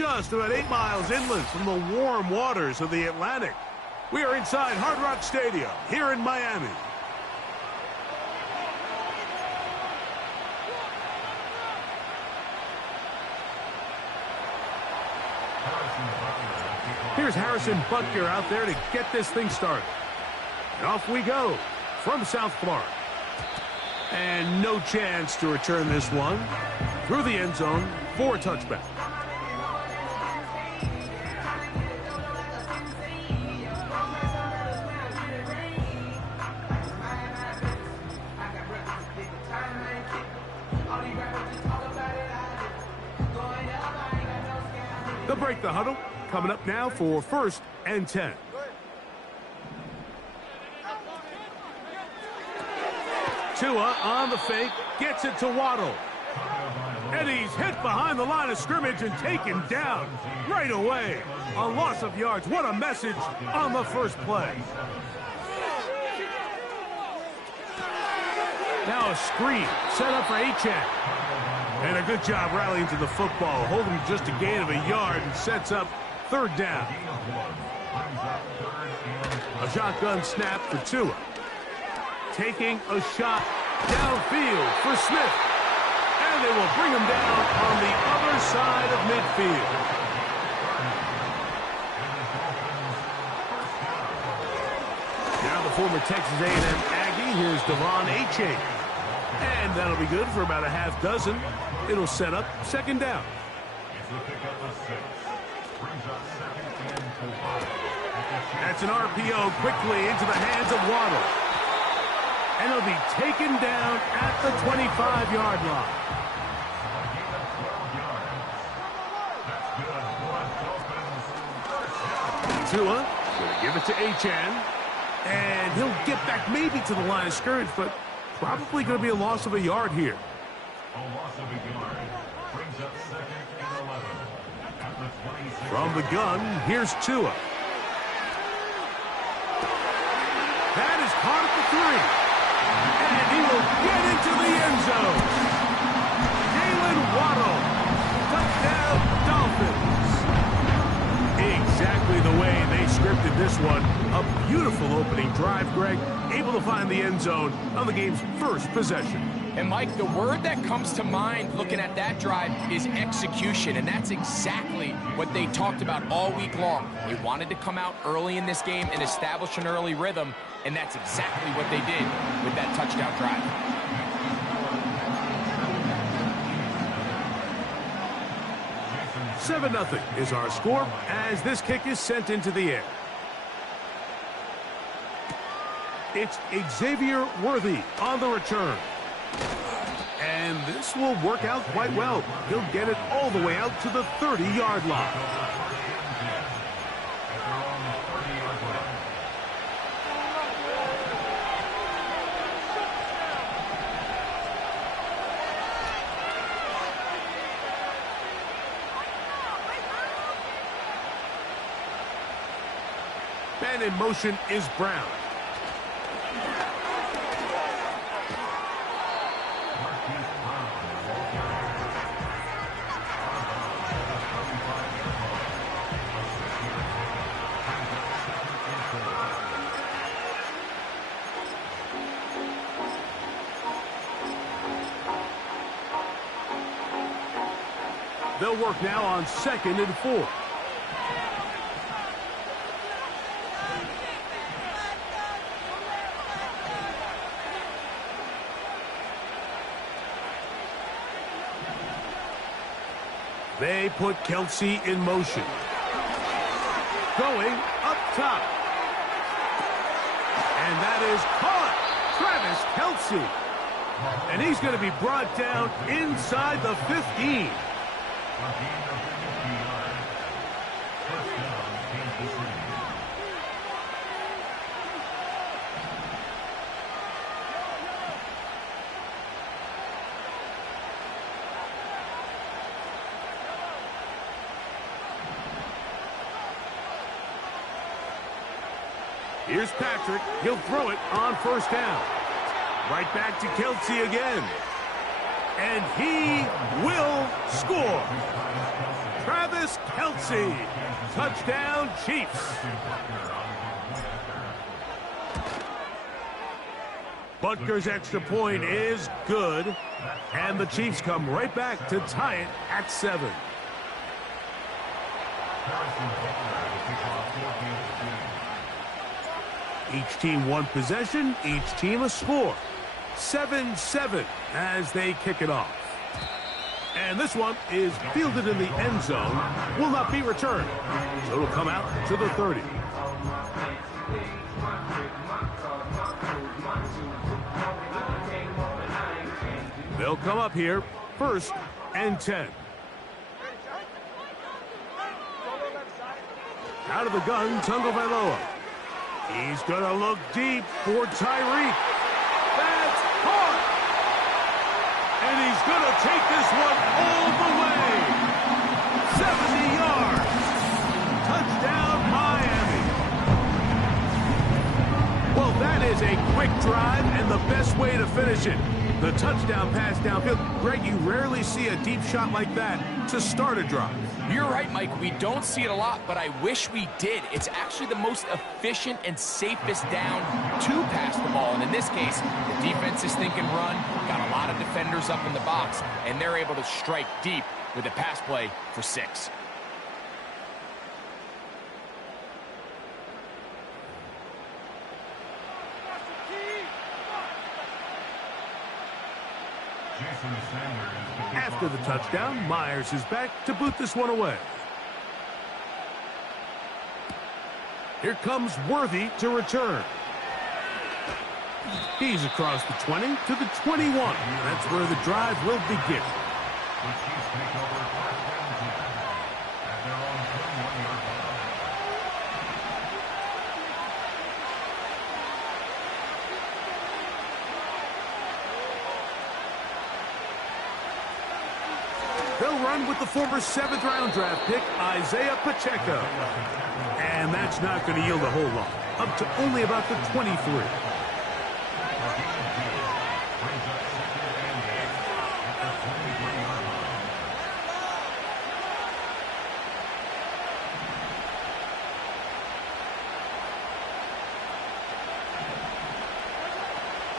just about 8 miles inland from the warm waters of the Atlantic. We are inside Hard Rock Stadium here in Miami. Here's Harrison Butker out there to get this thing started. And off we go from South Florida. And no chance to return this one through the end zone for a touchback. They'll break the huddle. Coming up now for 1st and 10. Tua on the fake, gets it to Waddle. And he's hit behind the line of scrimmage and taken down right away. A loss of yards. What a message on the first play. Now a screen set up for Achane. And a good job rallying to the football, holding just a gain of a yard and sets up 3rd down. A shotgun snap for Tua. Taking a shot downfield for Smith. And they will bring him down on the other side of midfield. Now the former Texas A&M Aggie, here's Devon Achane. And that'll be good for about a half dozen. It'll set up 2nd down. That's an RPO quickly into the hands of Waddle. And it'll be taken down at the 25-yard line. Tua going to give it to Achane. And he'll get back maybe to the line of scrimmage, but probably going to be a loss of a yard here. A loss of a yard brings up 2nd and 11. From the gun, here's Tua. That is caught at the 3. And he will get into the end zone. Jalen Waddle. Touchdown, Dolphins. Exactly the way they scripted this one. A beautiful opening drive, Greg. Able to find the end zone on the game's first possession. And, Mike, the word that comes to mind looking at that drive is execution, and that's exactly what they talked about all week long. They wanted to come out early in this game and establish an early rhythm, and that's exactly what they did with that touchdown drive. 7-0 is our score as this kick is sent into the air. It's Xavier Worthy on the return. And this will work out quite well. He'll get it all the way out to the 30-yard line. And in motion is Brown. They'll work now on 2nd and 4. They put Kelce in motion. Going up top. And that is caught. Travis Kelce. And he's going to be brought down inside the 15. Here's Patrick. He'll throw it on 1st down. Right back to Kelce again. And he will score. Travis Kelce. Touchdown, Chiefs. Butker's extra point is good. And the Chiefs come right back to tie it at 7. Each team one possession, each team a score. 7-7 as they kick it off. And this one is fielded in the end zone, will not be returned. So it'll come out to the 30. They'll come up here, 1st and 10. Out of the gun, Tagovailoa. He's going to look deep for Tyreek. That's caught. And he's going to take this one all the way. 70 yards. Touchdown, Miami. Well, that is a quick drive and the best way to finish it. The touchdown pass downfield. Greg, you rarely see a deep shot like that to start a drive. You're right, Mike. We don't see it a lot, but I wish we did. It's actually the most efficient and safest down to pass the ball. And in this case, the defense is thinking run, got a lot of defenders up in the box, and they're able to strike deep with a pass play for 6. After the touchdown, Myers is back to boot this one away. Here comes Worthy to return. He's across the 20 to the 21. That's where the drive will begin. They'll run with the former 7th-round draft pick, Isaiah Pacheco. And that's not going to yield a whole lot. Up to only about the 23.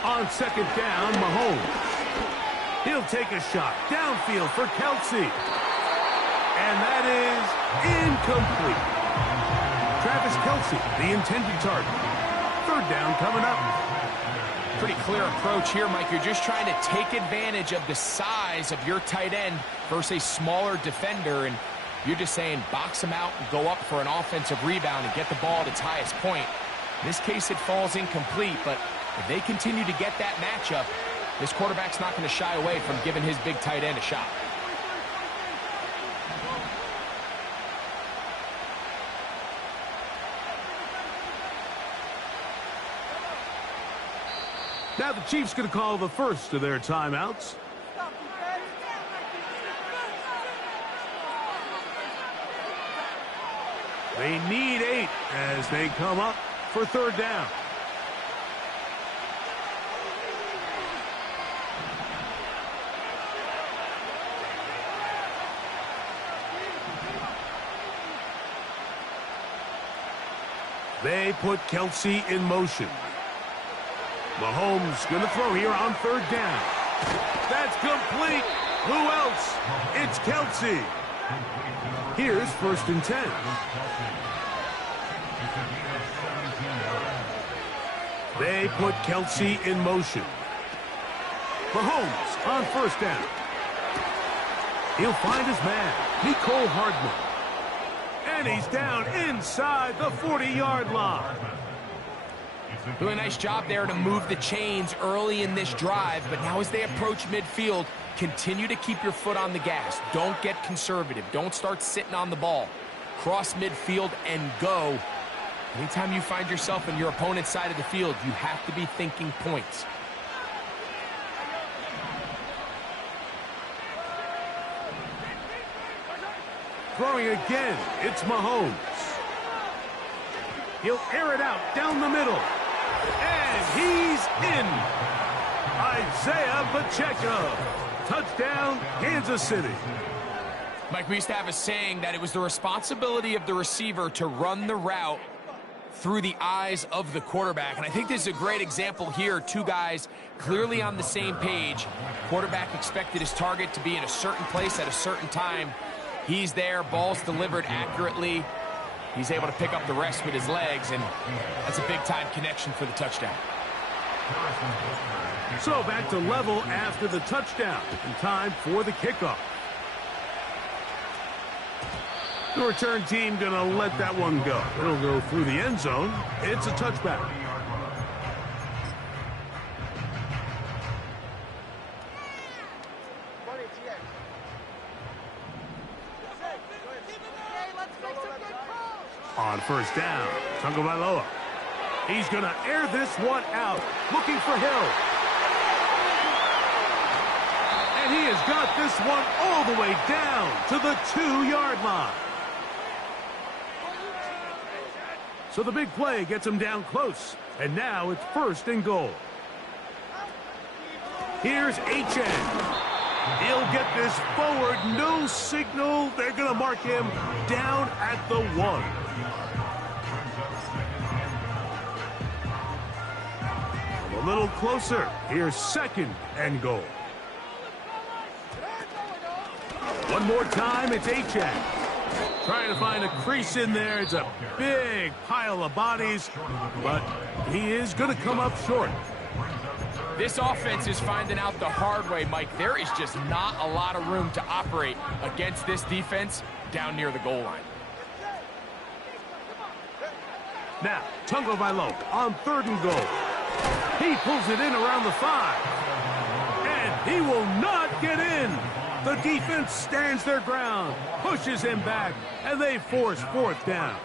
On 2nd down, Mahomes. He'll take a shot downfield for Kelce. And that is incomplete. Travis Kelce, the intended target. 3rd down coming up. Pretty clear approach here, Mike. You're just trying to take advantage of the size of your tight end versus a smaller defender. And you're just saying box him out and go up for an offensive rebound and get the ball at its highest point. In this case, it falls incomplete. But if they continue to get that matchup, this quarterback's not going to shy away from giving his big tight end a shot. Now the Chiefs going to call the first of their timeouts. They need 8 as they come up for 3rd down. They put Kelce in motion. Mahomes going to throw here on 3rd down. That's complete. Who else? It's Kelce. Here's 1st and 10. They put Kelce in motion. Mahomes on 1st down. He'll find his man, Mecole Hardman. And he's down inside the 40-yard line. Really nice job there to move the chains early in this drive, but now as they approach midfield, continue to keep your foot on the gas. Don't get conservative. Don't start sitting on the ball. Cross midfield and go. Anytime you find yourself on your opponent's side of the field, you have to be thinking points. Throwing again, it's Mahomes. He'll air it out down the middle. And he's in. Isaiah Pacheco. Touchdown, Kansas City. Mike, we used to have a saying that it was the responsibility of the receiver to run the route through the eyes of the quarterback. And I think this is a great example here. Two guys clearly on the same page. Quarterback expected his target to be in a certain place at a certain time. He's there, ball's delivered accurately. He's able to pick up the rest with his legs, and that's a big-time connection for the touchdown. So back to level after the touchdown, and time for the kickoff. The return team going to let that one go. It'll go through the end zone. It's a touchback. On first down, Tagovailoa. He's going to air this one out, looking for Hill. And he has got this one all the way down to the 2-yard line. So the big play gets him down close. And now it's first and goal. Here's HN. He'll get this forward. No signal. They're going to mark him down at the 1. A little closer. Here's second and goal. One more time. It's HN. Trying to find a crease in there. It's a big pile of bodies, but he is going to come up short. This offense is finding out the hard way, Mike. There is just not a lot of room to operate against this defense down near the goal line. Now, Tagovailoa on third and goal. He pulls it in around the 5. And he will not get in. The defense stands their ground, pushes him back, and they force fourth down.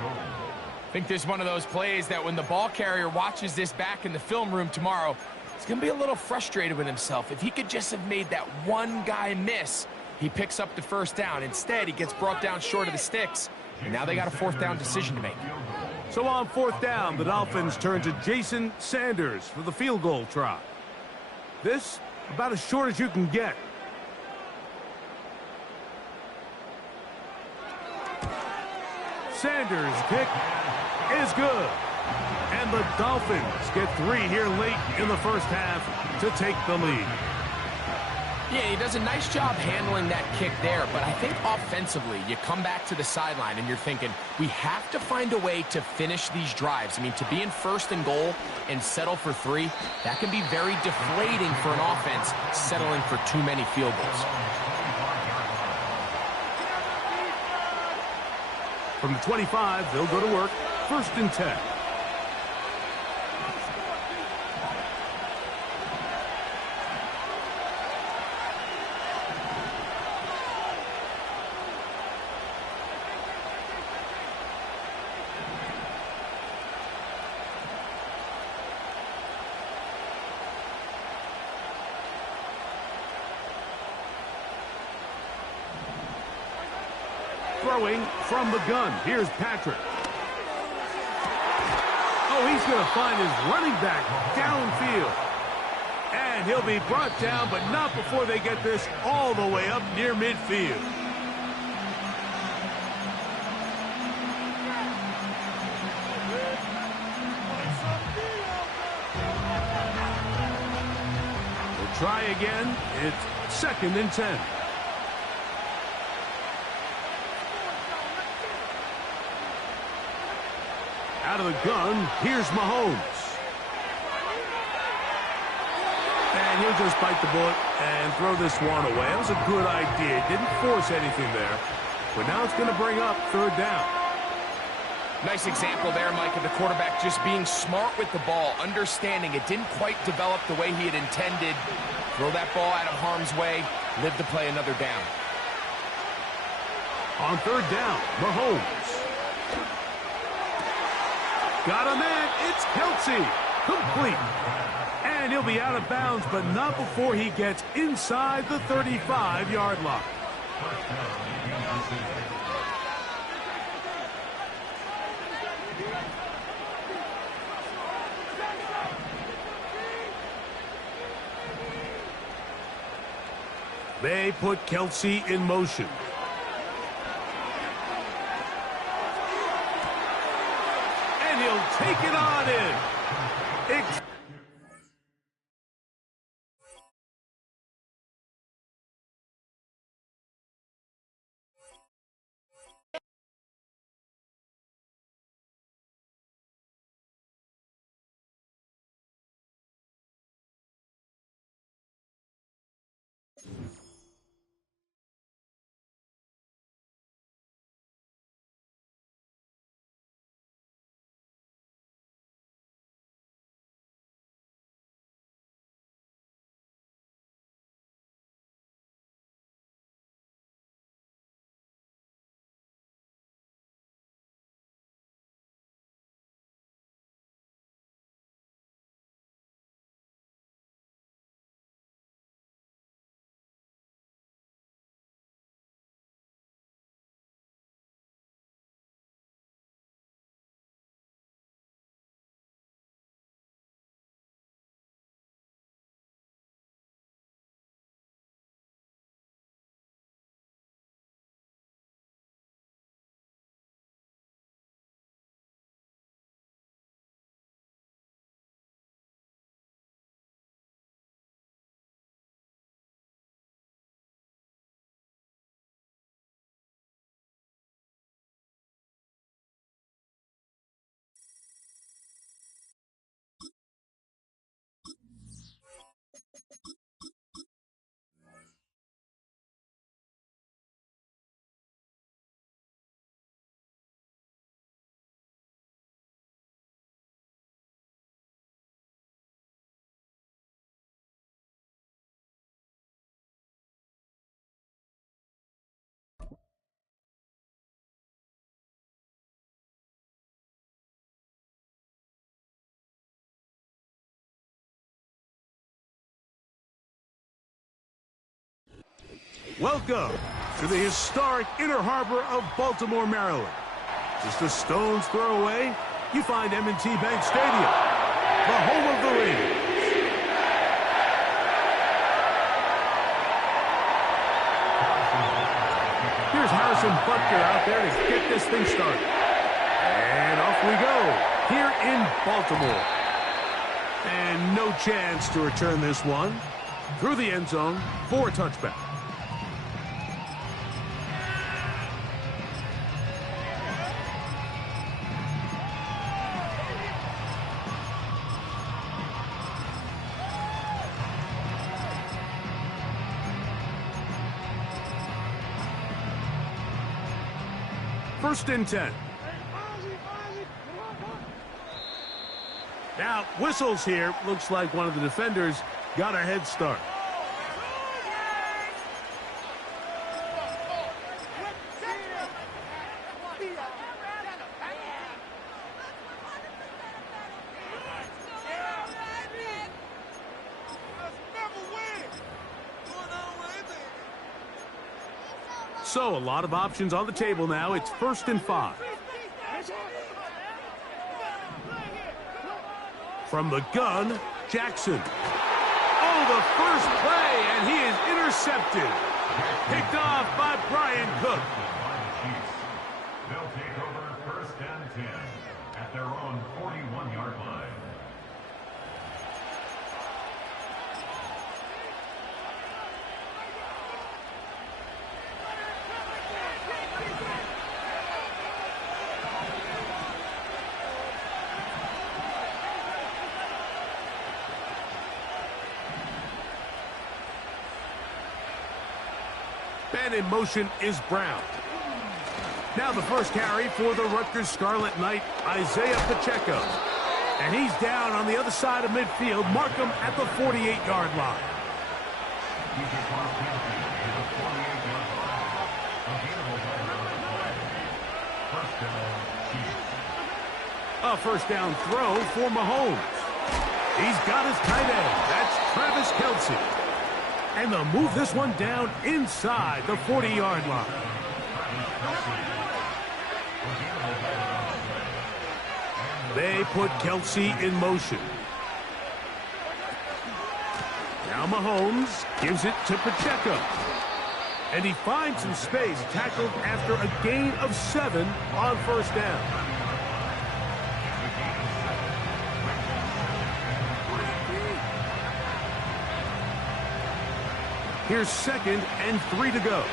I think this is one of those plays that when the ball carrier watches this back in the film room tomorrow, he's going to be a little frustrated with himself. If he could just have made that one guy miss, he picks up the first down. Instead, he gets brought down short of the sticks, and now they got a fourth down decision to make. So on fourth down, the Dolphins turn to Jason Sanders for the field goal try. This, about as short as you can get. Sanders' kick is good. And the Dolphins get 3 here late in the first half to take the lead. Yeah, he does a nice job handling that kick there, but I think offensively, you come back to the sideline and you're thinking, we have to find a way to finish these drives. I mean, to be in first and goal and settle for 3, that can be very deflating for an offense settling for too many field goals. From the 25, they'll go to work. First and 10. Throwing from the gun. Here's Patrick. Oh, he's going to find his running back downfield. And he'll be brought down, but not before they get this all the way up near midfield. We'll try again. It's second and 10. Out of the gun, here's Mahomes. And he'll just bite the bullet and throw this one away. That was a good idea. Didn't force anything there. But now it's going to bring up third down. Nice example there, Mike, of the quarterback just being smart with the ball, understanding it didn't quite develop the way he had intended. Throw that ball out of harm's way, live to play another down. On third down, Mahomes. Got a man, it's Kelsey. Complete. And he'll be out of bounds, but not before he gets inside the 35-yard line. They put Kelsey in motion. And he'll take it on in. Welcome to the historic Inner Harbor of Baltimore, Maryland. Just a stone's throw away, you find M&T Bank Stadium, the home of the Raiders. Here's Harrison Butker out there to get this thing started. And off we go, here in Baltimore. And no chance to return this one. Through the end zone for a touchback. First and 10. Now, whistles here. Looks like one of the defenders got a head start. So, a lot of options on the table now. It's 1st and 5. From the gun, Jackson. Oh, the first play, and he is intercepted. Picked off by Brian Cook. They'll take over 1st and 10 at their own 41-yard line. And in motion is Brown. Now the first carry for the Rutgers Scarlet Knight, Isaiah Pacheco. And he's down on the other side of midfield. Mark him at the 48-yard line. A first down throw for Mahomes. He's got his tight end. That's Travis Kelce. And they'll move this one down inside the 40-yard line. They put Kelce in motion. Now Mahomes gives it to Pacheco. And he finds some space, tackled after a gain of 7 on first down. Here's 2nd and 3 to go.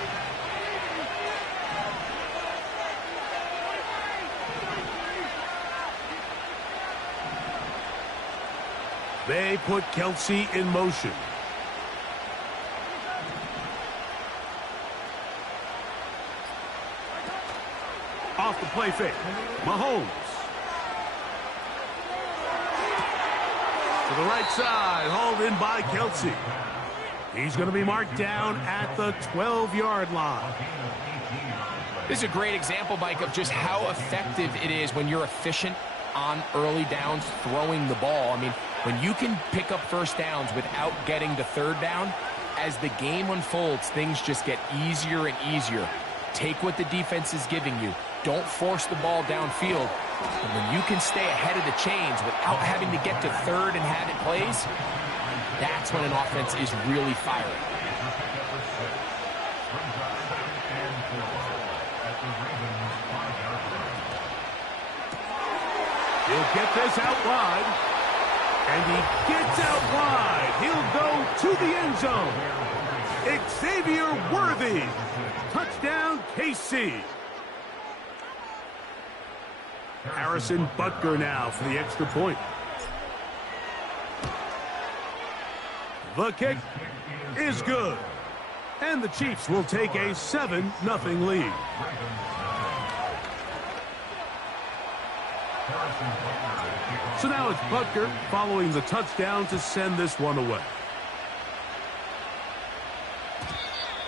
They put Kelsey in motion. Off the play fake. Mahomes. To the right side, hauled in by Kelsey. He's going to be marked down at the 12-yard line. This is a great example, Mike, of just how effective it is when you're efficient on early downs throwing the ball. I mean, when you can pick up first downs without getting the third down, as the game unfolds, things just get easier and easier. Take what the defense is giving you. Don't force the ball downfield. And when you can stay ahead of the chains without having to get to third and have it plays, that's when an offense is really firing. He'll get this out wide. And he gets out wide. He'll go to the end zone. Xavier Worthy. Touchdown, KC. Harrison Butker now for the extra point. The kick is good. And the Chiefs will take a 7-0 lead. So now it's Butker following the touchdown to send this one away.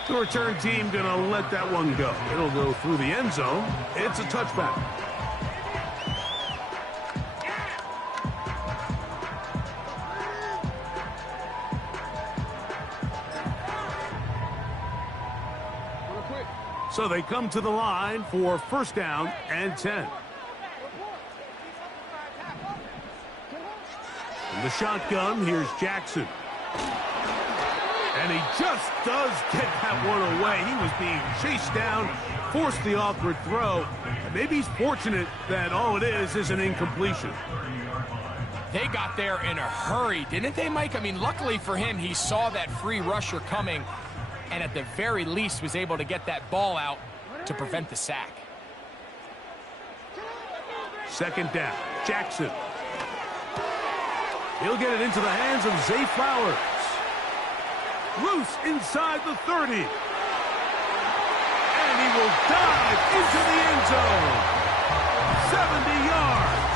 The return team going to let that one go. It'll go through the end zone. It's a touchback. So they come to the line for first down and 10. In the shotgun, here's Jackson. And he just does get that one away. He was being chased down, forced the awkward throw. Maybe he's fortunate that all it is an incompletion. They got there in a hurry, didn't they, Mike? I mean, luckily for him, he saw that free rusher coming, and at the very least was able to get that ball out to prevent the sack. Second down, Jackson. He'll get it into the hands of Zay Flowers. Loose inside the 30. And he will dive into the end zone. 70 yards.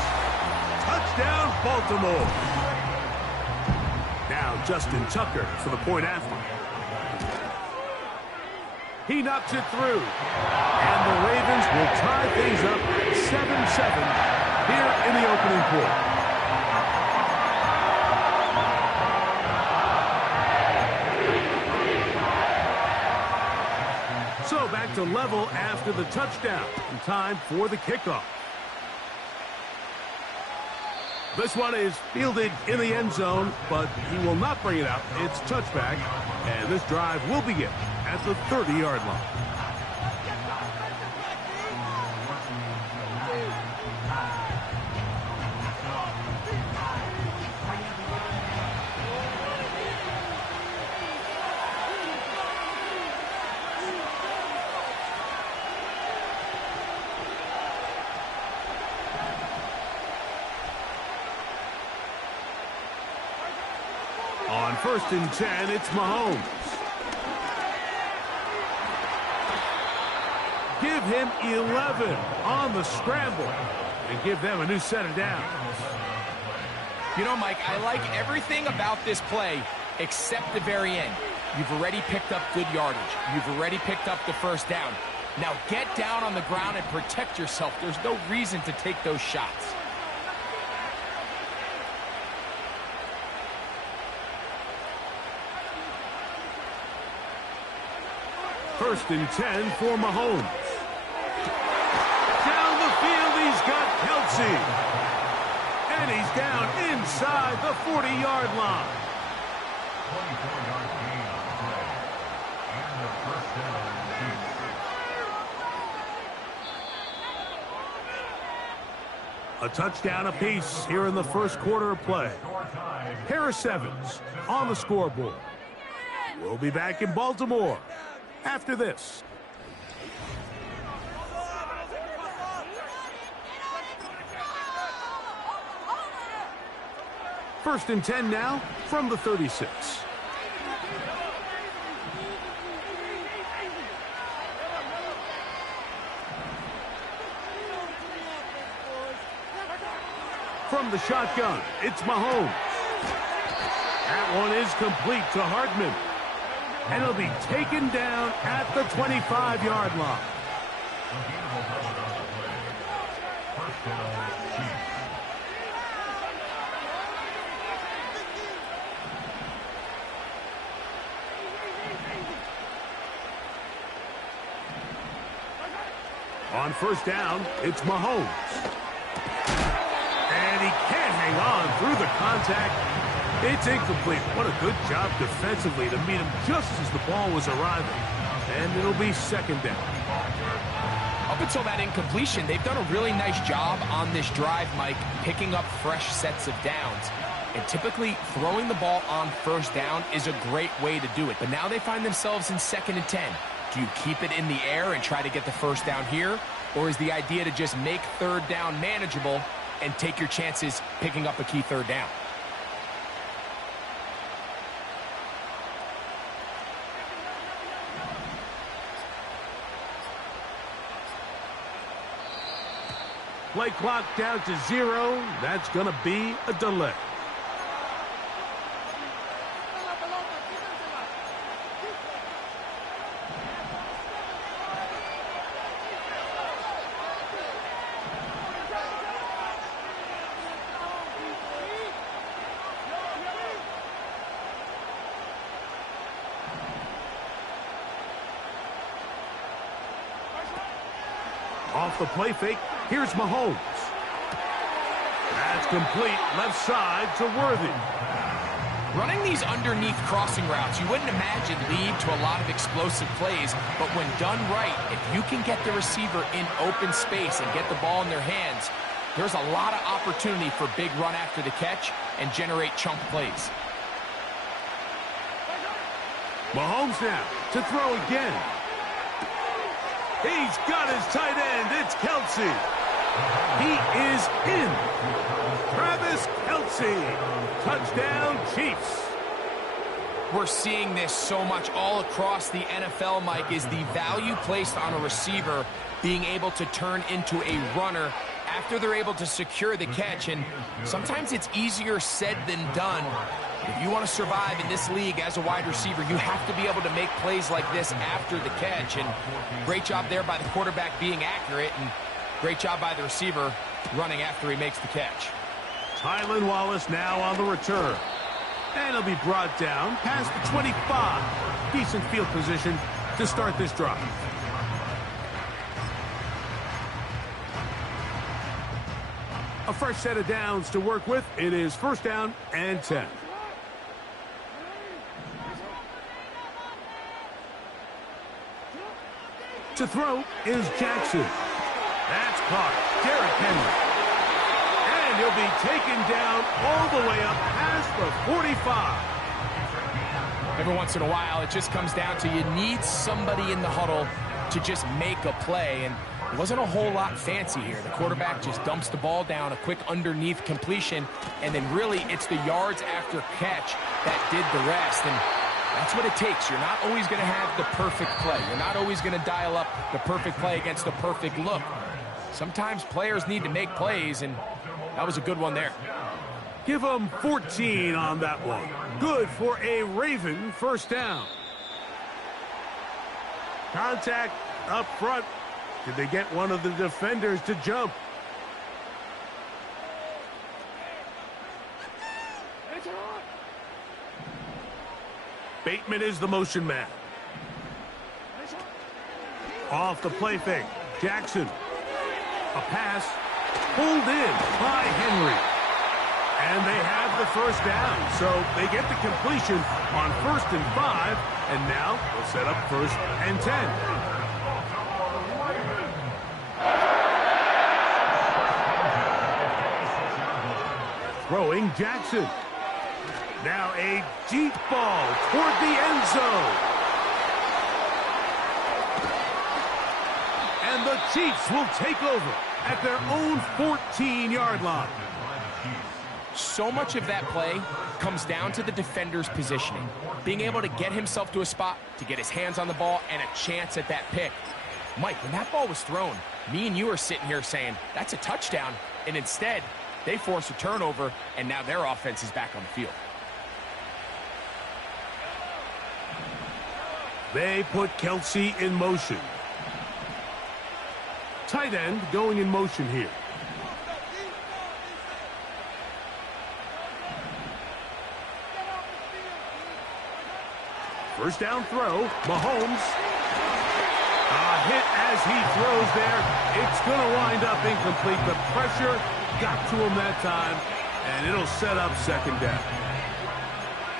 Touchdown, Baltimore. Now Justin Tucker for the point after. He knocks it through. And the Ravens will tie things up 7-7 here in the opening quarter. So back to level after the touchdown. And time for the kickoff. This one is fielded in the end zone, but he will not bring it out. It's touchback, and this drive will begin at the 30-yard line. On 1st and 10, it's Mahomes. Give him 11 on the scramble and give them a new set of downs. You know, Mike, I like everything about this play except the very end. You've already picked up good yardage. You've already picked up the first down. Now get down on the ground and protect yourself. There's no reason to take those shots. First and 10 for Mahomes. Down the field, he's got Kelsey. And he's down inside the 40-yard line. And the first down, Chiefs. A touchdown apiece here in the first quarter of play. Pair of sevens on the scoreboard. We'll be back in Baltimore after this. First and 10 now from the 36. From the shotgun, it's Mahomes. That one is complete to Hartman. And it'll be taken down at the 25-yard line. First down, Chiefs. On first down, it's Mahomes. And he can't hang on through the contact. It's incomplete. What a good job defensively to meet him just as the ball was arriving. And it'll be second down. Up until that incompletion, they've done a really nice job on this drive, Mike, picking up fresh sets of downs. And typically, throwing the ball on first down is a great way to do it. But now they find themselves in 2nd and 10. Do you keep it in the air and try to get the first down here? Or is the idea to just make third down manageable and take your chances picking up a key third down? Play clock down to 0. That's going to be a delay. Off the play fake, here's Mahomes. That's complete, left side to Worthy. Running these underneath crossing routes, you wouldn't imagine lead to a lot of explosive plays, but when done right, if you can get the receiver in open space and get the ball in their hands, there's a lot of opportunity for big run after the catch and generate chunk plays. Mahomes now to throw again. He's got his tight end. It's Kelsey. He is in. Travis Kelsey. Touchdown, Chiefs. We're seeing this so much all across the NFL, Mike, is the value placed on a receiver being able to turn into a runner after they're able to secure the catch. And sometimes it's easier said than done. If you want to survive in this league as a wide receiver, you have to be able to make plays like this after the catch. And great job there by the quarterback being accurate, and great job by the receiver running after he makes the catch. Tylan Wallace now on the return. And he'll be brought down past the 25. Decent field position to start this drive. A fresh set of downs to work with. It is first down and 10. To throw is Jackson. That's caught. Derrick Henry. And he'll be taken down all the way up past the 45. Every once in a while, it just comes down to you need somebody in the huddle to just make a play. And it wasn't a whole lot fancy here. The quarterback just dumps the ball down, a quick underneath completion, and then really it's the yards after catch that did the rest. And that's what it takes. You're not always going to have the perfect play. You're not always going to dial up the perfect play against the perfect look. Sometimes players need to make plays, and that was a good one there. Give them 14 on that one. Good for a Raven first down. Contact up front. Did they get one of the defenders to jump? Bateman is the motion man. Off the play fake. Jackson. A pass pulled in by Henry. And they have the first down, so they get the completion on 1st and 5, and now they'll set up 1st and 10. Throwing Jackson. Now a deep ball toward the end zone. And the Chiefs will take over at their own 14-yard line. So much of that play comes down to the defender's positioning, being able to get himself to a spot, to get his hands on the ball, and a chance at that pick. Mike, when that ball was thrown, me and you are sitting here saying, that's a touchdown, and instead, they force a turnover, and now their offense is back on the field. They put Kelsey in motion. Tight end going in motion here. First down throw, Mahomes. A hit as he throws there. It's going to wind up incomplete. The pressure got to him that time, and it'll set up 2nd down.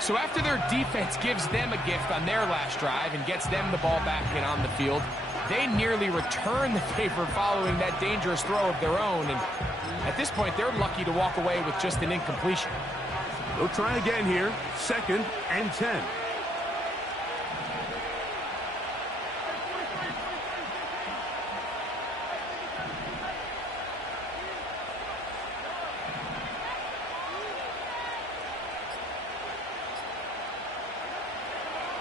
So after their defense gives them a gift on their last drive and gets them the ball back and on the field, they nearly return the favor following that dangerous throw of their own. And at this point, they're lucky to walk away with just an incompletion. They'll try again here. 2nd and 10.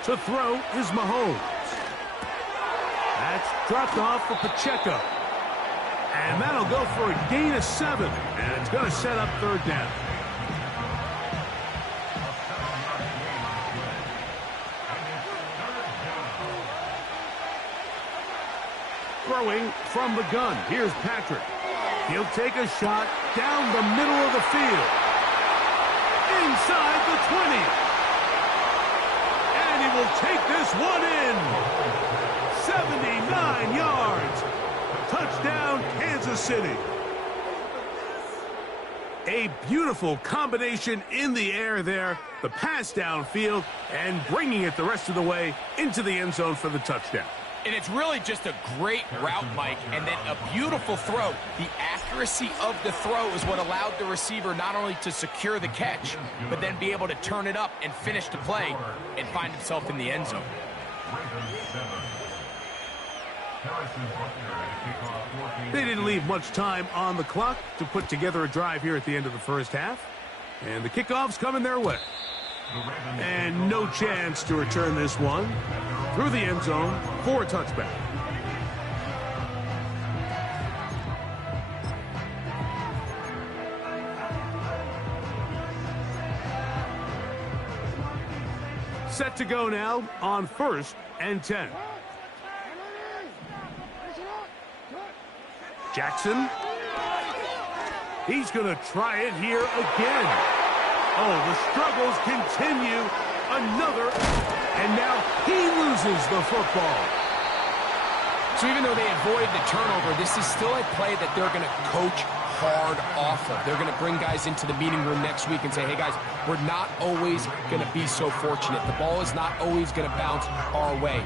To throw is Mahomes. That's dropped off for Pacheco. And that'll go for a gain of 7. And it's going to set up 3rd down. Throwing from the gun. Here's Patrick. He'll take a shot down the middle of the field. Inside the 20. Will take this one in. 79 yards. Touchdown, Kansas City. A beautiful combination in the air there. The pass downfield and bringing it the rest of the way into the end zone for the touchdown. And it's really just a great route, Mike, and then a beautiful throw. The accuracy of the throw is what allowed the receiver not only to secure the catch, but then be able to turn it up and finish the play and find himself in the end zone. They didn't leave much time on the clock to put together a drive here at the end of the first half. And the kickoff's coming their way. And no chance to return this one through the end zone for a touchback. Set to go now on 1st and 10. Jackson. He's going to try it here again. Oh, the struggles continue. Another, and now he loses the football. So even though they avoid the turnover, this is still a play that they're going to coach hard off of. They're going to bring guys into the meeting room next week and say, hey guys, we're not always going to be so fortunate. The ball is not always going to bounce our way.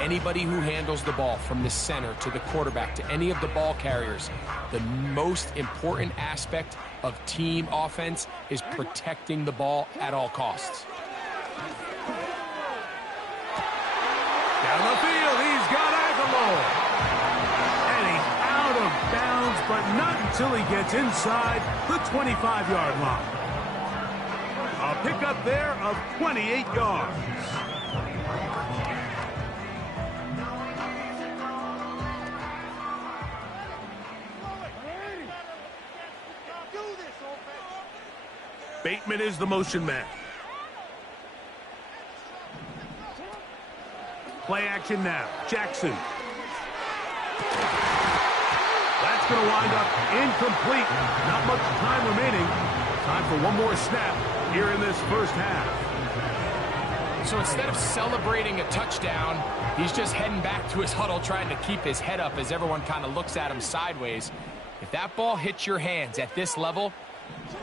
Anybody who handles the ball from the center to the quarterback to any of the ball carriers, the most important aspect of team offense is protecting the ball at all costs. Down the field, he's got Aguilar. And he's out of bounds, but not until he gets inside the 25-yard line. A pickup there of 28 yards. Bateman is the motion man. Play action now. Jackson. That's going to wind up incomplete. Not much time remaining. Time for one more snap here in this first half. So instead of celebrating a touchdown, he's just heading back to his huddle trying to keep his head up as everyone kind of looks at him sideways. If that ball hits your hands at this level,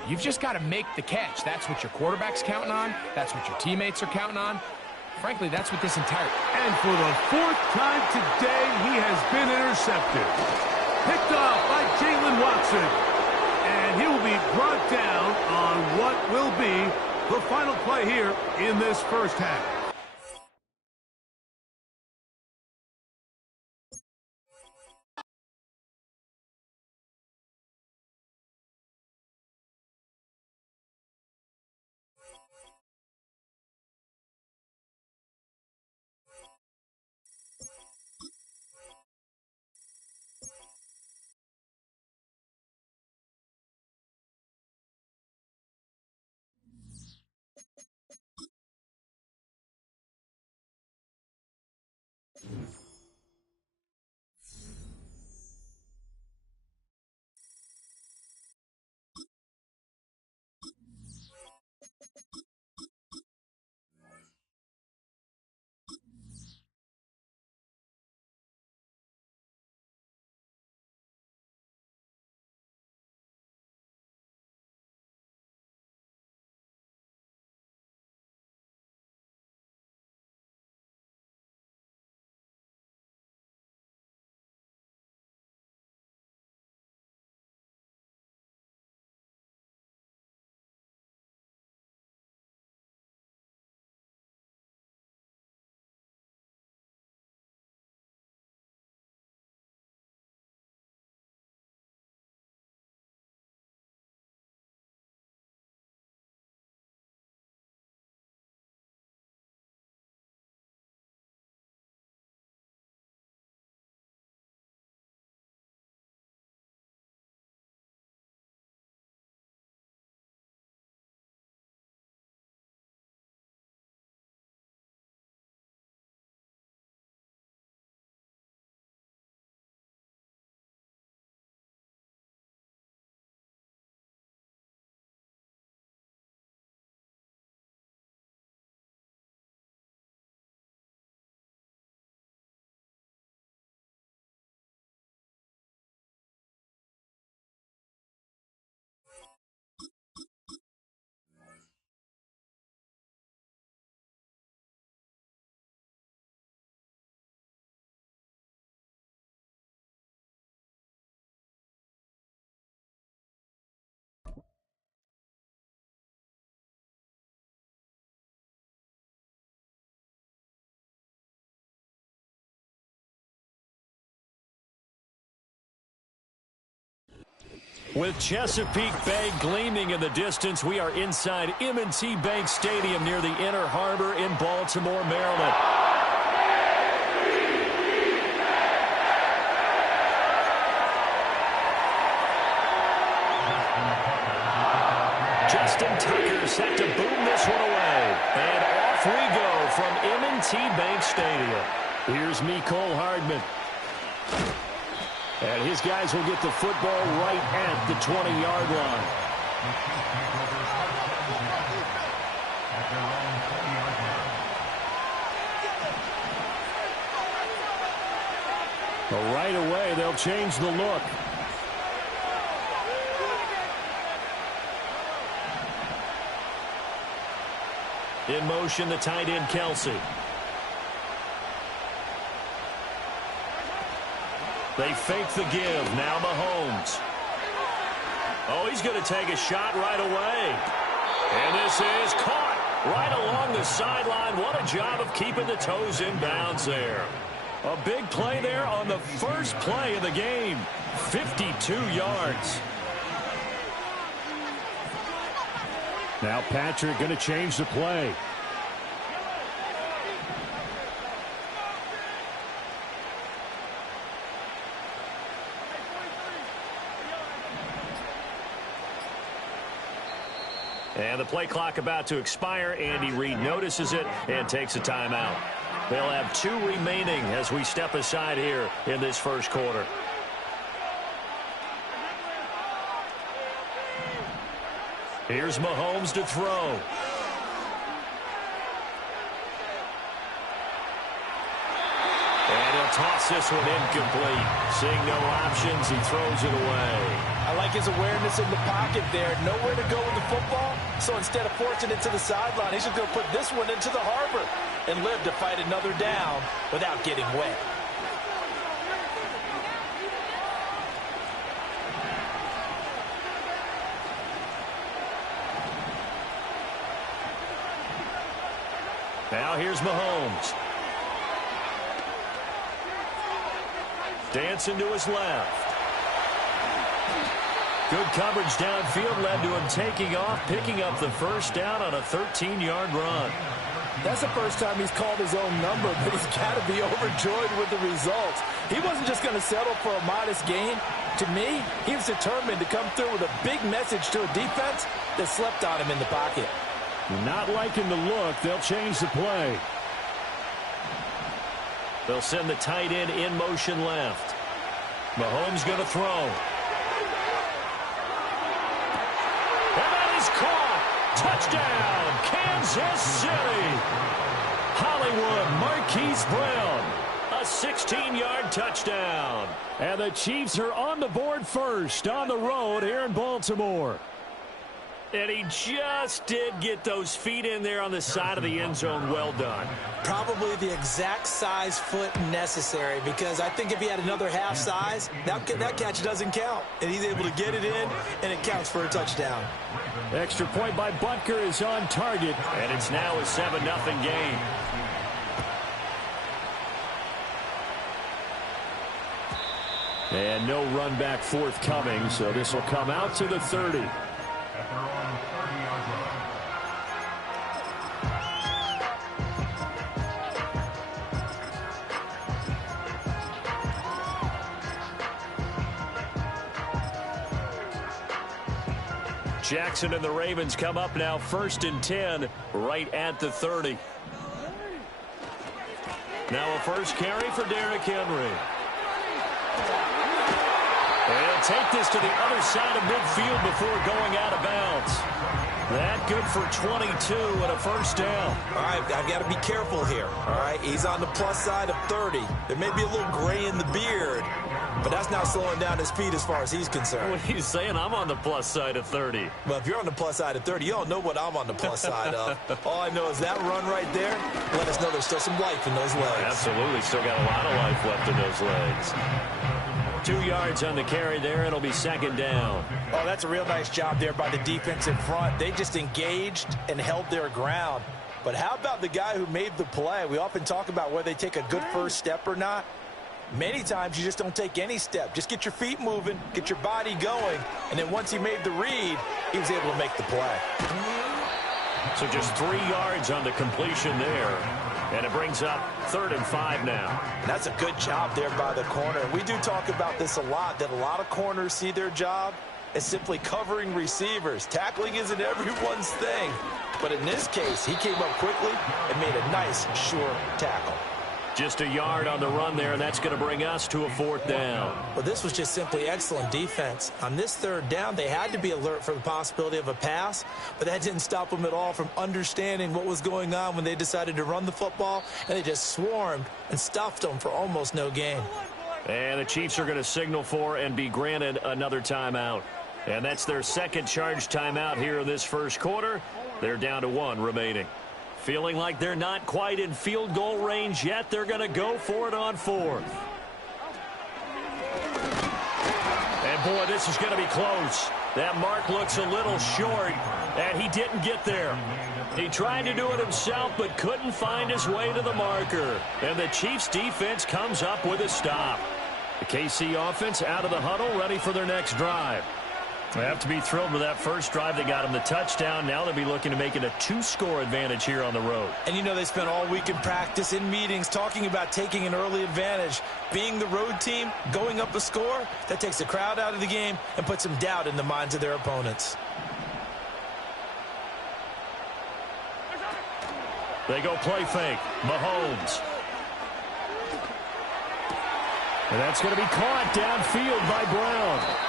You've just got to make the catch. That's what your quarterback's counting on. That's what your teammates are counting on. Frankly, that's what this entire... And for the fourth time today, he has been intercepted. Picked off by Jalen Watson. And he will be brought down on what will be the final play here in this first half. With Chesapeake Bay gleaming in the distance, we are inside M&T Bank Stadium near the Inner Harbor in Baltimore, Maryland. Justin Tucker set to boom this one away. And off we go from M&T Bank Stadium. Here's Mecole Hardman. And his guys will get the football right at the 20-yard line. Well, right away, they'll change the look. In motion, the tight end, Kelsey. They fake the give. Now Mahomes. Oh, he's going to take a shot right away. And this is caught right along the sideline. What a job of keeping the toes in bounds there. A big play there on the first play of the game. 52 yards. Now Patrick going to change the play. And the play clock about to expire. Andy Reid notices it and takes a timeout. They'll have 2 remaining as we step aside here in this first quarter. Here's Mahomes to throw. And he'll toss this one incomplete. Seeing no options, he throws it away. I like his awareness in the pocket there. Nowhere to go with the football, so instead of forcing it to the sideline, he's just going to put this one into the harbor and live to fight another down without getting wet. Now here's Mahomes. Dancing to his left. Good coverage downfield led to him taking off, picking up the first down on a 13-yard run. That's the first time he's called his own number, but he's got to be overjoyed with the results. He wasn't just going to settle for a modest gain. To me, he was determined to come through with a big message to a defense that slept on him in the pocket. Not liking the look. They'll change the play. They'll send the tight end in motion left. Mahomes going to throw. And that is caught. Touchdown, Kansas City. Hollywood Marquise Brown. A 16-yard touchdown. And the Chiefs are on the board first on the road here in Baltimore. And he just did get those feet in there on the side of the end zone. Well done. Probably the exact size foot necessary, because I think if he had another half size, that catch doesn't count. And he's able to get it in, and it counts for a touchdown. Extra point by Butker is on target. And it's now a 7-0 game. And no run back forthcoming, so this will come out to the 30. At their own 30-yard line. Jackson and the Ravens come up now 1st and 10 right at the 30. Now a first carry for Derrick Henry. They'll take this to the other side of midfield before going out of bounds. That good for 22 and a first down. All right, I've got to be careful here. All right, he's on the plus side of 30. There may be a little gray in the beard, but that's not slowing down his speed as far as he's concerned. What are you saying? I'm on the plus side of 30. Well, if you're on the plus side of 30, you don't know what I'm on the plus side of. All I know is that run right there let us know there's still some life in those legs. Absolutely, still got a lot of life left in those legs. 2 yards on the carry there. It'll be 2nd down. Oh, that's a real nice job there by the defense in front. They just engaged and held their ground. But how about the guy who made the play? We often talk about whether they take a good first step or not. Many times you just don't take any step. Just get your feet moving, get your body going, and then once he made the read, he was able to make the play. So just 3 yards on the completion there. And it brings up 3rd and 5 now. That's a good job there by the corner. We do talk about this a lot, that a lot of corners see their job as simply covering receivers. Tackling isn't everyone's thing. But in this case, he came up quickly and made a nice, sure tackle. Just a yard on the run there, and that's going to bring us to a 4th down. Well, this was just simply excellent defense. On this 3rd down, they had to be alert for the possibility of a pass, but that didn't stop them at all from understanding what was going on when they decided to run the football, and they just swarmed and stuffed them for almost no gain. And the Chiefs are going to signal for and be granted another timeout. And that's their 2nd charge timeout here in this first quarter. They're down to 1 remaining. Feeling like they're not quite in field goal range yet. They're going to go for it on 4th. And, boy, this is going to be close. That mark looks a little short, and he didn't get there. He tried to do it himself, but couldn't find his way to the marker. And the Chiefs' defense comes up with a stop. The KC offense out of the huddle, ready for their next drive. They have to be thrilled with that first drive. They got him the touchdown. Now they'll be looking to make it a 2-score advantage here on the road. And you know they spent all week in practice, in meetings, talking about taking an early advantage. Being the road team, going up a score, that takes the crowd out of the game and puts some doubt in the minds of their opponents. They go play fake. Mahomes. And that's going to be caught downfield by Brown.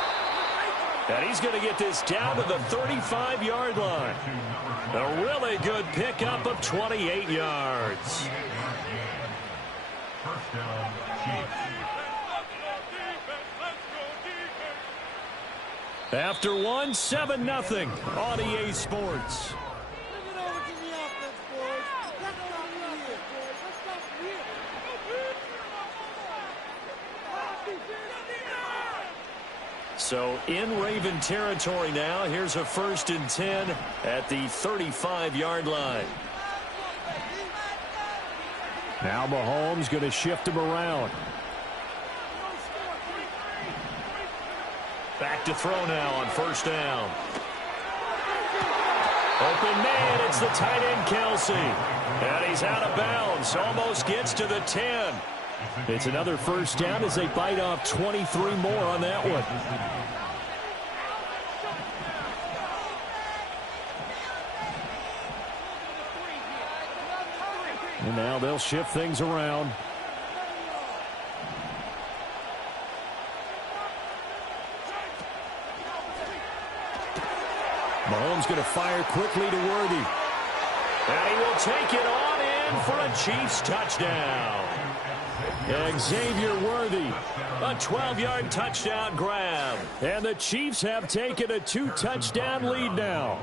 And he's going to get this down to the 35-yard line. A really good pickup of 28 yards. First down, Chiefs. After one, 7-0 on EA Sports. So in Raven territory now. Here's a 1st and 10 at the 35-yard line. Now Mahomes going to shift him around. Back to throw now on 1st down. Open man, it's the tight end Kelsey. And he's out of bounds, almost gets to the 10. It's another 1st down as they bite off 23 more on that one. And now they'll shift things around. Mahomes going to fire quickly to Worthy. And he will take it on in for a Chiefs touchdown. Xavier Worthy, a 12-yard touchdown grab. And the Chiefs have taken a 2-touchdown lead now.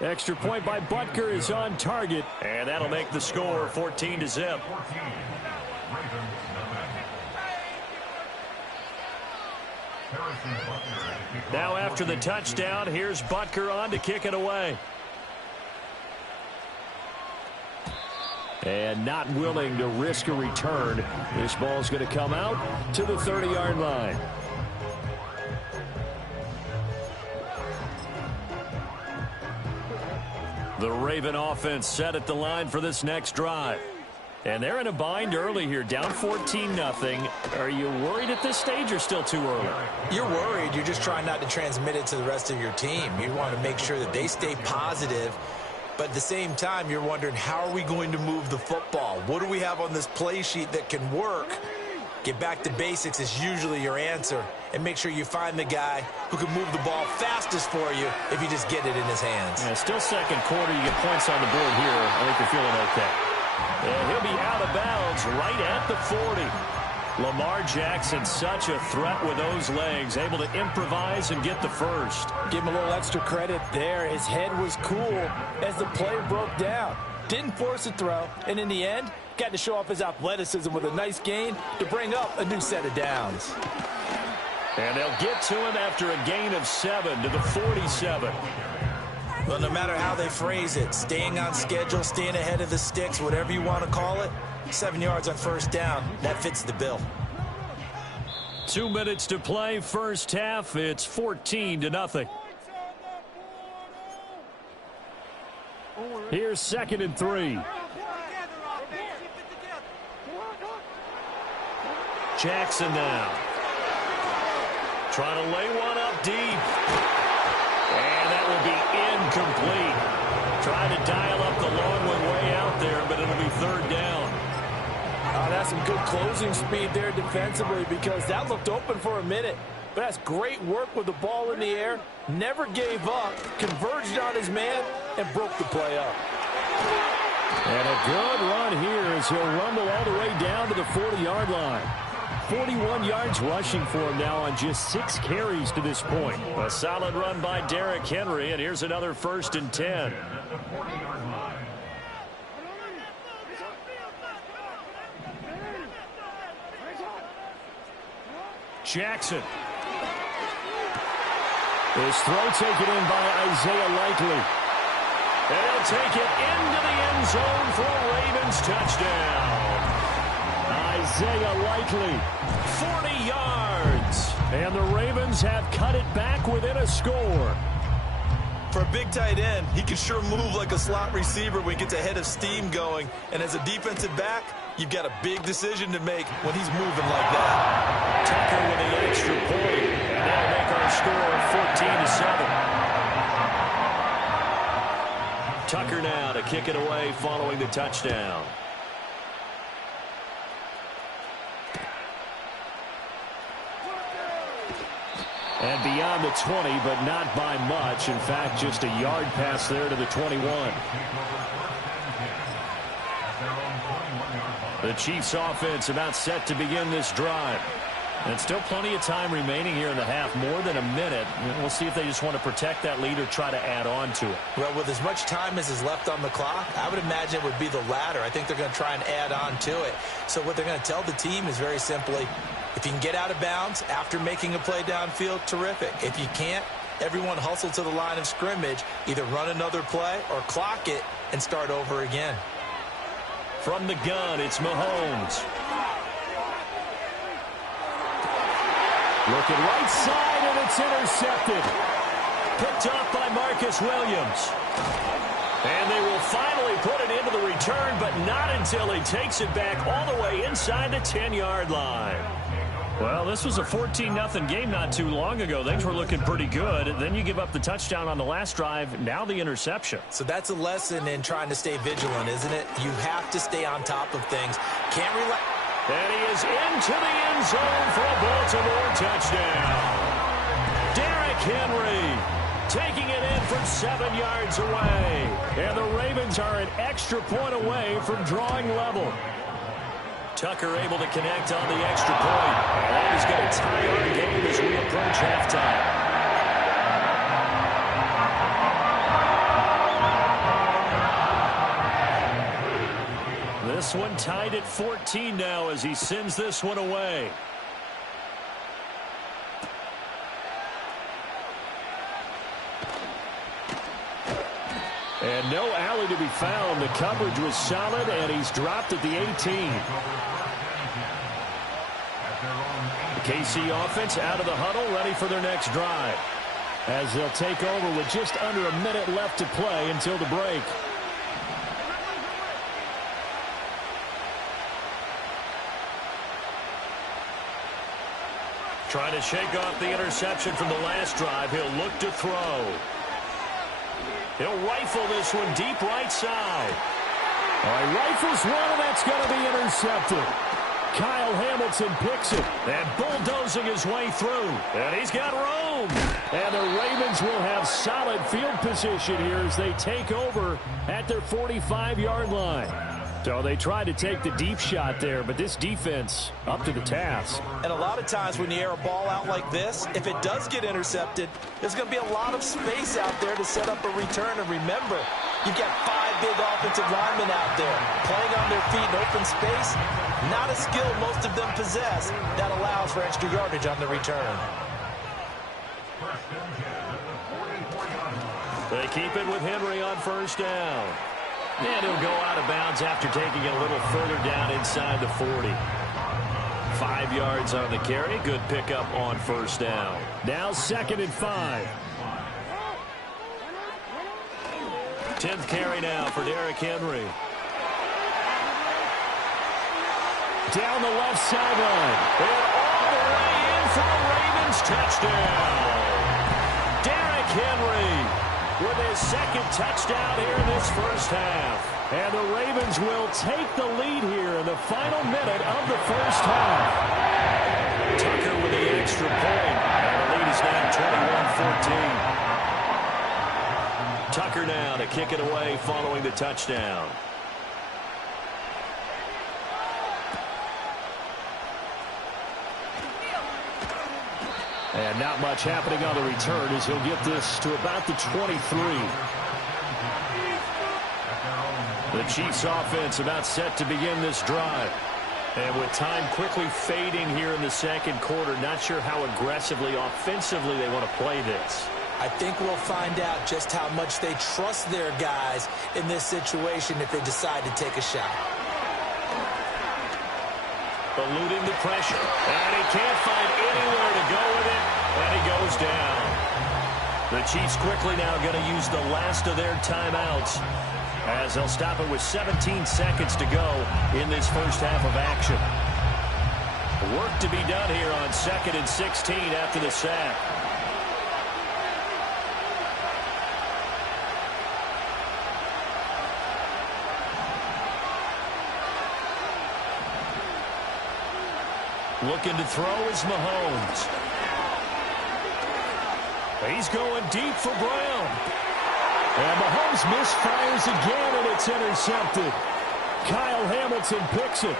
Extra point by Butker is on target. And that'll make the score 14-0. Now after the touchdown, here's Butker on to kick it away. And not willing to risk a return. This ball's going to come out to the 30-yard line. The Raven offense set at the line for this next drive. And they're in a bind early here, down 14-0. Are you worried at this stage or still too early? You're worried. You're just trying not to transmit it to the rest of your team. You want to make sure that they stay positive. But at the same time, you're wondering, how are we going to move the football? What do we have on this play sheet that can work? Get back to basics is usually your answer. And make sure you find the guy who can move the ball fastest for you if you just get it in his hands. Yeah, still second quarter. You get points on the board here. I think you're feeling okay. And he'll be out of bounds right at the 40. Lamar Jackson, such a threat with those legs, able to improvise and get the first. Give him a little extra credit there. His head was cool as the play broke down. Didn't force a throw, and in the end, got to show off his athleticism with a nice gain to bring up a new set of downs. And they'll get to him after a gain of 7 to the 47. Well, no matter how they phrase it, staying on schedule, staying ahead of the sticks, whatever you want to call it, 7 yards on 1st down, that fits the bill. 2 minutes to play, first half. It's 14-0. Here's 2nd and 3. Jackson now. Trying to lay one up deep. And that will be incomplete. Trying to dial up the long one way out there, but it'll be 3rd down. That's some good closing speed there defensively, because that looked open for a minute. But that's great work with the ball in the air. Never gave up, converged on his man, and broke the play up. And a good run here as he'll rumble all the way down to the 40-yard line. 41 yards rushing for him now on just 6 carries to this point. A solid run by Derrick Henry, and here's another 1st and 10. Jackson. His throw taken in by Isaiah Likely. And he'll take it into the end zone for a Ravens touchdown. Isaiah Likely, 40 yards. And the Ravens have cut it back within a score. For a big tight end, he can sure move like a slot receiver when he gets a head of steam going. And as a defensive back, you've got a big decision to make when he's moving like that. Tucker with the extra point. And that'll make our score 14-7. Tucker now to kick it away following the touchdown. And beyond the 20, but not by much. In fact, just a yard pass there to the 21. The Chiefs offense about set to begin this drive. And still plenty of time remaining here in the half, more than a minute. We'll see if they just want to protect that lead or try to add on to it. Well, with as much time as is left on the clock, I would imagine it would be the latter. I think they're going to try and add on to it. So what they're going to tell the team is very simply, if you can get out of bounds after making a play downfield, terrific. If you can't, everyone hustle to the line of scrimmage, either run another play or clock it and start over again. From the gun, it's Mahomes. Looking right side, and it's intercepted. Picked off by Marcus Williams. And they will finally put it into the return, but not until he takes it back all the way inside the 10-yard line. Well, this was a 14-0 game not too long ago. Things were looking pretty good. Then you give up the touchdown on the last drive. Now the interception. So that's a lesson in trying to stay vigilant, isn't it? You have to stay on top of things. Can't relax. And he is into the end zone for a Baltimore touchdown. Derrick Henry taking it in from 7 yards away. And the Ravens are an extra point away from drawing level. Tucker able to connect on the extra point. And that is going to tie our game as we approach halftime. This one tied at 14 now as he sends this one away. And no alley to be found. The coverage was solid, and he's dropped at the 18. The KC offense out of the huddle, ready for their next drive, as they'll take over with just under a minute left to play until the break. Trying to shake off the interception from the last drive. He'll look to throw. He'll rifle this one deep right side. All right, rifles one, and that's going to be intercepted. Kyle Hamilton picks it and bulldozing his way through. And he's got room. And the Ravens will have solid field position here as they take over at their 45-yard line. So they tried to take the deep shot there, but this defense up to the task. And a lot of times when you air a ball out like this, if it does get intercepted, there's going to be a lot of space out there to set up a return. And remember, you've got 5 big offensive linemen out there playing on their feet in open space. Not a skill most of them possess that allows for extra yardage on the return. They keep it with Henry on first down. And he'll go out of bounds after taking it a little further down inside the 40. 5 yards on the carry. Good pickup on first down. Now 2nd and 5. 10th carry now for Derrick Henry. Down the left sideline. And all the way in for a Ravens touchdown. Derrick Henry with his 2nd touchdown here in this first half. And the Ravens will take the lead here in the final minute of the first half. Tucker with the extra point. And the lead is now 21-14. Tucker now to kick it away following the touchdown. And not much happening on the return as he'll get this to about the 23. The Chiefs offense about set to begin this drive. And with time quickly fading here in the second quarter, not sure how aggressively, offensively they want to play this. I think we'll find out just how much they trust their guys in this situation if they decide to take a shot. Eluding the pressure. And he can't find anywhere to go with it. And he goes down. The Chiefs quickly now going to use the last of their timeouts as they'll stop it with 17 seconds to go in this first half of action. Work to be done here on 2nd and 16 after the sack. Looking to throw is Mahomes. He's going deep for Brown. And Mahomes misfires again, and it's intercepted. Kyle Hamilton picks it.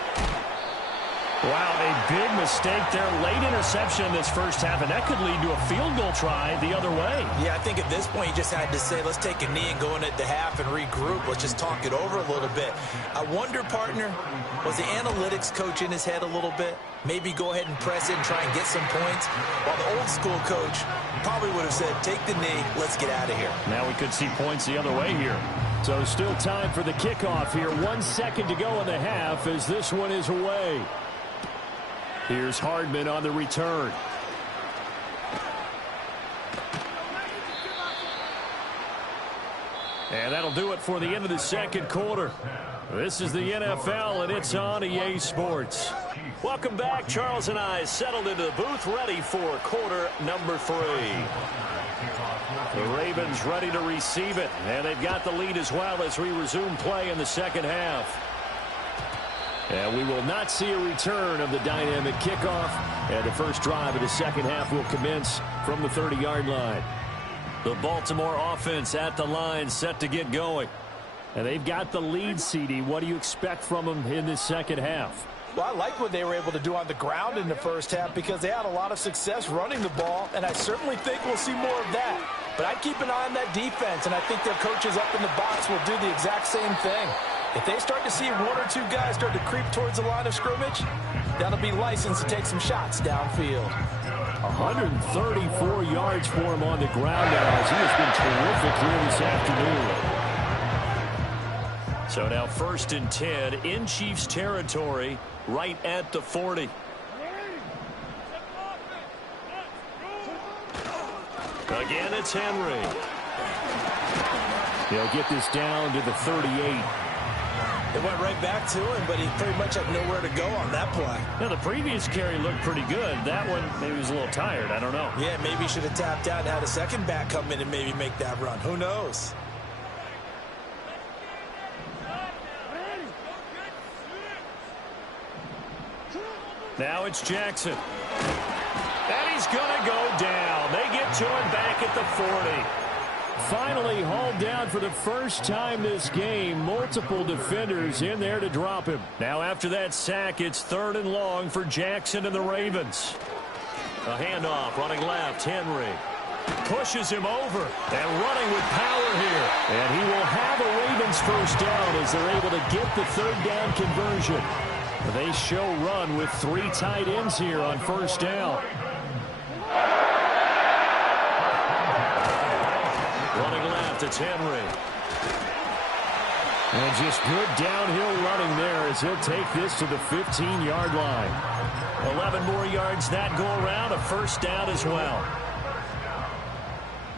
Wow, a big mistake there. Late interception in this first half, and that could lead to a field goal try the other way. Yeah, I think at this point you just had to say, let's take a knee and go in at the half and regroup. Let's just talk it over a little bit. I wonder, partner, was the analytics coach in his head a little bit? Maybe go ahead and press it and try and get some points? While the old school coach probably would have said, take the knee, let's get out of here. Now we could see points the other way here. So still time for the kickoff here. 1 second to go in the half as this one is away. Here's Hardman on the return. And that'll do it for the end of the second quarter. This is the NFL, and it's on EA Sports. Welcome back. Charles and I settled into the booth, ready for quarter number 3. The Ravens ready to receive it, and they've got the lead as well as we resume play in the second half. And we will not see a return of the dynamic kickoff, and the first drive of the second half will commence from the 30-yard line. The Baltimore offense at the line, set to get going. And they've got the lead, CD. What do you expect from them in this second half? Well, I like what they were able to do on the ground in the first half because they had a lot of success running the ball, and I certainly think we'll see more of that. But I'd keep an eye on that defense, and I think their coaches up in the box will do the exact same thing. If they start to see 1 or 2 guys start to creep towards the line of scrimmage, that'll be licensed to take some shots downfield. 134 yards for him on the ground now as he has been terrific here this afternoon. So now 1st and 10 in Chiefs territory right at the 40. Again, it's Henry. He'll get this down to the 38. It went right back to him, but he pretty much had nowhere to go on that play. Now, the previous carry looked pretty good. That one, maybe he was a little tired. I don't know. Yeah, maybe he should have tapped out and had a second back come in and maybe make that run. Who knows? Now it's Jackson. And he's going to go down. They get to him back at the 40. Finally hauled down for the first time this game. Multiple defenders in there to drop him. Now after that sack, it's 3rd and long for Jackson and the Ravens. A handoff, running left, Henry. Pushes him over and running with power here. And he will have a Ravens first down as they're able to get the 3rd down conversion. They show run with 3 tight ends here on 1st down. Running left, it's Henry. And just good downhill running there as he'll take this to the 15-yard line. 11 more yards that go around, a first down as well.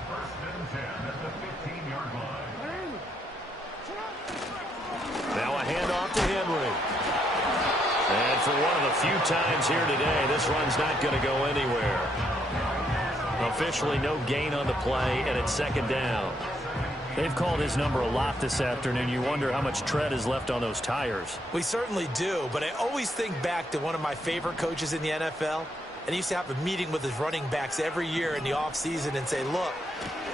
1st and 10 at the 15-yard line. Now a handoff to Henry. And for one of the few times here today, this run's not going to go anywhere. Officially no gain on the play, and it's 2nd down. They've called his number a lot this afternoon. You wonder how much tread is left on those tires. We certainly do, but I always think back to one of my favorite coaches in the NFL, and he used to have a meeting with his running backs every year in the offseason and say, look,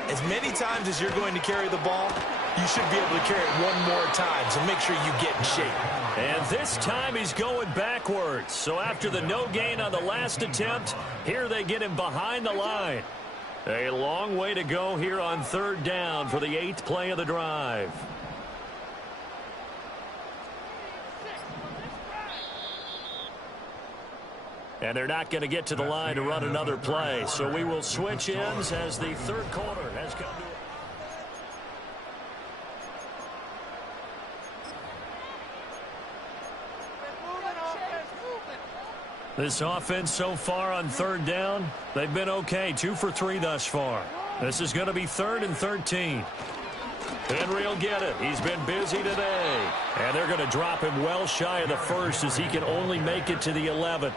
as many times as you're going to carry the ball, you should be able to carry it 1 more time, so make sure you get in shape. And this time he's going backwards. So after the no gain on the last attempt, here they get him behind the line. A long way to go here on 3rd down for the 8th play of the drive. And they're not going to get to the line to run another play. So we will switch ends as the 3rd quarter has come to This offense so far on 3rd down, they've been okay. 2 for 3 thus far. This is going to be 3rd and 13. Henry will get it. He's been busy today. And they're going to drop him well shy of the 1st as he can only make it to the 11.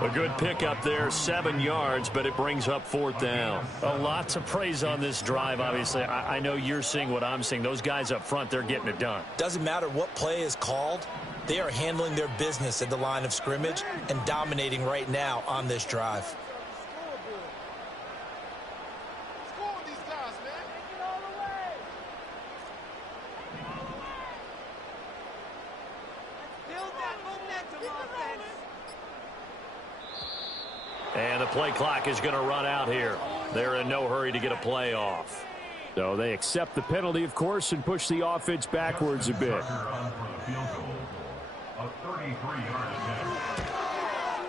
A good pickup there, 7 yards, but it brings up 4th down. A lot to praise on this drive, obviously. I know you're seeing what I'm seeing. Those guys up front, they're getting it done. Doesn't matter what play is called. They are handling their business at the line of scrimmage and dominating right now on this drive. the play clock is going to run out here. They're in no hurry to get a play off. So they accept the penalty, of course, and push the offense backwards a bit.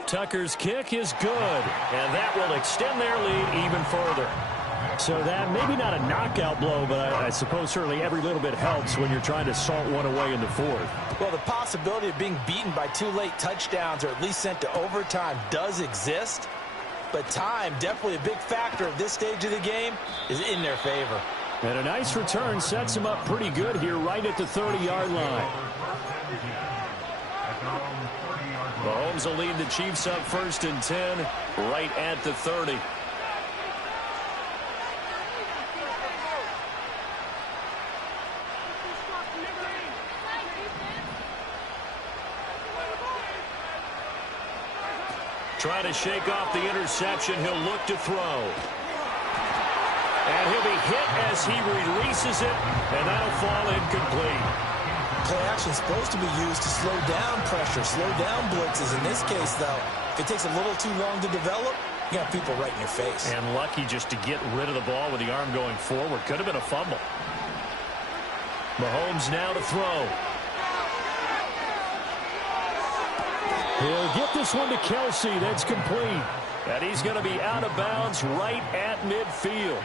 Tucker's kick is good, and that will extend their lead even further. So that maybe not a knockout blow, but I suppose certainly every little bit helps when you're trying to salt one away in the fourth. Well, the possibility of being beaten by 2 late touchdowns or at least sent to overtime does exist, but time, definitely a big factor at this stage of the game, is in their favor. And a nice return sets him up pretty good here right at the 30-yard line. Mahomes will lead the Chiefs up 1st and 10 right at the 30. Trying to shake off the interception. He'll look to throw. And he'll be hit as he releases it, and that'll fall incomplete. Play action is supposed to be used to slow down pressure, slow down blitzes. In this case, though, if it takes a little too long to develop, you got people right in your face. And lucky just to get rid of the ball with the arm going forward. Could have been a fumble. Mahomes now to throw. He'll get this one to Kelsey. That's complete. And he's going to be out of bounds right at midfield.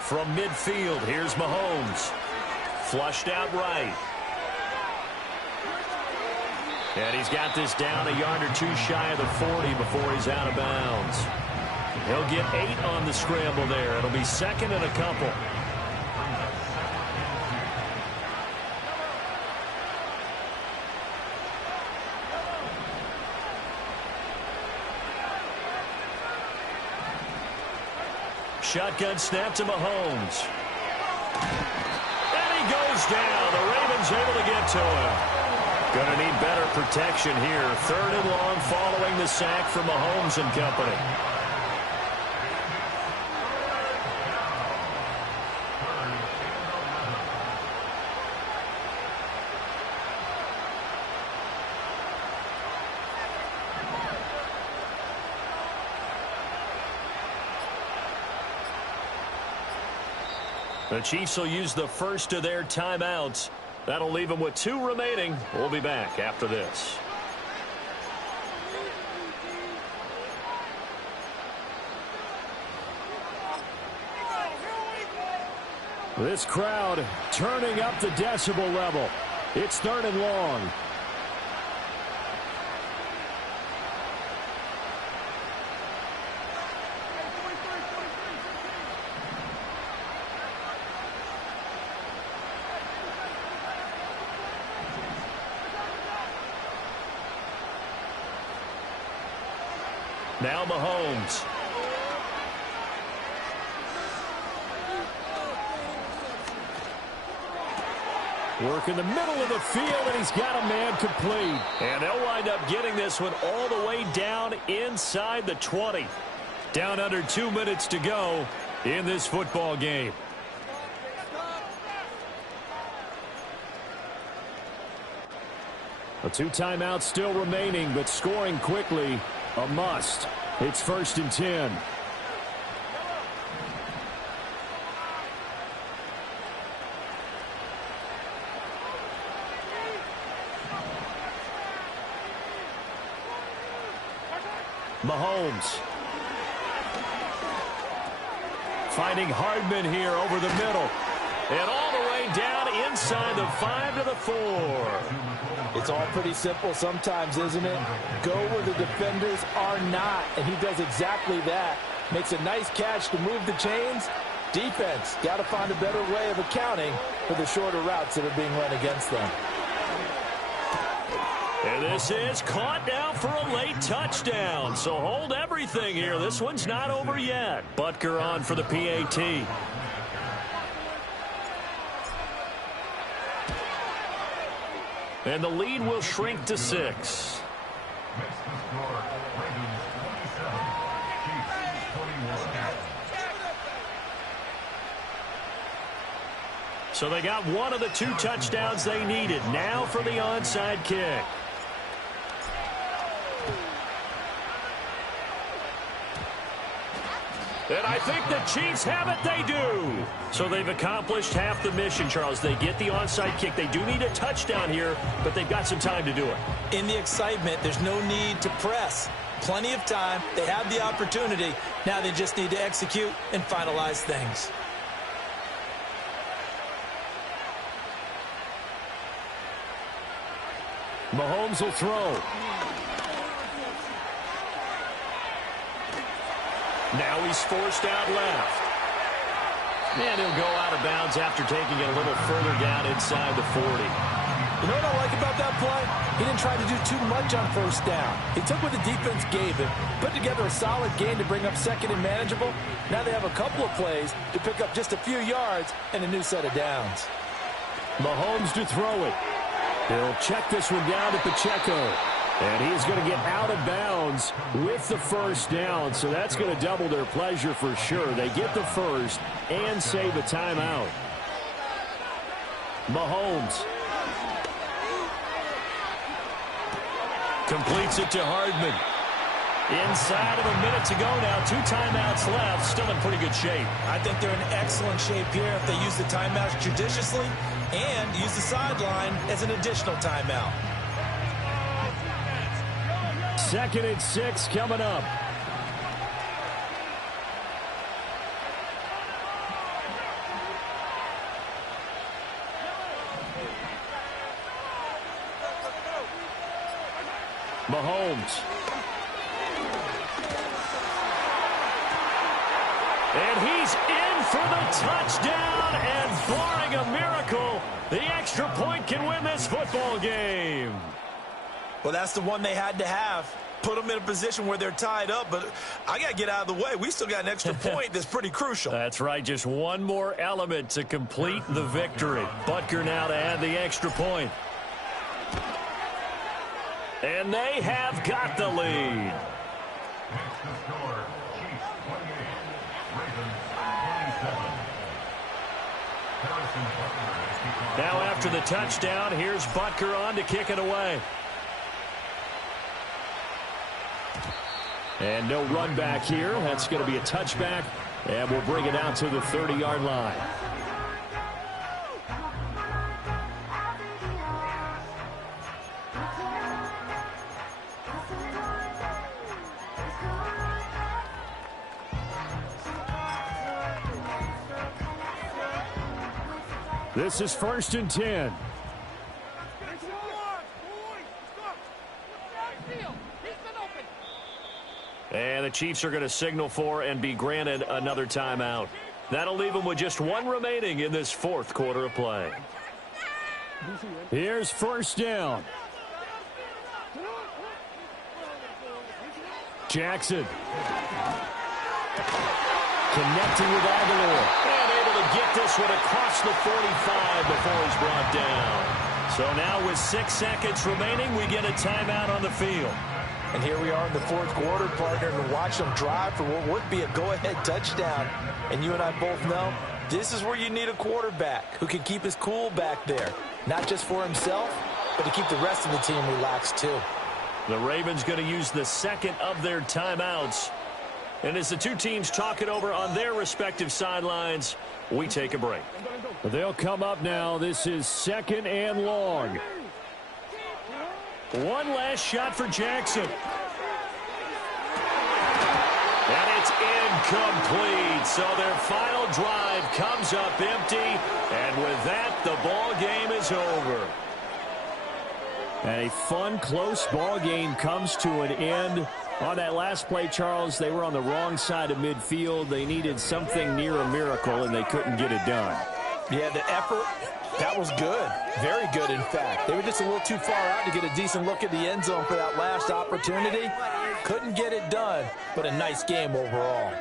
From midfield, here's Mahomes. Flushed out right. And he's got this down a yard or 2 shy of the 40 before he's out of bounds. He'll get 8 on the scramble there. It'll be 2nd and a couple. Shotgun snap to Mahomes. And he goes down. The Ravens able to get to him. Going to need better protection here. 3rd and long following the sack from Mahomes and company. The Chiefs will use the first of their timeouts. That'll leave them with 2 remaining. We'll be back after this. This crowd turning up the decibel level. It's 3rd and long. Now Mahomes. Work in the middle of the field, and he's got a man complete. And they'll wind up getting this one all the way down inside the 20. Down under 2 minutes to go in this football game. A 2 timeouts still remaining, but scoring quickly, a must. It's 1st and 10. Mahomes. Finding Hardman here over the middle. And all the way down inside the 5 to the 4. It's all pretty simple sometimes, isn't it? Go where the defenders are not, and he does exactly that. Makes a nice catch to move the chains. Defense, got to find a better way of accounting for the shorter routes that are being run against them. And this is caught now for a late touchdown. So hold everything here. This one's not over yet. Butker on for the PAT. And the lead will shrink to 6. So they got one of the 2 touchdowns they needed. Now for the onside kick. And I think the Chiefs have it. They do. So they've accomplished half the mission, Charles. They get the onside kick. They do need a touchdown here, but they've got some time to do it. In the excitement, there's no need to press. Plenty of time. They have the opportunity. Now they just need to execute and finalize things. Mahomes will throw. Now he's forced out left. And he'll go out of bounds after taking it a little further down inside the 40. You know what I like about that play? He didn't try to do too much on first down. He took what the defense gave him, put together a solid game to bring up second and manageable. Now they have a couple of plays to pick up just a few yards and a new set of downs. Mahomes to throw it. He'll check this one down to Pacheco. And he's going to get out of bounds with the first down. So that's going to double their pleasure for sure. They get the first and save a timeout. Mahomes. Completes it to Hardman. Inside of a minute to go now. 2 timeouts left. Still in pretty good shape. I think they're in excellent shape here if they use the timeouts judiciously and use the sideline as an additional timeout. 2nd and 6 coming up. Mahomes. And he's in for the touchdown. And barring a miracle, the extra point can win this football game. Well, that's the one they had to have. Put them in a position where they're tied up, but I got to get out of the way. We still got an extra point that's pretty crucial. That's right. Just one more element to complete the victory. Butker now to add the extra point. And they have got the lead. Extra score, Chiefs 28, Ravens 27. Now after the touchdown, here's Butker on to kick it away. And no run back here. That's going to be a touchback. And we'll bring it out to the 30-yard line. This is 1st and 10. And the Chiefs are going to signal for and be granted another timeout. That'll leave them with just one remaining in this 4th quarter of play. Here's 1st down. Jackson. Connecting with Aguilar. And able to get this one across the 45 before he's brought down. So now with 6 seconds remaining, we get a timeout on the field. And here we are in the 4th quarter, partner, and watch them drive for what would be a go-ahead touchdown. And you and I both know this is where you need a quarterback who can keep his cool back there. Not just for himself, but to keep the rest of the team relaxed too. The Ravens going to use the 2nd of their timeouts. And as the 2 teams talk it over on their respective sidelines, we take a break. They'll come up now. This is 2nd and long. One last shot for Jackson. And it's incomplete. So their final drive comes up empty. And with that, the ball game is over. And a fun, close ball game comes to an end. On that last play, Charles, they were on the wrong side of midfield. They needed something near a miracle, and they couldn't get it done. Yeah, the effort, that was good. Very good, in fact. They were just a little too far out to get a decent look at the end zone for that last opportunity. Couldn't get it done, but a nice game overall.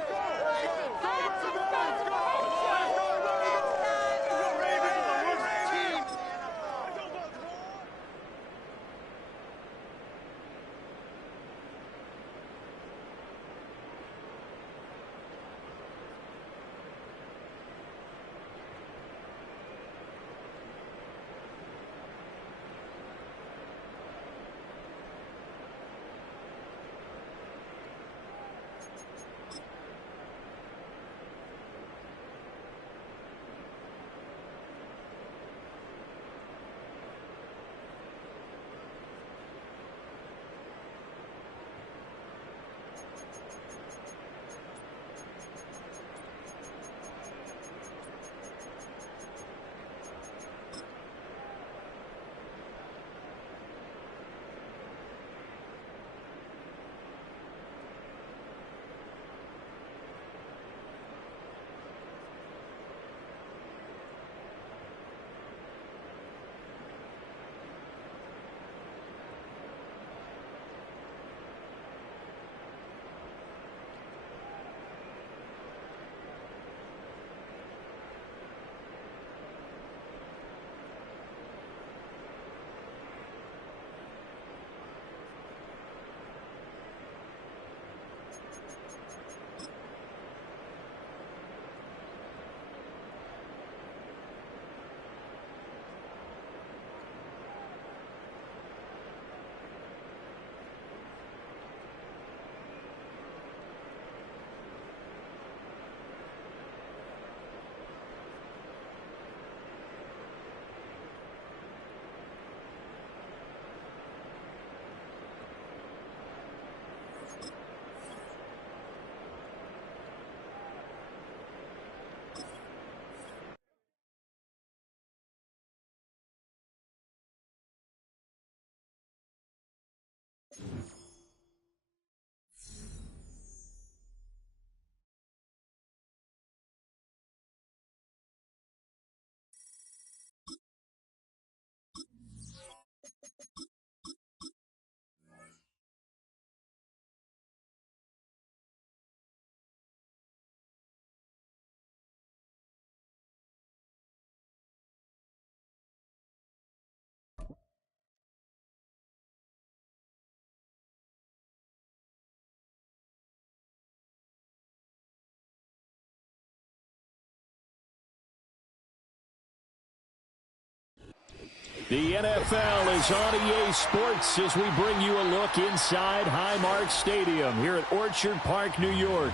The NFL is on EA Sports as we bring you a look inside Highmark Stadium here at Orchard Park, New York.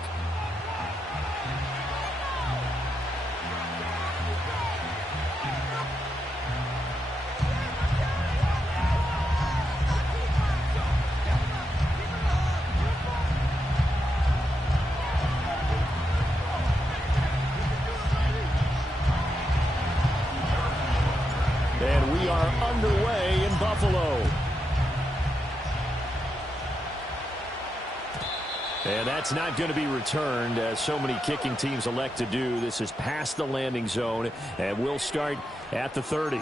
And we are underway in Buffalo. And that's not going to be returned, as so many kicking teams elect to do. This is past the landing zone, and we'll start at the 30.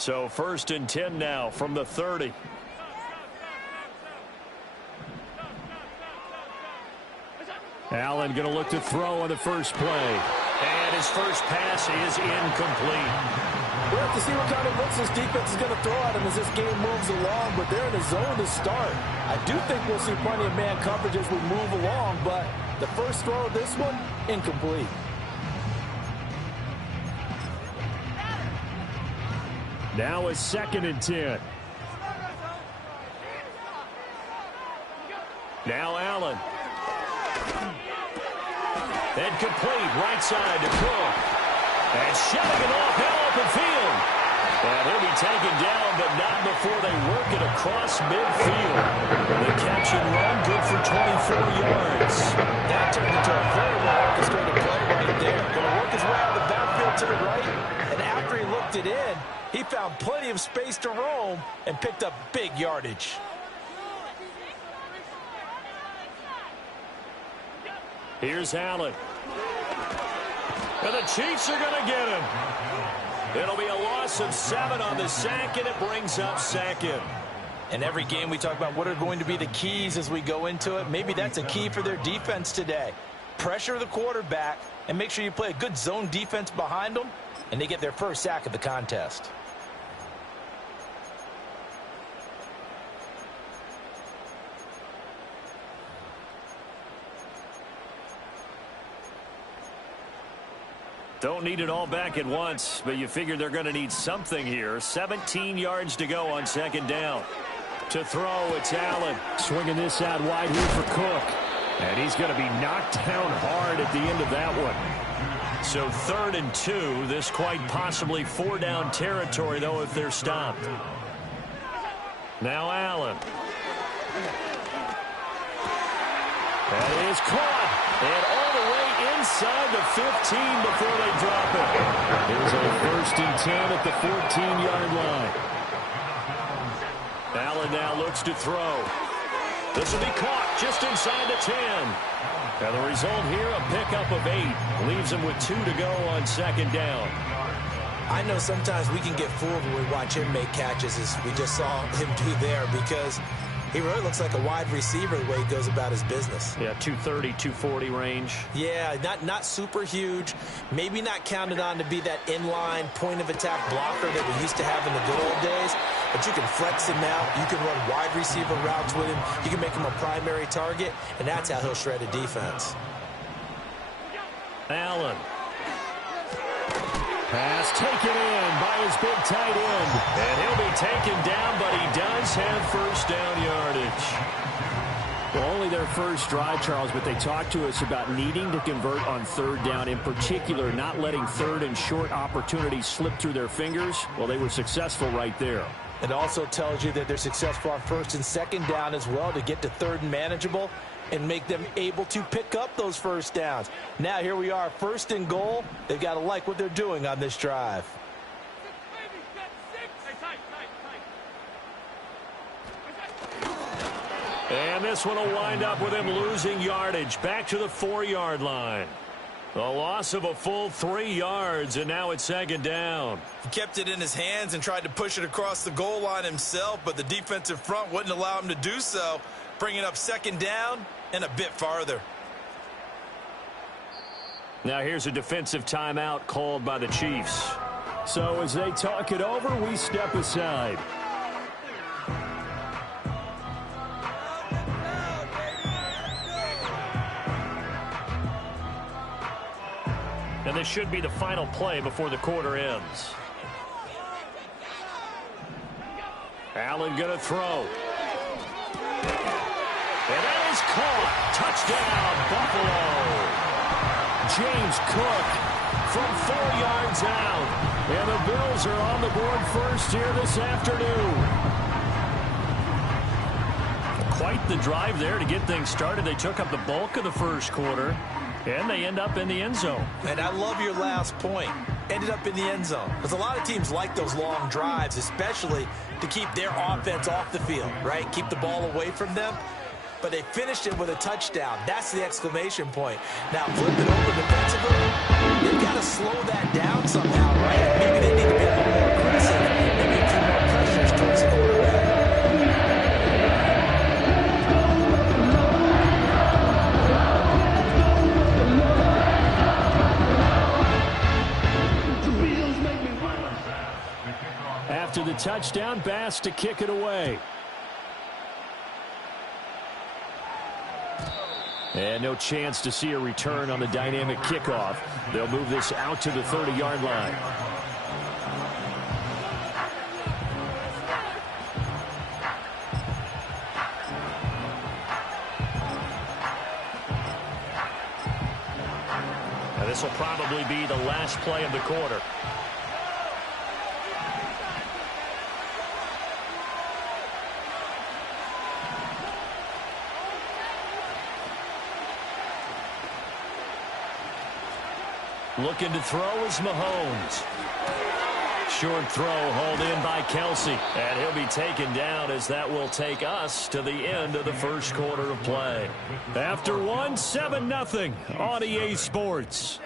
So 1st and 10 now from the 30. Allen going to look to throw on the first play. And his first pass is incomplete. We'll have to see what kind of looks this defense is going to throw at him as this game moves along, but they're in the zone to start. I do think we'll see plenty of man coverage as we move along, but the first throw of this one, incomplete. Now it's 2nd and 10. Now Allen. And complete right side to Cook. And shoving it off now open field. And he'll be taken down, but not before they work it across midfield. The catch and run good for 24 yards. That turned into a very well orchestrated play right there. Going to work his way out of the backfield to the right. And after he looked it in, he found plenty of space to roam and picked up big yardage. Here's Allen. And the Chiefs are going to get him. It'll be a loss of 7 on the sack, and it brings up 2nd. In every game we talk about what are going to be the keys as we go into it. Maybe that's a key for their defense today. Pressure the quarterback and make sure you play a good zone defense behind them, and they get their first sack of the contest. Don't need it all back at once, but you figure they're going to need something here. 17 yards to go on 2nd down. To throw, it's Allen. Swinging this out wide here for Cook. And he's going to be knocked down hard at the end of that one. So 3rd and 2. This quite possibly 4-down territory, though, if they're stopped. Now Allen. That is caught. And all the way inside the 15 before they drop it. Here's a 1st and 10 at the 14-yard line. Allen now looks to throw. This will be caught just inside the 10. Now the result here, a pickup of 8. Leaves him with 2 to go on 2nd down. I know sometimes we can get fooled when we watch him make catches, as we just saw him do there, because he really looks like a wide receiver the way he goes about his business. Yeah, 230, 240 range. Yeah, not super huge. Maybe not counted on to be that inline point-of-attack blocker that we used to have in the good old days. But you can flex him out. You can run wide receiver routes with him. You can make him a primary target, and that's how he'll shred a defense. Allen. Pass taken in by his big tight end. And he'll be taken down, but he does have 1st down yardage. Well, only their first drive, Charles, but they talked to us about needing to convert on 3rd down, in particular not letting 3rd and short opportunities slip through their fingers. Well, they were successful right there. It also tells you that they're successful on 1st and 2nd down as well to get to 3rd and manageable and make them able to pick up those 1st downs. Now here we are, 1st and goal. They've got to like what they're doing on this drive. And this one will wind up with him losing yardage back to the 4-yard line. A loss of a full 3 yards, and now it's 2nd down. He kept it in his hands and tried to push it across the goal line himself, but the defensive front wouldn't allow him to do so, bringing up 2nd down and a bit farther. Now here's a defensive timeout called by the Chiefs. So as they talk it over, we step aside. And this should be the final play before the quarter ends. Allen going to throw. And that is caught. Touchdown, Buffalo. James Cook from 4 yards out. And the Bills are on the board first here this afternoon. Quite the drive there to get things started. They took up the bulk of the first quarter, and they end up in the end zone. And I love your last point. Ended up in the end zone. Because a lot of teams like those long drives, especially to keep their offense off the field, right? Keep the ball away from them. But they finished it with a touchdown. That's the exclamation point. Now, flip it over defensively. They've got to slow that down somehow, right? Maybe they need to be a little more aggressive. Maybe a few more pressures towards the quarterback. After the touchdown, Bass to kick it away. And no chance to see a return on the dynamic kickoff. They'll move this out to the 30-yard line. Now this will probably be the last play of the quarter. Looking to throw is Mahomes. Short throw hauled in by Kelsey. And he'll be taken down as that will take us to the end of the first quarter of play. After one, 7-0 on EA Sports.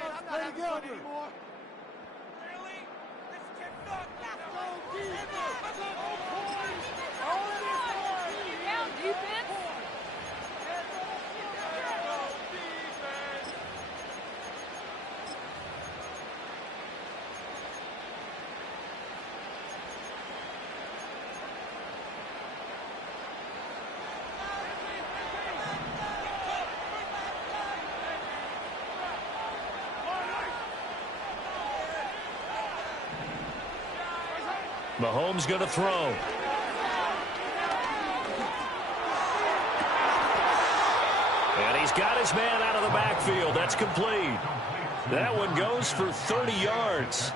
Mahomes going to throw. And he's got his man out of the backfield. That's complete. That one goes for 30 yards.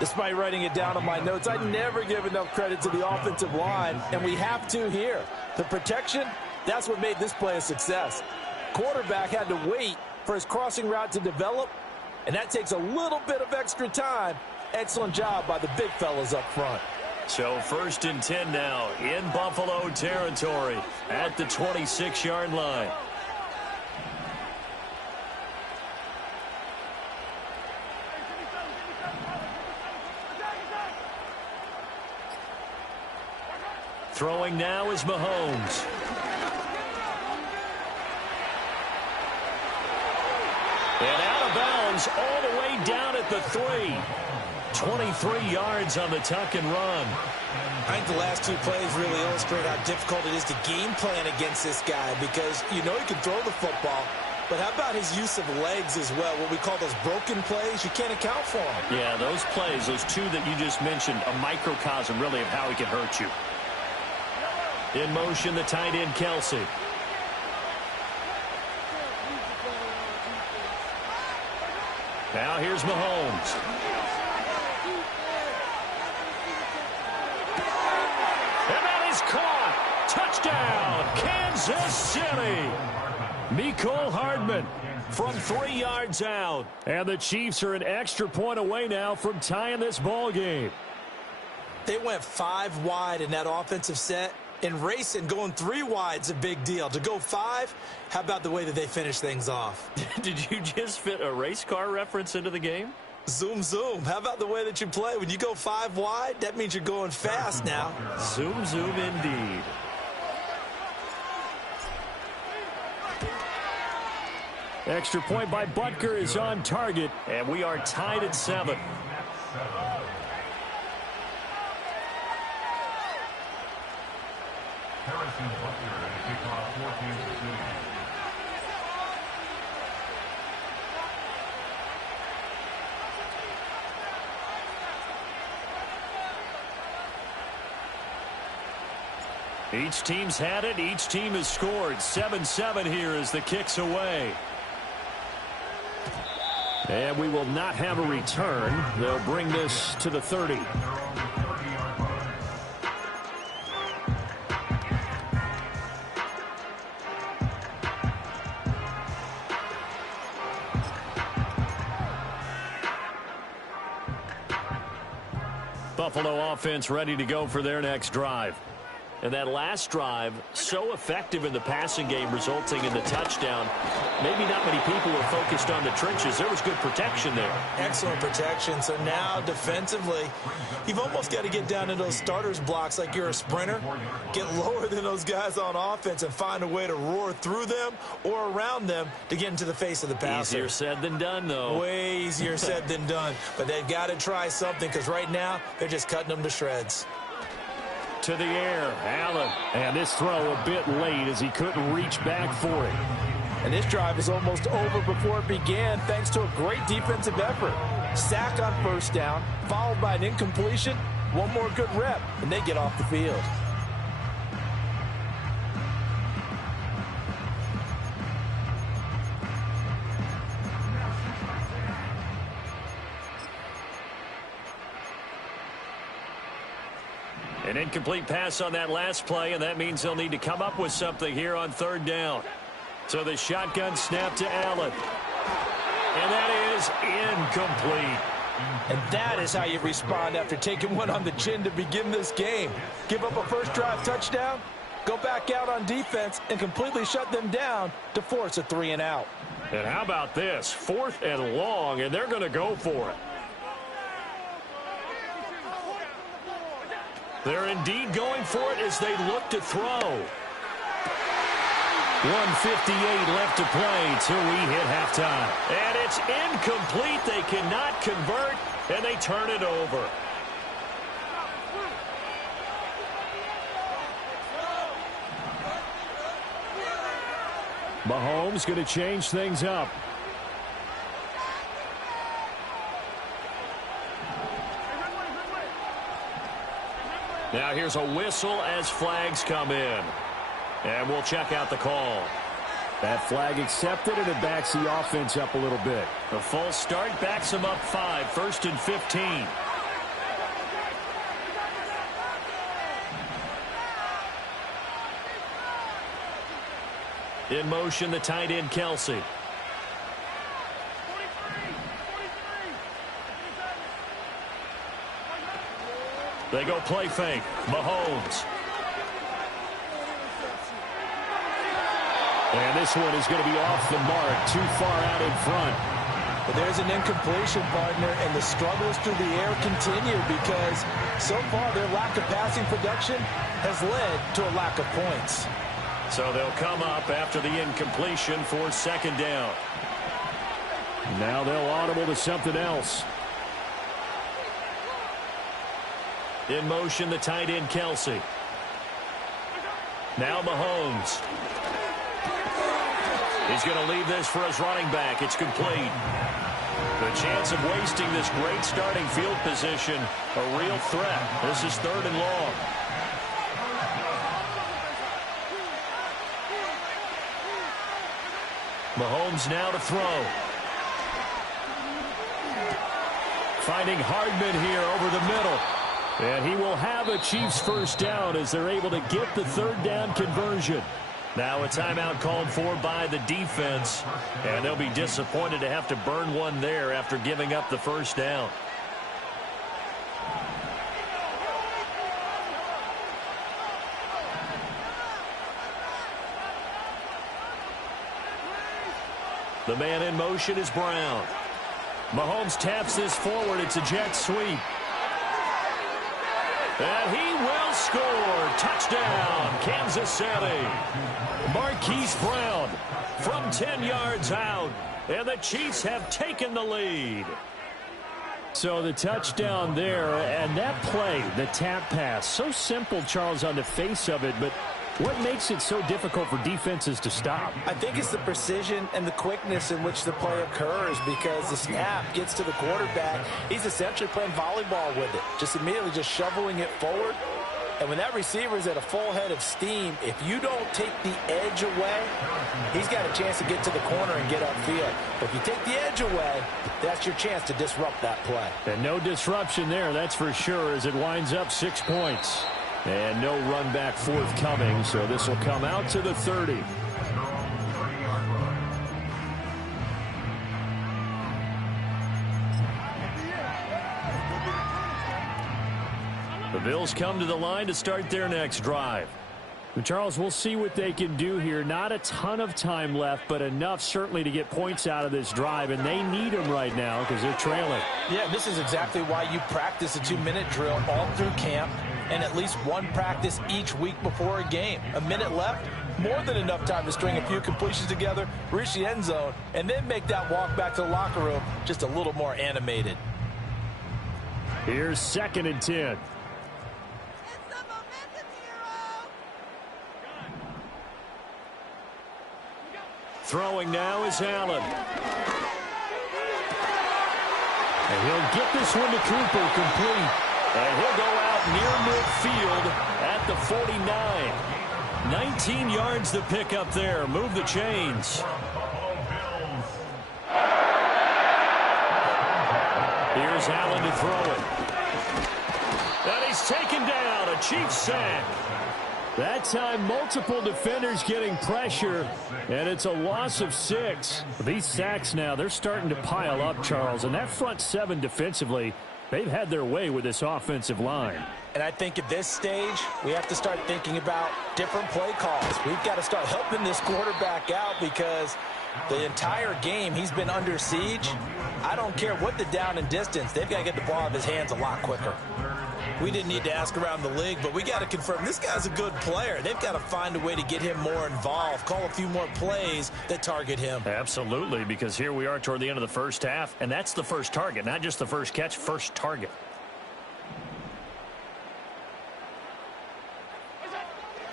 Despite writing it down on my notes, I never give enough credit to the offensive line, and we have to here. The protection, that's what made this play a success. Quarterback had to wait for his crossing route to develop, and that takes a little bit of extra time. Excellent job by the big fellas up front. So 1st and 10 now in Buffalo territory at the 26-yard line. Throwing now is Mahomes. And out of bounds all the way down at the 3. 23 yards on the tuck and run. I think the last two plays really illustrate how difficult it is to game plan against this guy because you know he can throw the football, but how about his use of legs as well? What we call those broken plays, you can't account for them. Yeah, those plays, those two that you just mentioned, a microcosm really of how he can hurt you. In motion, the tight end, Kelsey. Now here's Mahomes. And that is caught. Touchdown, Kansas City. Mecole Hardman from 3 yards out. And the Chiefs are an extra point away now from tying this ball game. They went 5 wide in that offensive set. And racing, going 3 wide's a big deal. To go 5, how about the way that they finish things off? Did you just fit a race car reference into the game? Zoom, zoom. How about the way that you play? When you go 5 wide, that means you're going fast now. Zoom, zoom indeed. Extra point by Butker is on target. And we are tied at 7. Harrison Butler to kick off for Kansas City. Each team's had it. Each team has scored. 7-7 here as the kick's away. And we will not have a return. They'll bring this to the 30. Buffalo offense ready to go for their next drive. And that last drive, so effective in the passing game, resulting in the touchdown. Maybe not many people were focused on the trenches. There was good protection there. Excellent protection. So now defensively, you've almost got to get down to those starters blocks like you're a sprinter. Get lower than those guys on offense and find a way to roar through them or around them to get into the face of the passer. Easier said than done, though. Way easier said than done. But they've got to try something because right now they're just cutting them to shreds. To the air, Allen. And this throw a bit late as he couldn't reach back for it. And this drive is almost over before it began thanks to a great defensive effort. Sack on first down, followed by an incompletion, one more good rep, and they get off the field. An incomplete pass on that last play, and that means they'll need to come up with something here on third down. So the shotgun snap to Allen. And that is incomplete. And that is how you respond after taking one on the chin to begin this game. Give up a first drive touchdown, go back out on defense, and completely shut them down to force a 3-and-out. And how about this? 4th and long, and they're going to go for it. They're indeed going for it as they look to throw. 1:58 left to play till we hit halftime. And it's incomplete. They cannot convert, and they turn it over. Mahomes going to change things up. Now here's a whistle as flags come in. And we'll check out the call. That flag accepted, and it backs the offense up a little bit. The false start backs them up 5, 1st and 15. In motion, the tight end, Kelsey. They go play fake. Mahomes. And this one is going to be off the mark, too far out in front. But there's an incompletion, partner, and the struggles through the air continue because so far their lack of passing production has led to a lack of points. So they'll come up after the incompletion for 2nd down. Now they'll audible to something else. In motion, the tight end, Kelsey. Now Mahomes. He's going to leave this for his running back. It's complete. The chance of wasting this great starting field position, a real threat. This is 3rd and long. Mahomes now to throw. Finding Hardman here over the middle. And he will have a Chiefs first down as they're able to get the 3rd down conversion. Now a timeout called for by the defense. And they'll be disappointed to have to burn one there after giving up the first down. The man in motion is Brown. Mahomes taps this forward. It's a jet sweep. And he will score. Touchdown, Kansas City. Marquise Brown from 10 yards out. And the Chiefs have taken the lead. So the touchdown there, and that play, the tap pass, so simple, Charles, on the face of it, but What makes it so difficult for defenses to stop? I think it's the precision and the quickness in which the play occurs, because the snap gets to the quarterback. He's essentially playing volleyball with it, just immediately just shoveling it forward. And when that receiver's at a full head of steam, if you don't take the edge away, he's got a chance to get to the corner and get upfield. But if you take the edge away, that's your chance to disrupt that play. And no disruption there, that's for sure, as it winds up 6 points. And no run back forthcoming, so this will come out to the 30. The Bills come to the line to start their next drive. Charles, we'll see what they can do here. Not a ton of time left, but enough certainly to get points out of this drive, and they need them right now because they're trailing. Yeah, this is exactly why you practice a 2-minute drill all through camp and at least one practice each week before a game. A minute left, more than enough time to string a few completions together, reach the end zone, and then make that walk back to the locker room just a little more animated. Here's 2nd and 10. Throwing now is Allen. And he'll get this one to Cooper, complete. And he'll go out near midfield at the 49. 19 yards to pick up there. Move the chains. Here's Allen to throw it. And he's taken down. A Chiefs sack. That time, multiple defenders getting pressure, and it's a loss of 6. These sacks now, they're starting to pile up, Charles, and that front 7 defensively, they've had their way with this offensive line. And I think at this stage, we have to start thinking about different play calls. We've got to start helping this quarterback out because the entire game he's been under siege. I don't care what the down and distance, they've got to get the ball out of his hands a lot quicker. We didn't need to ask around the league, but we got to confirm this guy's a good player. They've got to find a way to get him more involved, call a few more plays that target him. Absolutely, because here we are toward the end of the first half, and that's the first target, not just the first catch, first target.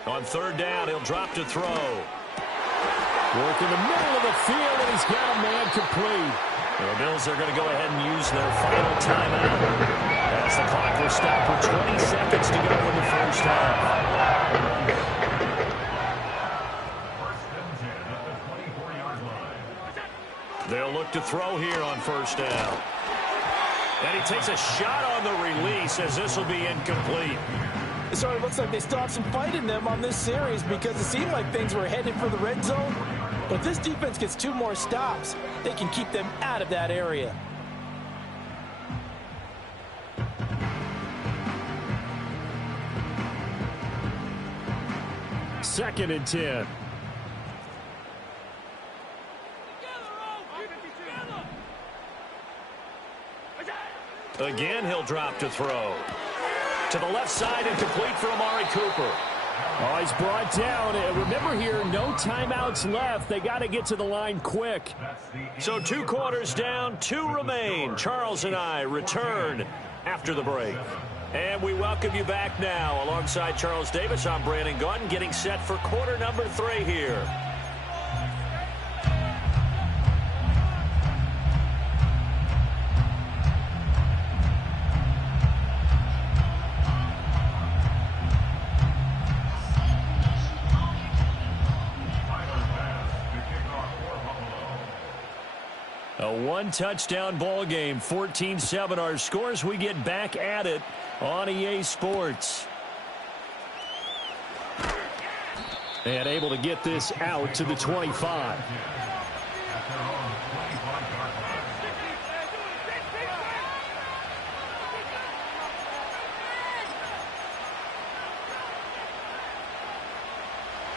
On 3rd down, he'll drop to throw. Work in the middle of the field, and he's got a man complete. The Bills are going to go ahead and use their final timeout. As the clock will stop with 20 seconds to go in the first half. They'll look to throw here on 1st down. And he takes a shot on the release as this will be incomplete. So it looks like they still have some fight in them on this series because it seemed like things were headed for the red zone. But if this defense gets 2 more stops, they can keep them out of that area. Second and 10. Again, he'll drop to throw. To the left side and complete for Amari Cooper. Oh, he's brought down. Remember here, no timeouts left. They got to get to the line quick. So 2 quarters down, 2 remain. Charles and I return after the break. And we welcome you back now. Alongside Charles Davis, I'm Brandon Gaudin, getting set for quarter number 3 here. A 1-touchdown ball game, 14-7 our scores. We get back at it on EA Sports. And able to get this out to the 25.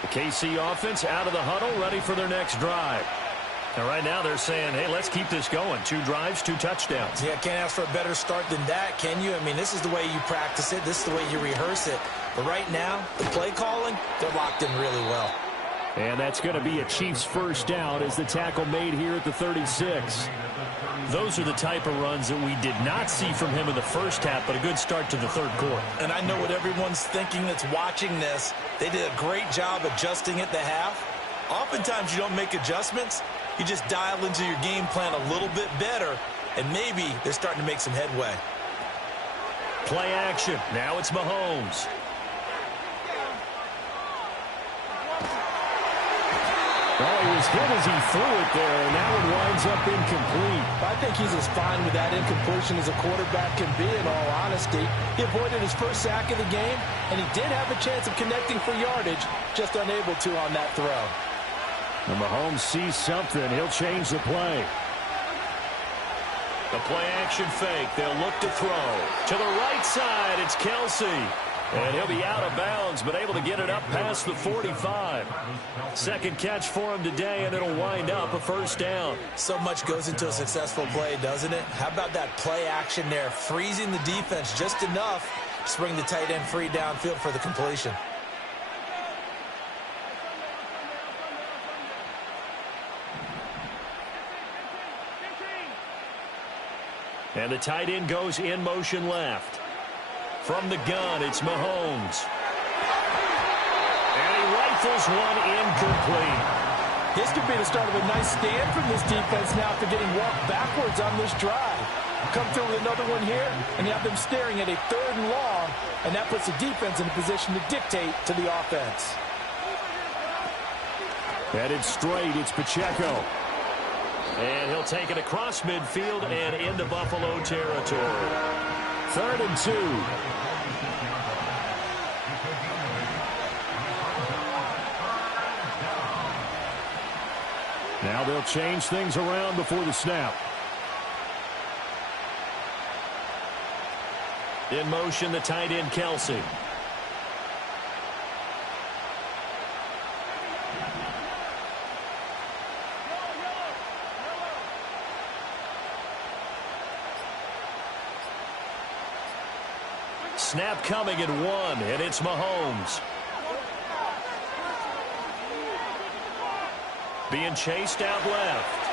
The KC offense out of the huddle, ready for their next drive. And right now they're saying, hey, let's keep this going. 2 drives, 2 touchdowns. Yeah, can't ask for a better start than that, can you? I mean, this is the way you practice it. This is the way you rehearse it. But right now, the play calling, they're locked in really well. And that's going to be a Chiefs first down as the tackle made here at the 36. Those are the type of runs that we did not see from him in the first half, but a good start to the third quarter. And I know what everyone's thinking that's watching this. They did a great job adjusting at the half. Oftentimes you don't make adjustments. You just dial into your game plan a little bit better, and maybe they're starting to make some headway. Play action. Now it's Mahomes. Oh, he was hit as he threw it there, and that one winds up incomplete. I think he's as fine with that incompletion as a quarterback can be, in all honesty. He avoided his first sack of the game, and he did have a chance of connecting for yardage, just unable to on that throw. And Mahomes sees something. He'll change the play. The play action fake. They'll look to throw. To the right side, it's Kelsey. And he'll be out of bounds, but able to get it up past the 45. Second catch for him today, and it'll wind up a first down. So much goes into a successful play, doesn't it? How about that play action there, freezing the defense just enough to bring the tight end free downfield for the completion. And the tight end goes in motion left. From the gun, it's Mahomes. And he rifles one incomplete. This could be the start of a nice stand from this defense now after getting walked backwards on this drive. Come through with another one here, and you have them staring at a 3rd and long, and that puts the defense in a position to dictate to the offense. Headed straight, it's Pacheco. And he'll take it across midfield and into Buffalo territory. 3rd and 2. Now they'll change things around before the snap. In motion, the tight end, Kelsey. Snap coming at 1, and it's Mahomes. Being chased out left.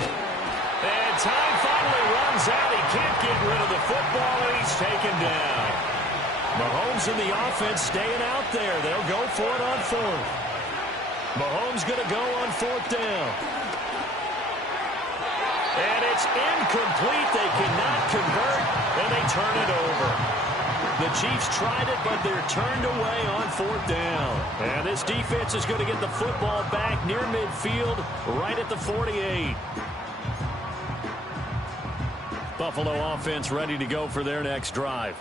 And time finally runs out. He can't get rid of the football, and he's taken down. Mahomes and the offense staying out there. They'll go for it on 4th. Mahomes going to go on 4th down. And it's incomplete. They cannot convert, and they turn it over. The Chiefs tried it, but they're turned away on 4th down. And this defense is going to get the football back near midfield, right at the 48. Buffalo offense ready to go for their next drive.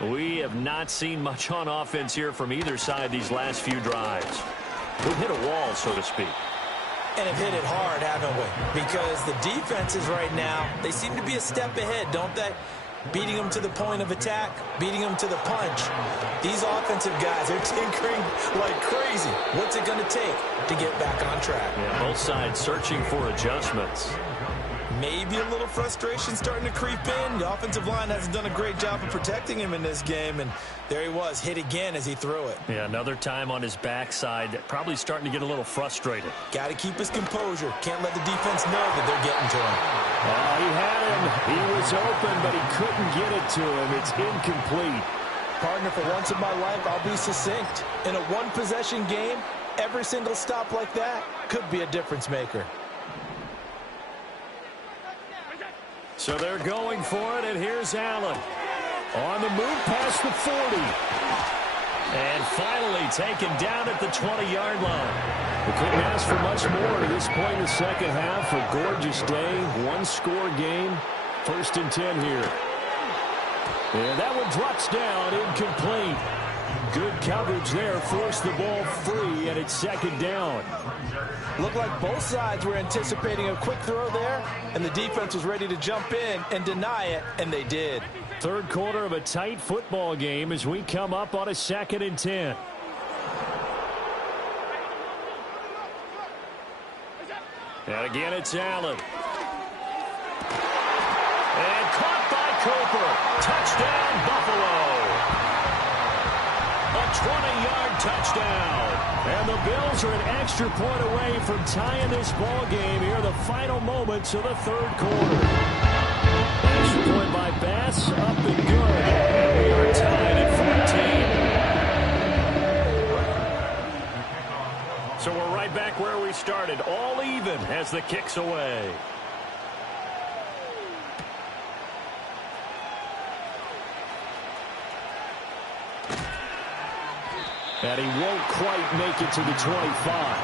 We have not seen much on offense here from either side these last few drives. We've hit a wall, so to speak. And have hit it hard, haven't we? Because the defenses right now, they seem to be a step ahead, don't they? Beating them to the point of attack, beating them to the punch. These offensive guys are tinkering like crazy. What's it going to take to get back on track? Yeah, both sides searching for adjustments. Maybe a little frustration starting to creep in. The offensive line hasn't done a great job of protecting him in this game, and there he was, hit again as he threw it. Yeah, another time on his backside, probably starting to get a little frustrated. Got to keep his composure. Can't let the defense know that they're getting to him. He had him. He was open, but he couldn't get it to him. It's incomplete. Partner, for once in my life, I'll be succinct. In a one-possession game, every single stop like that could be a difference maker. So they're going for it, and here's Allen. On the move past the 40. And finally taken down at the 20-yard line. We couldn't ask for much more at this point in the second half. A gorgeous day, one-score game. 1st and 10 here. And that one drops down, incomplete. Good coverage there, forced the ball free, and it's 2nd down. Looked like both sides were anticipating a quick throw there, and the defense was ready to jump in and deny it, and they did. 3rd quarter of a tight football game as we come up on a 2nd and 10. And again, it's Allen. And caught by Cooper. Touchdown, Buffalo. A 20-yard touchdown. And the Bills are an extra point away from tying this ball game here in the final moments of the third quarter. Extra point by Bass, up and good. And we are tied at 14. So we're right back where we started, all even as the kick's away. And he won't quite make it to the 25.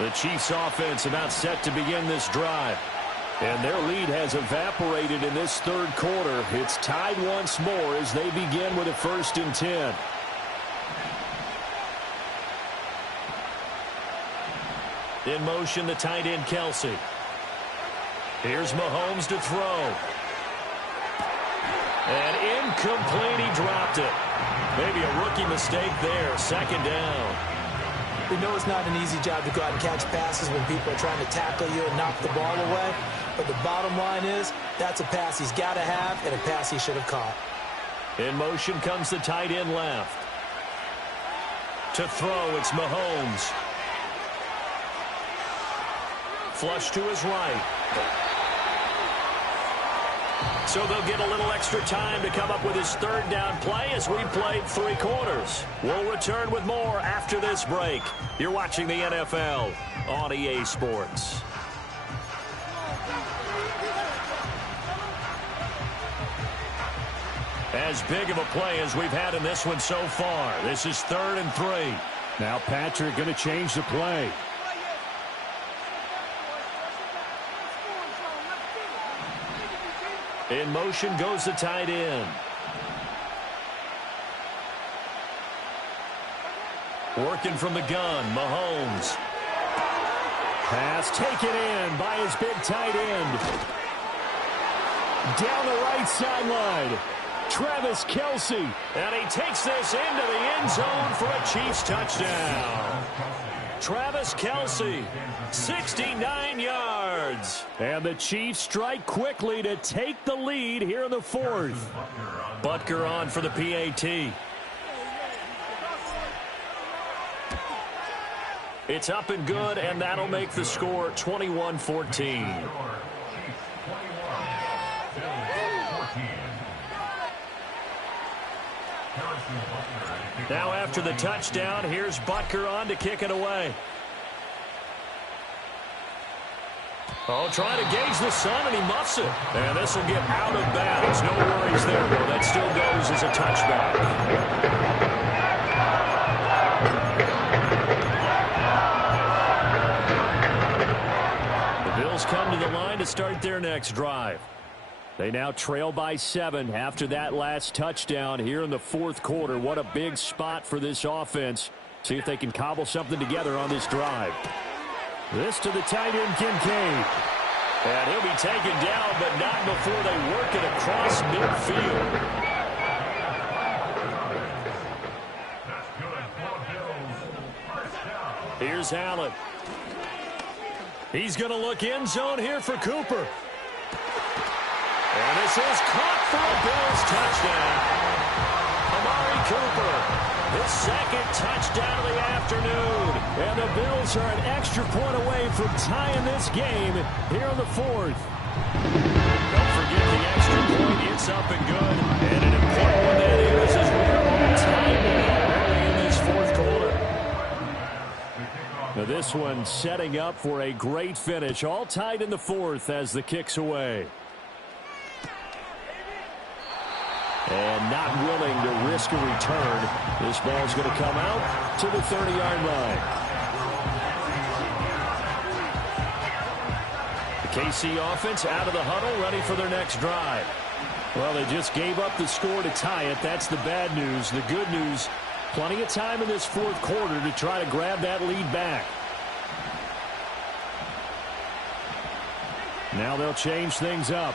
The Chiefs offense about set to begin this drive. And their lead has evaporated in this third quarter. It's tied once more as they begin with a 1st and 10. In motion, the tight end, Kelsey. Here's Mahomes to throw. And incomplete, he dropped it. Maybe a rookie mistake there, 2nd down. We know it's not an easy job to go out and catch passes when people are trying to tackle you and knock the ball away. But the bottom line is, that's a pass he's got to have and a pass he should have caught. In motion comes the tight end left. To throw, it's Mahomes. Flush to his right. So they'll get a little extra time to come up with his 3rd down play as we played 3 quarters. We'll return with more after this break. You're watching the NFL on EA Sports. As big of a play as we've had in this one so far. This is 3rd and 3. Now Patrick going to change the play. In motion goes the tight end. Working from the gun, Mahomes. Pass taken in by his big tight end. Down the right sideline. Travis Kelce. And he takes this into the end zone for a Chiefs touchdown. Travis Kelce, 69 yards. And the Chiefs strike quickly to take the lead here in the 4th. Butker on for the PAT. It's up and good, and that'll make the score 21-14. Now after the touchdown, here's Butker on to kick it away. Oh, trying to gauge the sun, and he muffs it. And this will get out of bounds. No worries there, though. That still goes as a touchback. The Bills come to the line to start their next drive. They now trail by 7 after that last touchdown here in the 4th quarter. What a big spot for this offense. See if they can cobble something together on this drive. This to the tight end, Kincaid. And he'll be taken down, but not before they work it across midfield. Here's Allen. He's going to look end zone here for Cooper. And this is caught for a Bills touchdown. Amari Cooper, his 2nd touchdown of the afternoon. And the Bills are an extra point away from tying this game here in the 4th. Don't forget the extra point. It's up and good. And an important one that is as we're all tied early in this 4th quarter. Now this one setting up for a great finish. All tied in the 4th as the kick's away. And not willing to risk a return. This ball's going to come out to the 30-yard line. The KC offense out of the huddle, ready for their next drive. Well, they just gave up the score to tie it. That's the bad news. The good news, plenty of time in this 4th quarter to try to grab that lead back. Now they'll change things up.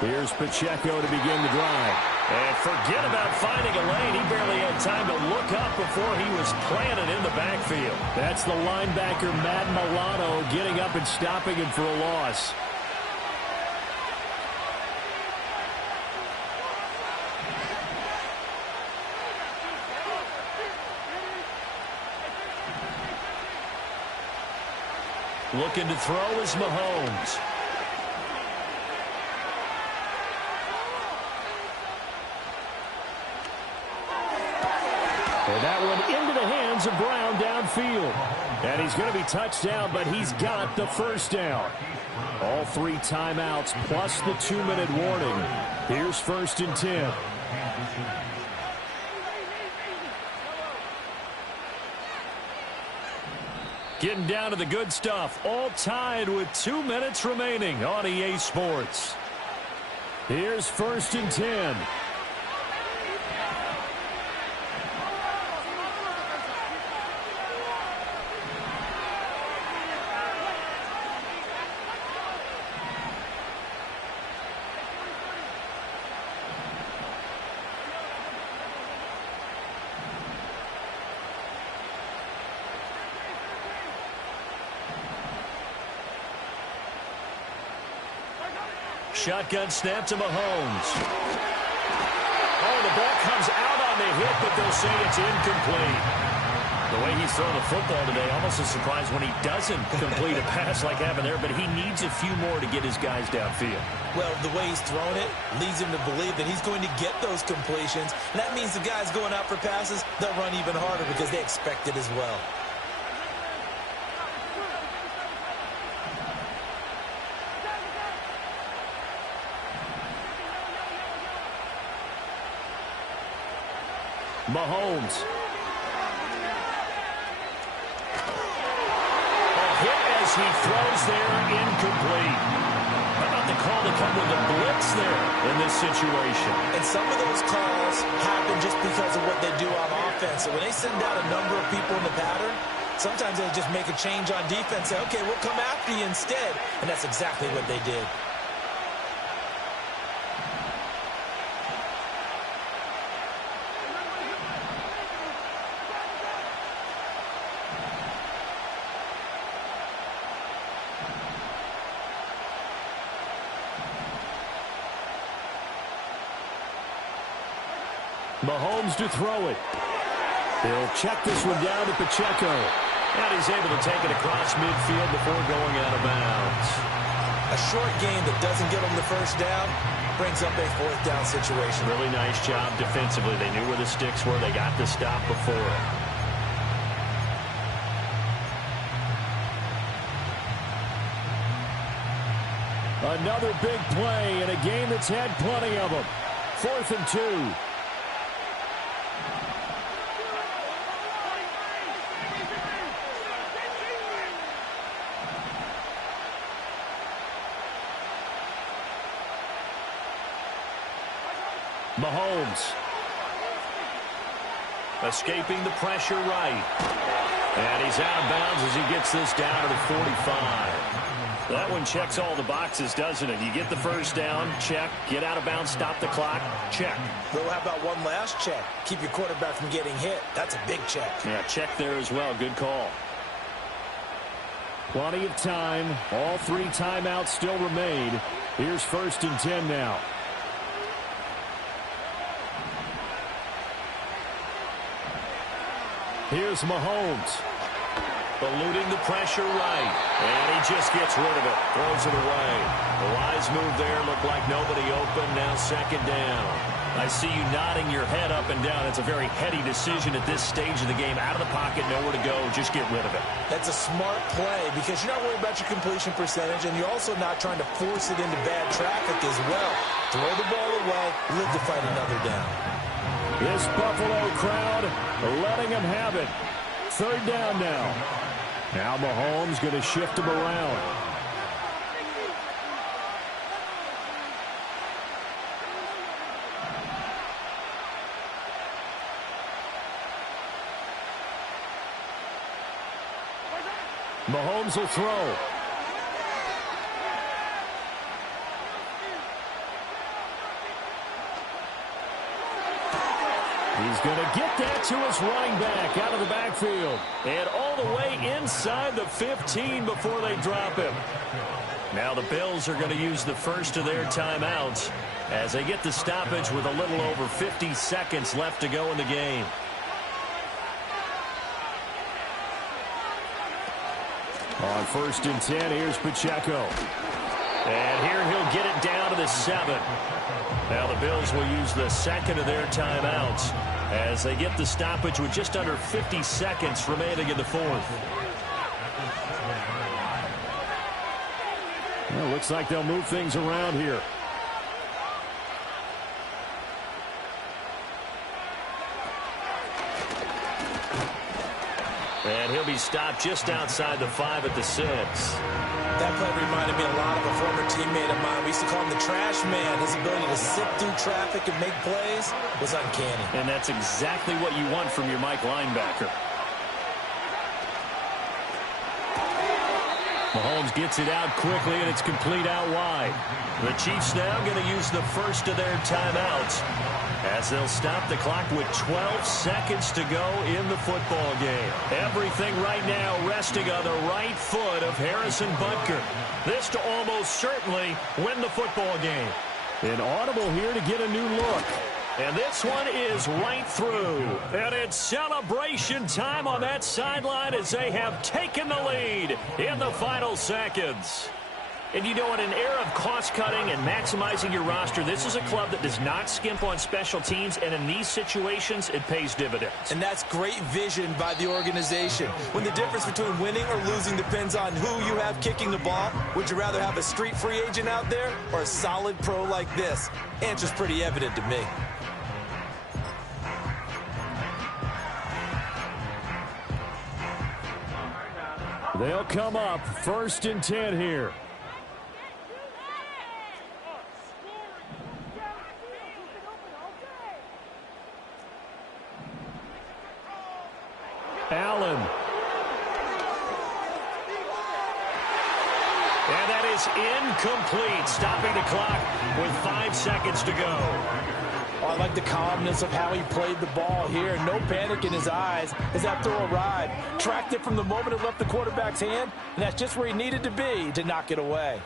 Here's Pacheco to begin the drive. And forget about finding a lane. He barely had time to look up before he was planted in the backfield. That's the linebacker, Madden, getting up and stopping him for a loss. Looking to throw is Mahomes. And that one into the hands of Brown downfield. And he's going to be touched down, but he's got the first down. All 3 timeouts plus the 2-minute warning. Here's 1st and 10. Getting down to the good stuff. All tied with 2 minutes remaining on EA Sports. Here's 1st and 10. Shotgun snap to Mahomes. Oh, the ball comes out on the hit, but they'll say it's incomplete. The way he's throwing the football today, almost a surprise when he doesn't complete a pass like having there, but he needs a few more to get his guys downfield. Well, the way he's thrown it leads him to believe that he's going to get those completions. And that means the guys going out for passes, they'll run even harder because they expect it as well. Mahomes. A hit as he throws there, incomplete. How about the call to come with a blitz there in this situation? And some of those calls happen just because of what they do on offense. So when they send out a number of people in the pattern, sometimes they just make a change on defense. Say, okay, we'll come after you instead. And that's exactly what they did. Mahomes to throw it. He'll check this one down to Pacheco. And he's able to take it across midfield before going out of bounds. A short game that doesn't get them the first down brings up a 4th down situation. Really nice job defensively. They knew where the sticks were. They got the stop before it. Another big play in a game that's had plenty of them. 4th and 2. Mahomes. Escaping the pressure right. And he's out of bounds as he gets this down to the 45. That one checks all the boxes, doesn't it? You get the first down, check. Get out of bounds, stop the clock, check. Well, how about one last check? Keep your quarterback from getting hit. That's a big check. Yeah, check there as well. Good call. Plenty of time. All 3 timeouts still remain. Here's 1st and 10 now. Here's Mahomes. Eluding the pressure right. And he just gets rid of it. Throws it away. The wise move there. Looked like nobody open. Now 2nd down. I see you nodding your head up and down. It's a very heady decision at this stage of the game. Out of the pocket, nowhere to go. Just get rid of it. That's a smart play because you're not worried about your completion percentage, and you're also not trying to force it into bad traffic as well. Throw the ball away. Live to fight another down. This Buffalo crowd letting him have it. 3rd down now. Now Mahomes going to shift him around. Mahomes will throw. going to get that to his running back out of the backfield. And all the way inside the 15 before they drop him. Now the Bills are going to use the first of their timeouts as they get the stoppage with a little over 50 seconds left to go in the game. On 1st and 10, here's Pacheco. And here he'll get it down to the 7. Now the Bills will use the second of their timeouts as they get the stoppage with just under 50 seconds remaining in the 4th. Well, looks like they'll move things around here. And he'll be stopped just outside the 5 at the 6. That play reminded me a lot of a former teammate of mine. We used to call him the trash man. His ability to sift through traffic and make plays was uncanny. And that's exactly what you want from your Mike linebacker. Mahomes gets it out quickly, and it's complete out wide. The Chiefs now going to use the first of their timeouts as they'll stop the clock with 12 seconds to go in the football game. Everything right now resting on the right foot of Harrison Butker. This to almost certainly win the football game. An audible here to get a new look. And this one is right through. And it's celebration time on that sideline as they have taken the lead in the final seconds. And you know, in an era of cost-cutting and maximizing your roster, this is a club that does not skimp on special teams, and in these situations, it pays dividends. And that's great vision by the organization. When the difference between winning or losing depends on who you have kicking the ball, would you rather have a street free agent out there or a solid pro like this? Answer's pretty evident to me. They'll come up 1st and 10 here. Allen. And that is incomplete, stopping the clock with 5 seconds to go. Oh, I like the calmness of how he played the ball here. No panic in his eyes as that throw arrived. Tracked it from the moment it left the quarterback's hand, and that's just where he needed to be to knock it away.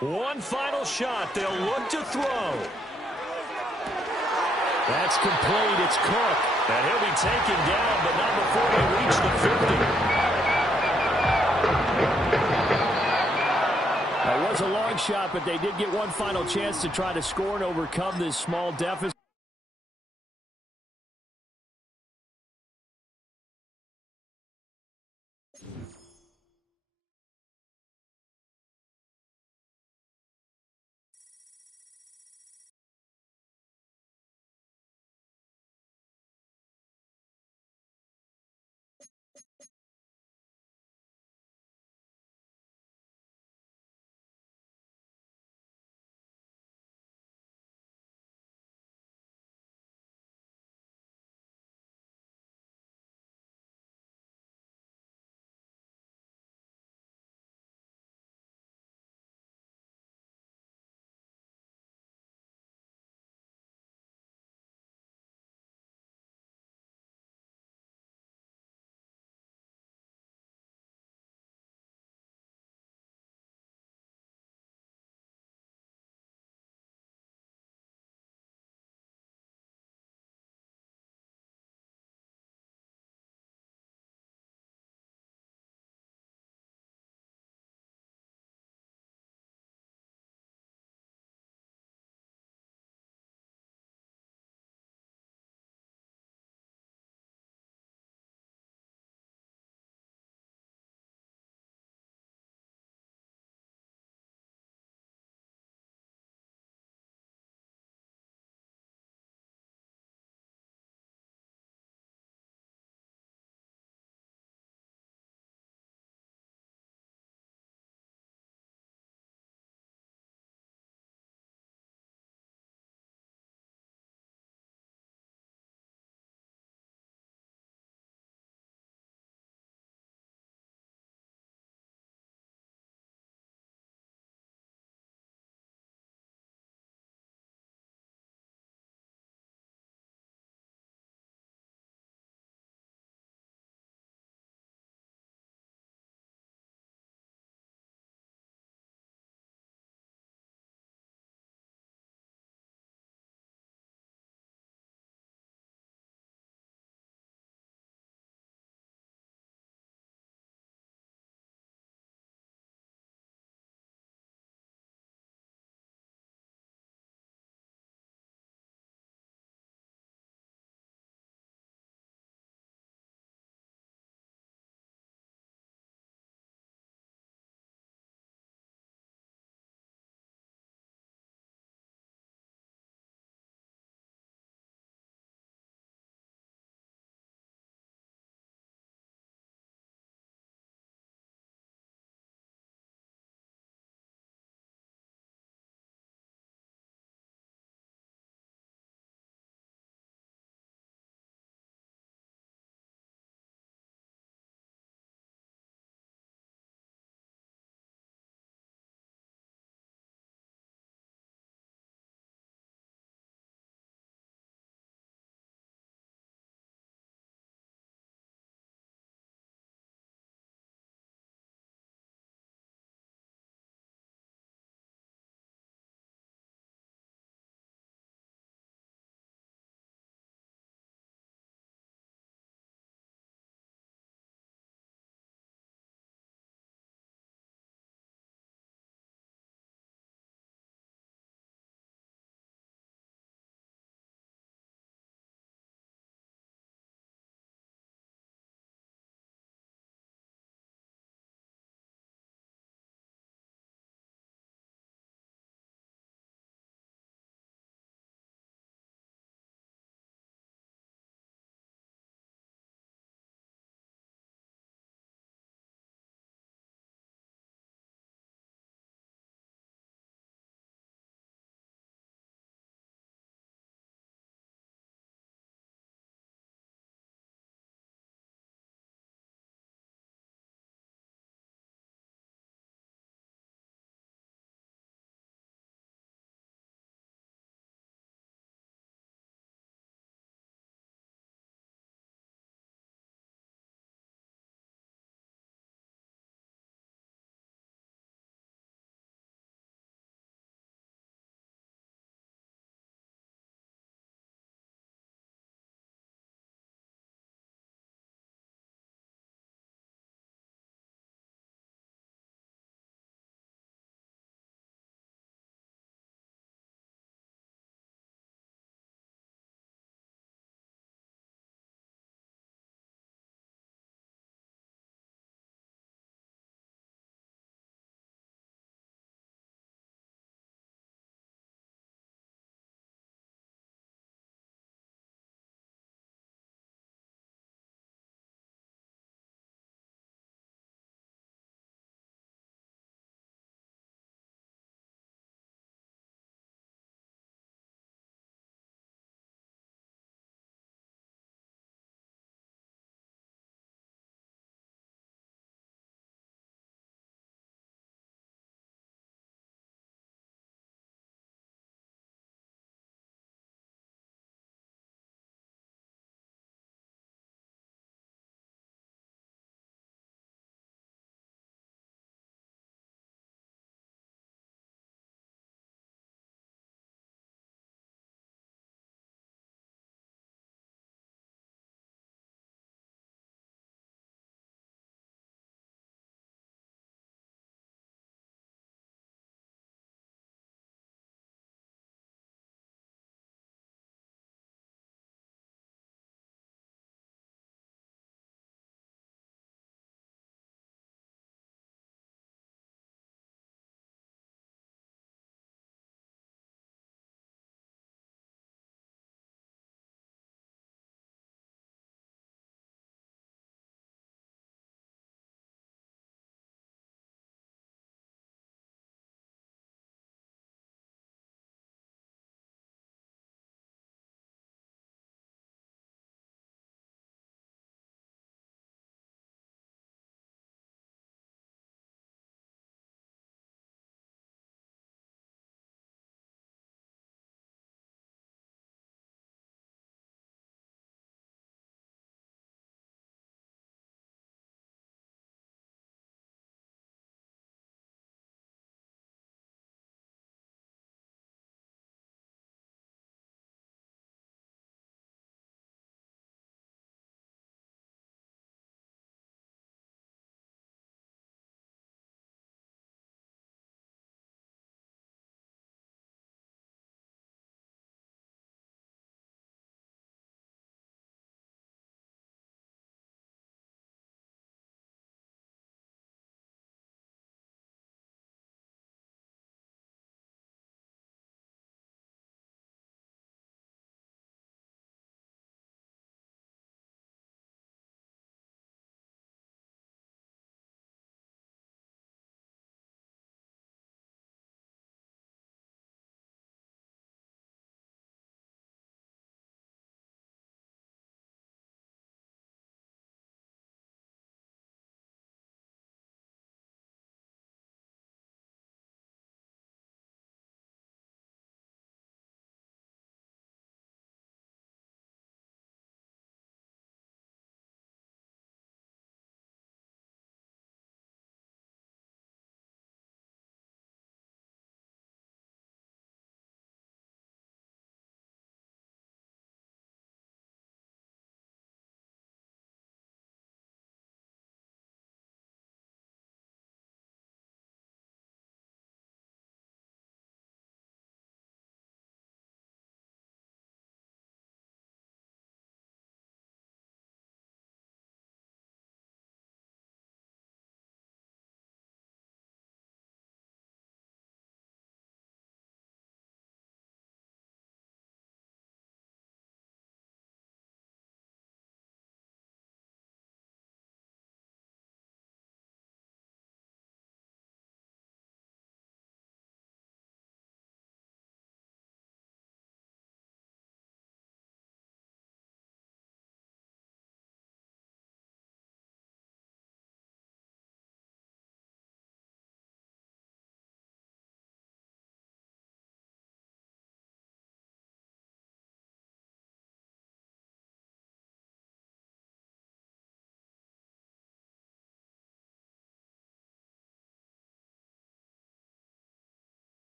One final shot. They'll look to throw. That's complete. It's Cook. And he'll be taken down, but not before they reach the 50. That was a long shot, but they did get one final chance to try to score and overcome this small deficit.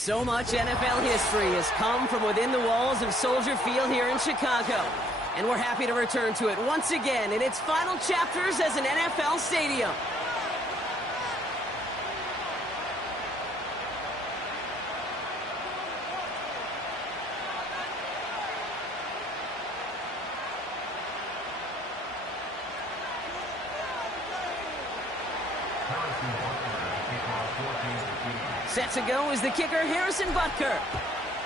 So much NFL history has come from within the walls of Soldier Field here in Chicago. And we're happy to return to it once again in its final chapters as an NFL stadium. Set to go is the kicker, Harrison Butker.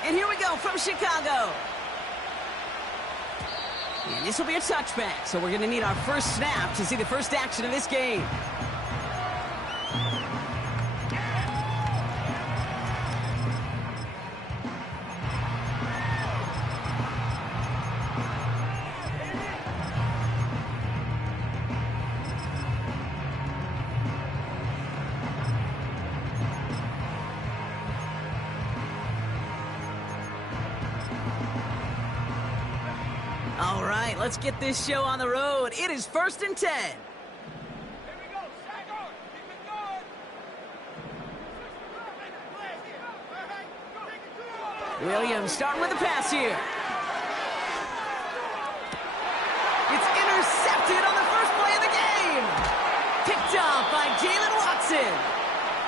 And here we go from Chicago. And this will be a touchback, so we're going to need our first snap to see the first action of this game. All right, let's get this show on the road. It is 1st and 10. Williams starting with the pass here. It's intercepted on the first play of the game. Picked off by Jalen Watson.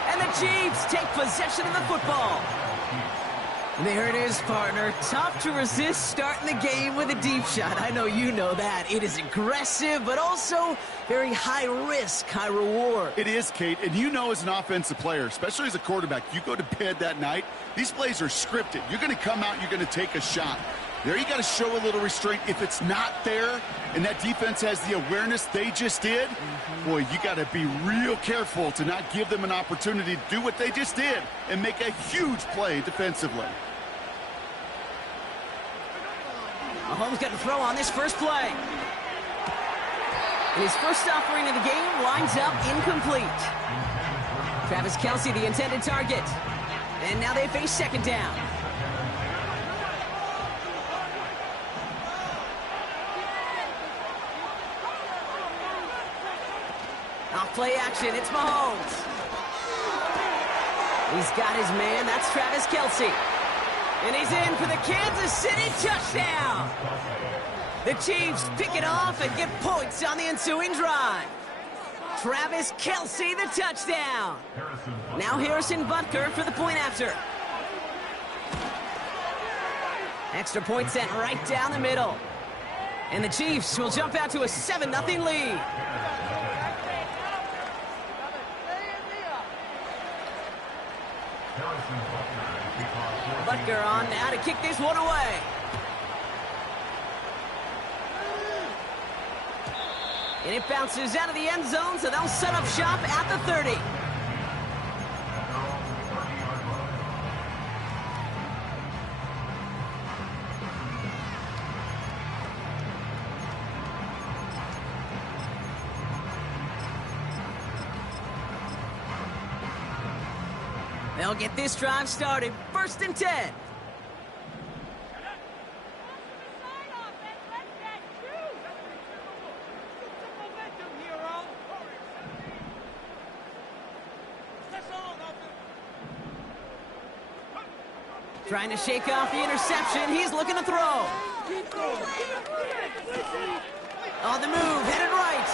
And the Chiefs take possession of the football. There it is, partner. Tough to resist starting the game with a deep shot. I know you know that. It is aggressive, but also very high risk, high reward. It is, Kate, and you know as an offensive player, especially as a quarterback, you go to bed that night, these plays are scripted. You're going to come out, you're going to take a shot. There you got to show a little restraint. If it's not there and that defense has the awareness they just did, boy, you got to be real careful to not give them an opportunity to do what they just did and make a huge play defensively. Mahomes got to throw on this first play. And his first offering of the game lines up incomplete. Travis Kelce, the intended target. And now they face second down. Off play action, it's Mahomes. He's got his man, that's Travis Kelce. And he's in for the Kansas City touchdown. The Chiefs pick it off and get points on the ensuing drive. Travis Kelce, the touchdown. Now Harrison Butker for the point after. Extra point sent right down the middle. And the Chiefs will jump out to a 7-0 lead. Butker on now to kick this one away. And it bounces out of the end zone, so they'll set up shop at the 30. They'll get this drive started. 1st and 10. Trying to shake off the interception. He's looking to throw. On the move, headed right.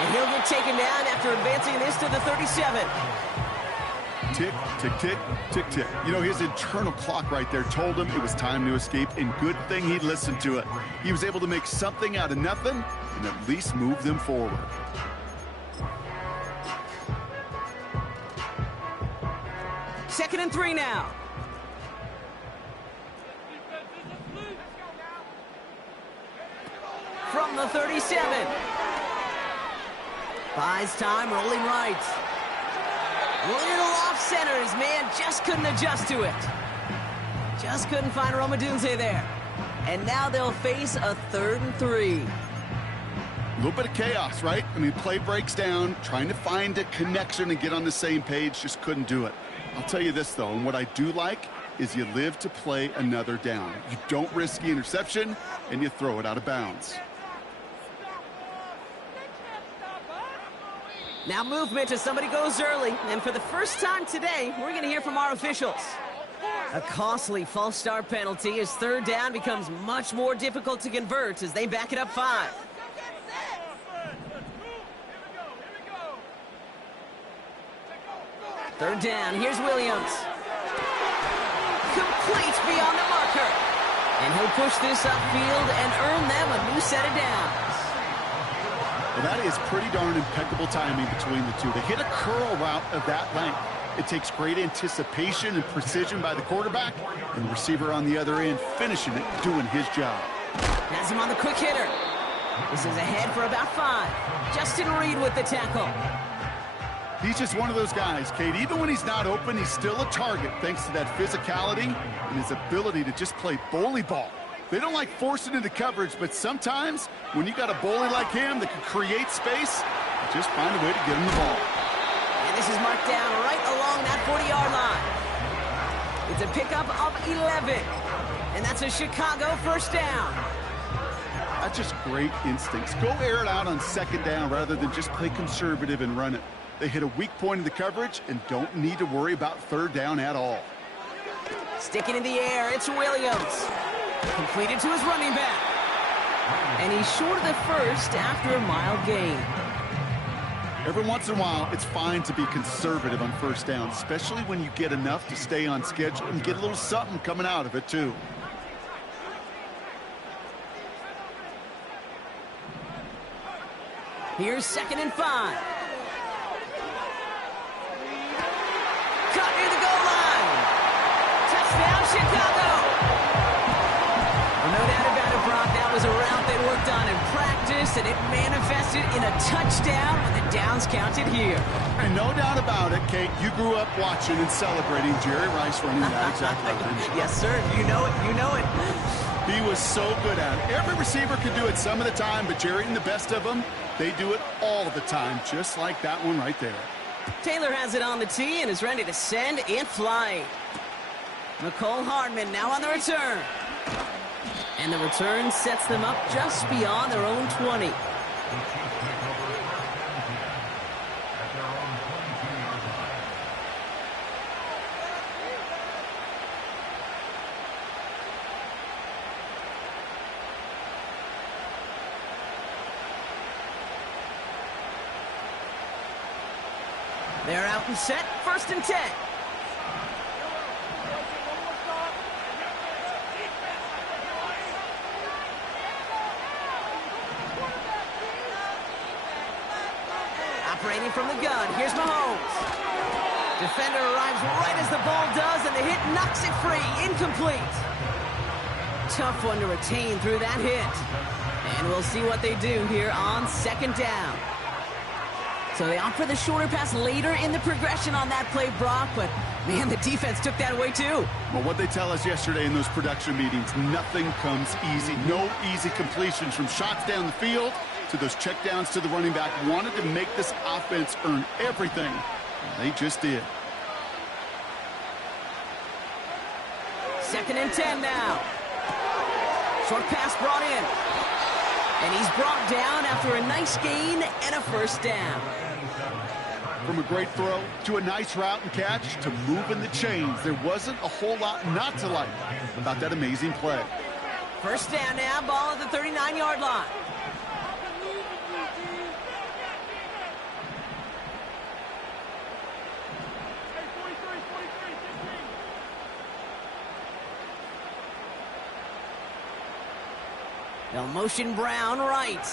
And he'll get taken down after advancing this to the 37. Tick, tick, tick, tick, tick. You know, his internal clock right there told him it was time to escape, and good thing he listened to it. He was able to make something out of nothing and at least move them forward. Second and 3 now. From the 37. Buys time, rolling right. Little off center. His man just couldn't adjust to it. Just couldn't find Roma Dunze there. And now they'll face a 3rd and 3. A little bit of chaos, right? I mean, play breaks down, trying to find a connection and get on the same page, just couldn't do it. I'll tell you this, though, and what I do like is you live to play another down. You don't risk the interception, and you throw it out of bounds. Now movement as somebody goes early. And for the first time today, we're going to hear from our officials. A costly false start penalty as third down becomes much more difficult to convert as they back it up 5. Third down, here's Williams. Complete beyond the marker. And he'll push this upfield and earn them a new set of downs. Well, that is pretty darn impeccable timing between the two. They hit a curl route of that length. It takes great anticipation and precision by the quarterback, and the receiver on the other end finishing it, doing his job. Has him on the quick hitter. This is ahead for about 5. Justin Reed with the tackle. He's just one of those guys, Kate. Even when he's not open, he's still a target thanks to that physicality and his ability to just play bully ball. They don't like forcing into coverage, but sometimes when you got a bully like him that can create space, just find a way to get him the ball. And this is marked down right along that 40-yard line. It's a pickup of 11. And that's a Chicago first down. That's just great instincts. Go air it out on second down rather than just play conservative and run it. They hit a weak point in the coverage and don't need to worry about third down at all. Sticking in the air, it's Williams. Completed to his running back. And he's short of the first after a mild gain. Every once in a while, it's fine to be conservative on first down, especially when you get enough to stay on schedule and get a little something coming out of it, too. Here's 2nd and 5. Cut near the goal line. Touchdown, Chicago. Well, no doubt about it, Brock. That was a route they worked on in practice, and it manifested in a touchdown when the downs counted here. And no doubt about it, Kate, you grew up watching and celebrating Jerry Rice running that exact route. Yes, sir. You know it. You know it. He was so good at it. Every receiver could do it some of the time, but Jerry and the best of them, they do it all the time, just like that one right there. Taylor has it on the tee and is ready to send it flying. McCole Hardman now on the return. And the return sets them up just beyond their own 20. They're out and set, 1st and 10. Operating from the gun, here's Mahomes. Defender arrives right as the ball does, and the hit knocks it free, incomplete. Tough one to retain through that hit. And we'll see what they do here on 2nd down. So they opt for the shorter pass later in the progression on that play, Brock, but man, the defense took that away too. Well, what they tell us yesterday in those production meetings, nothing comes easy. No easy completions from shots down the field to those checkdowns to the running back. Wanted to make this offense earn everything. They just did. 2nd and 10 now. Short pass brought in. And he's brought down after a nice gain and a first down. From a great throw to a nice route and catch to moving the chains, there wasn't a whole lot not to like about that amazing play. First down now, ball at the 39-yard line. They'll motion Brown right.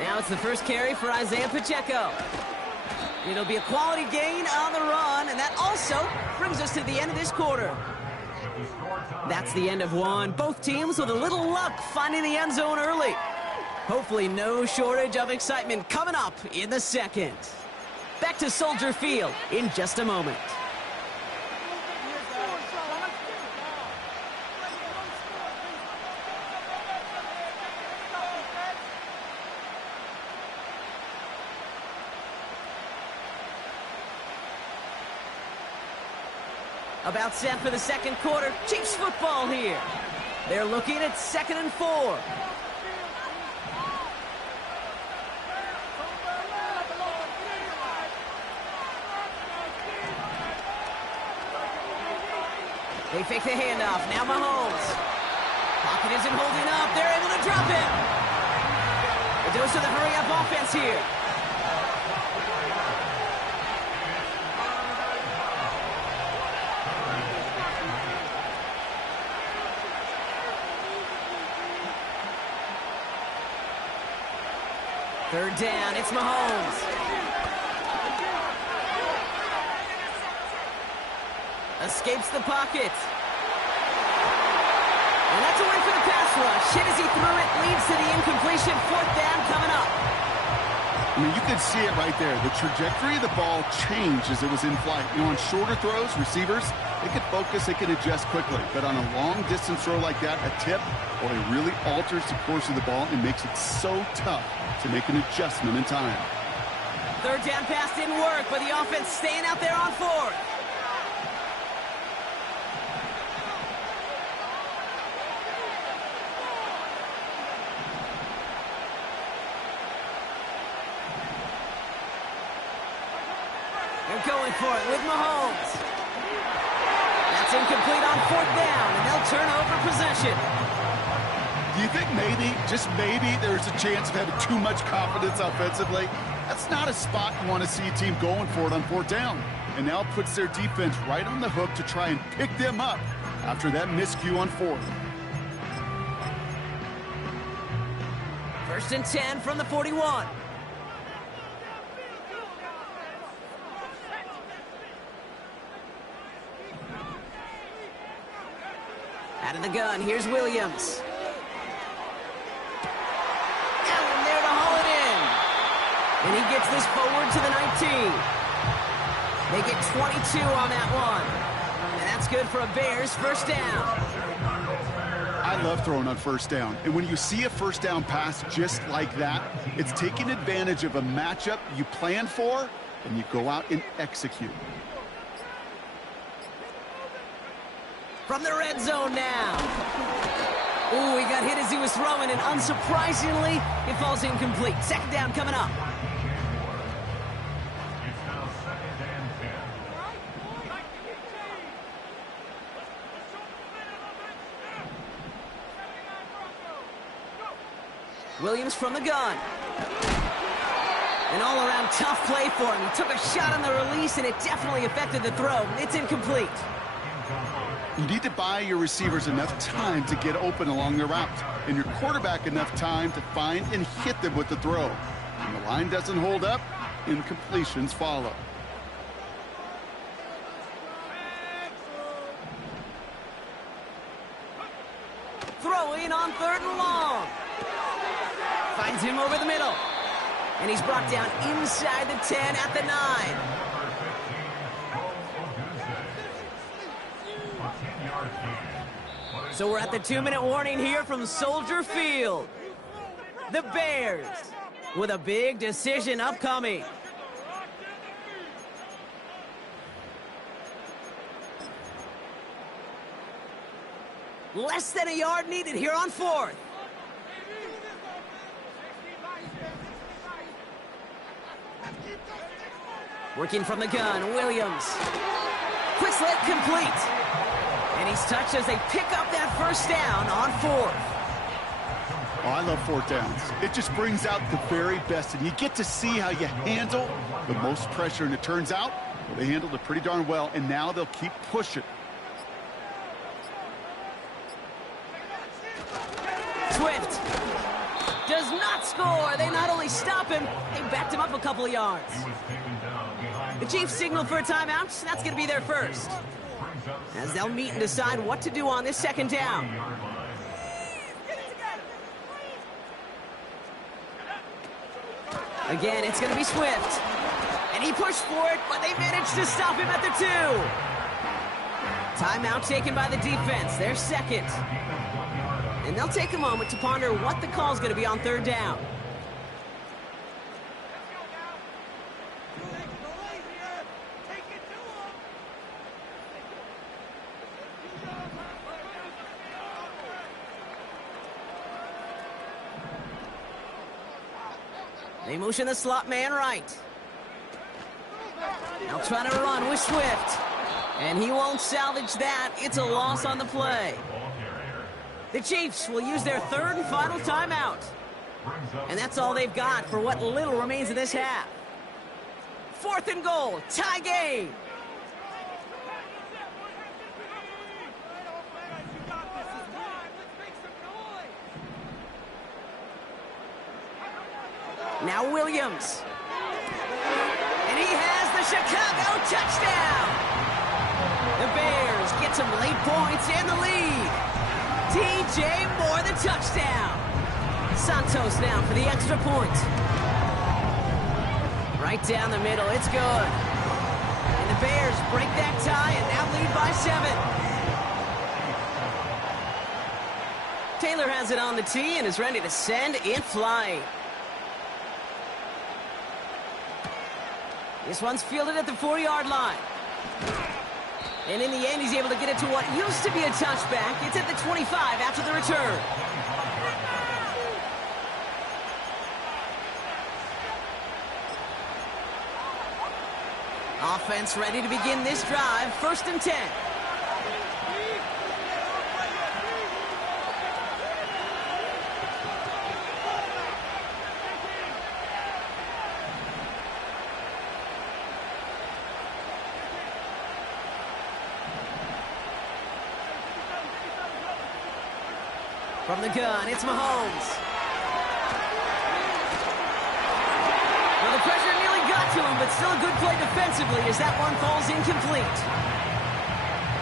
Now it's the first carry for Isaiah Pacheco. It'll be a quality gain on the run, and that also brings us to the end of this quarter. That's the end of one. Both teams with a little luck finding the end zone early. Hopefully no shortage of excitement coming up in the second. Back to Soldier Field in just a moment. About set for the second quarter. Chiefs football here. They're looking at 2nd and 4. They fake the handoff. Now Mahomes. Pocket isn't holding up. They're able to drop it. The dose of the hurry-up offense here. Third down, it's Mahomes. Escapes the pocket. And that's a win for the pass rush. Hit as he threw it, leads to the incompletion. Fourth down coming up. I mean, you could see it right there. The trajectory of the ball changed as it was in flight. You know, on shorter throws, receivers, they could focus, they could adjust quickly. But on a long-distance throw like that, a tip, well, it really alters the course of the ball and makes it so tough to make an adjustment in time. Third down pass didn't work, but the offense staying out there on fourth. They're going for it with Mahomes. That's incomplete on fourth down, and they'll turn over possession. Do you think maybe, just maybe, there's a chance of having too much confidence offensively? That's not a spot you want to see a team going for it on fourth down. And now it puts their defense right on the hook to try and pick them up after that miscue on fourth. First and 10 from the 41. Out of the gun, here's Williams. Allen there to haul it in. And he gets this forward to the 19. They get 22 on that one. And that's good for a Bears first down. I love throwing on first down. And when you see a first down pass just like that, it's taking advantage of a matchup you plan for, and you go out and execute. From the red zone now. Ooh, he got hit as he was throwing, and unsurprisingly, it falls incomplete. Second down coming up. It's now second and 10. Williams from the gun. An all-around tough play for him. He took a shot on the release, and it definitely affected the throw. It's incomplete. You need to buy your receivers enough time to get open along their route, and your quarterback enough time to find and hit them with the throw. When the line doesn't hold up, incompletions follow. Throwing on third and long. Finds him over the middle. And he's brought down inside the 10 at the 9. So we're at the 2-minute warning here from Soldier Field. The Bears with a big decision upcoming. Less than a yard needed here on fourth. Working from the gun, Williams. Quick slant complete. And he's touched as they pick up that first down on fourth. Oh, I love fourth downs. It just brings out the very best, and you get to see how you handle the most pressure, and it turns out well, they handled it pretty darn well, and now they'll keep pushing. Swift does not score. They not only stop him, they backed him up a couple of yards. The Chiefs signal for a timeout. That's going to be their first, as they'll meet and decide what to do on this second down. Again, it's going to be Swift. And he pushed for it, but they managed to stop him at the 2. Timeout taken by the defense. Their second. And they'll take a moment to ponder what the call is going to be on third down. They motion the slot man right. They'll try to run with Swift. And he won't salvage that. It's a loss on the play. The Chiefs will use their third and final timeout. And that's all they've got for what little remains of this half. 4th and goal, tie game. Now Williams. And he has the Chicago touchdown. The Bears get some late points in the lead. DJ Moore the touchdown. Santos now for the extra point. Right down the middle, it's good. And the Bears break that tie and now lead by 7. Taylor has it on the tee and is ready to send it flying. This one's fielded at the 4-yard line. And in the end, he's able to get it to what used to be a touchback. It's at the 25 after the return. Offense ready to begin this drive. 1st and 10. From the gun, it's Mahomes. Well, the pressure nearly got to him, but still a good play defensively as that one falls incomplete.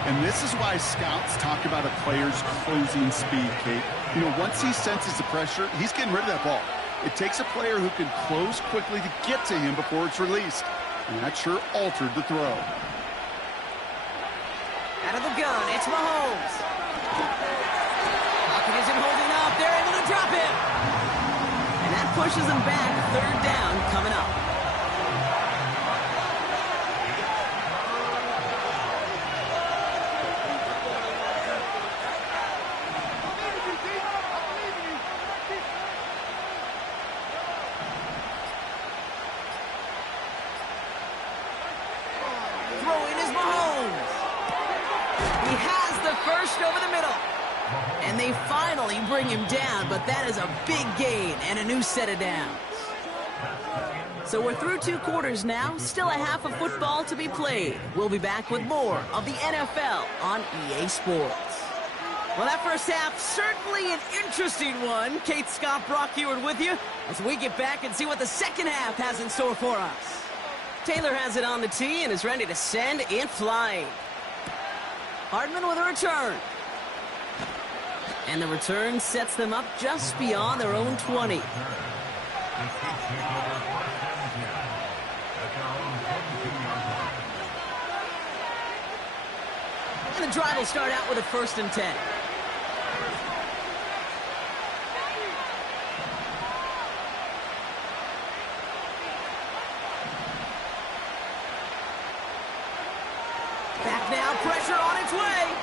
And this is why scouts talk about a player's closing speed, Kate. You know, once he senses the pressure, he's getting rid of that ball. It takes a player who can close quickly to get to him before it's released. And that sure altered the throw. Out of the gun, it's Mahomes. Isn't holding up. They're able to drop it. And that pushes them back. 3rd down coming up. Throwing is Mahomes. He has the first over the middle. And they finally bring him down, but that is a big gain and a new set of downs. So we're through 2 quarters now, still a half of football to be played. We'll be back with more of the NFL on EA Sports. Well, that first half, certainly an interesting one. Kate, Scott, Brock Heward with you as we get back and see what the second half has in store for us. Taylor has it on the tee and is ready to send it flying. Hardman with a return. And the return sets them up just beyond their own 20. And the drive will start out with a 1st and 10. Back now, pressure on its way.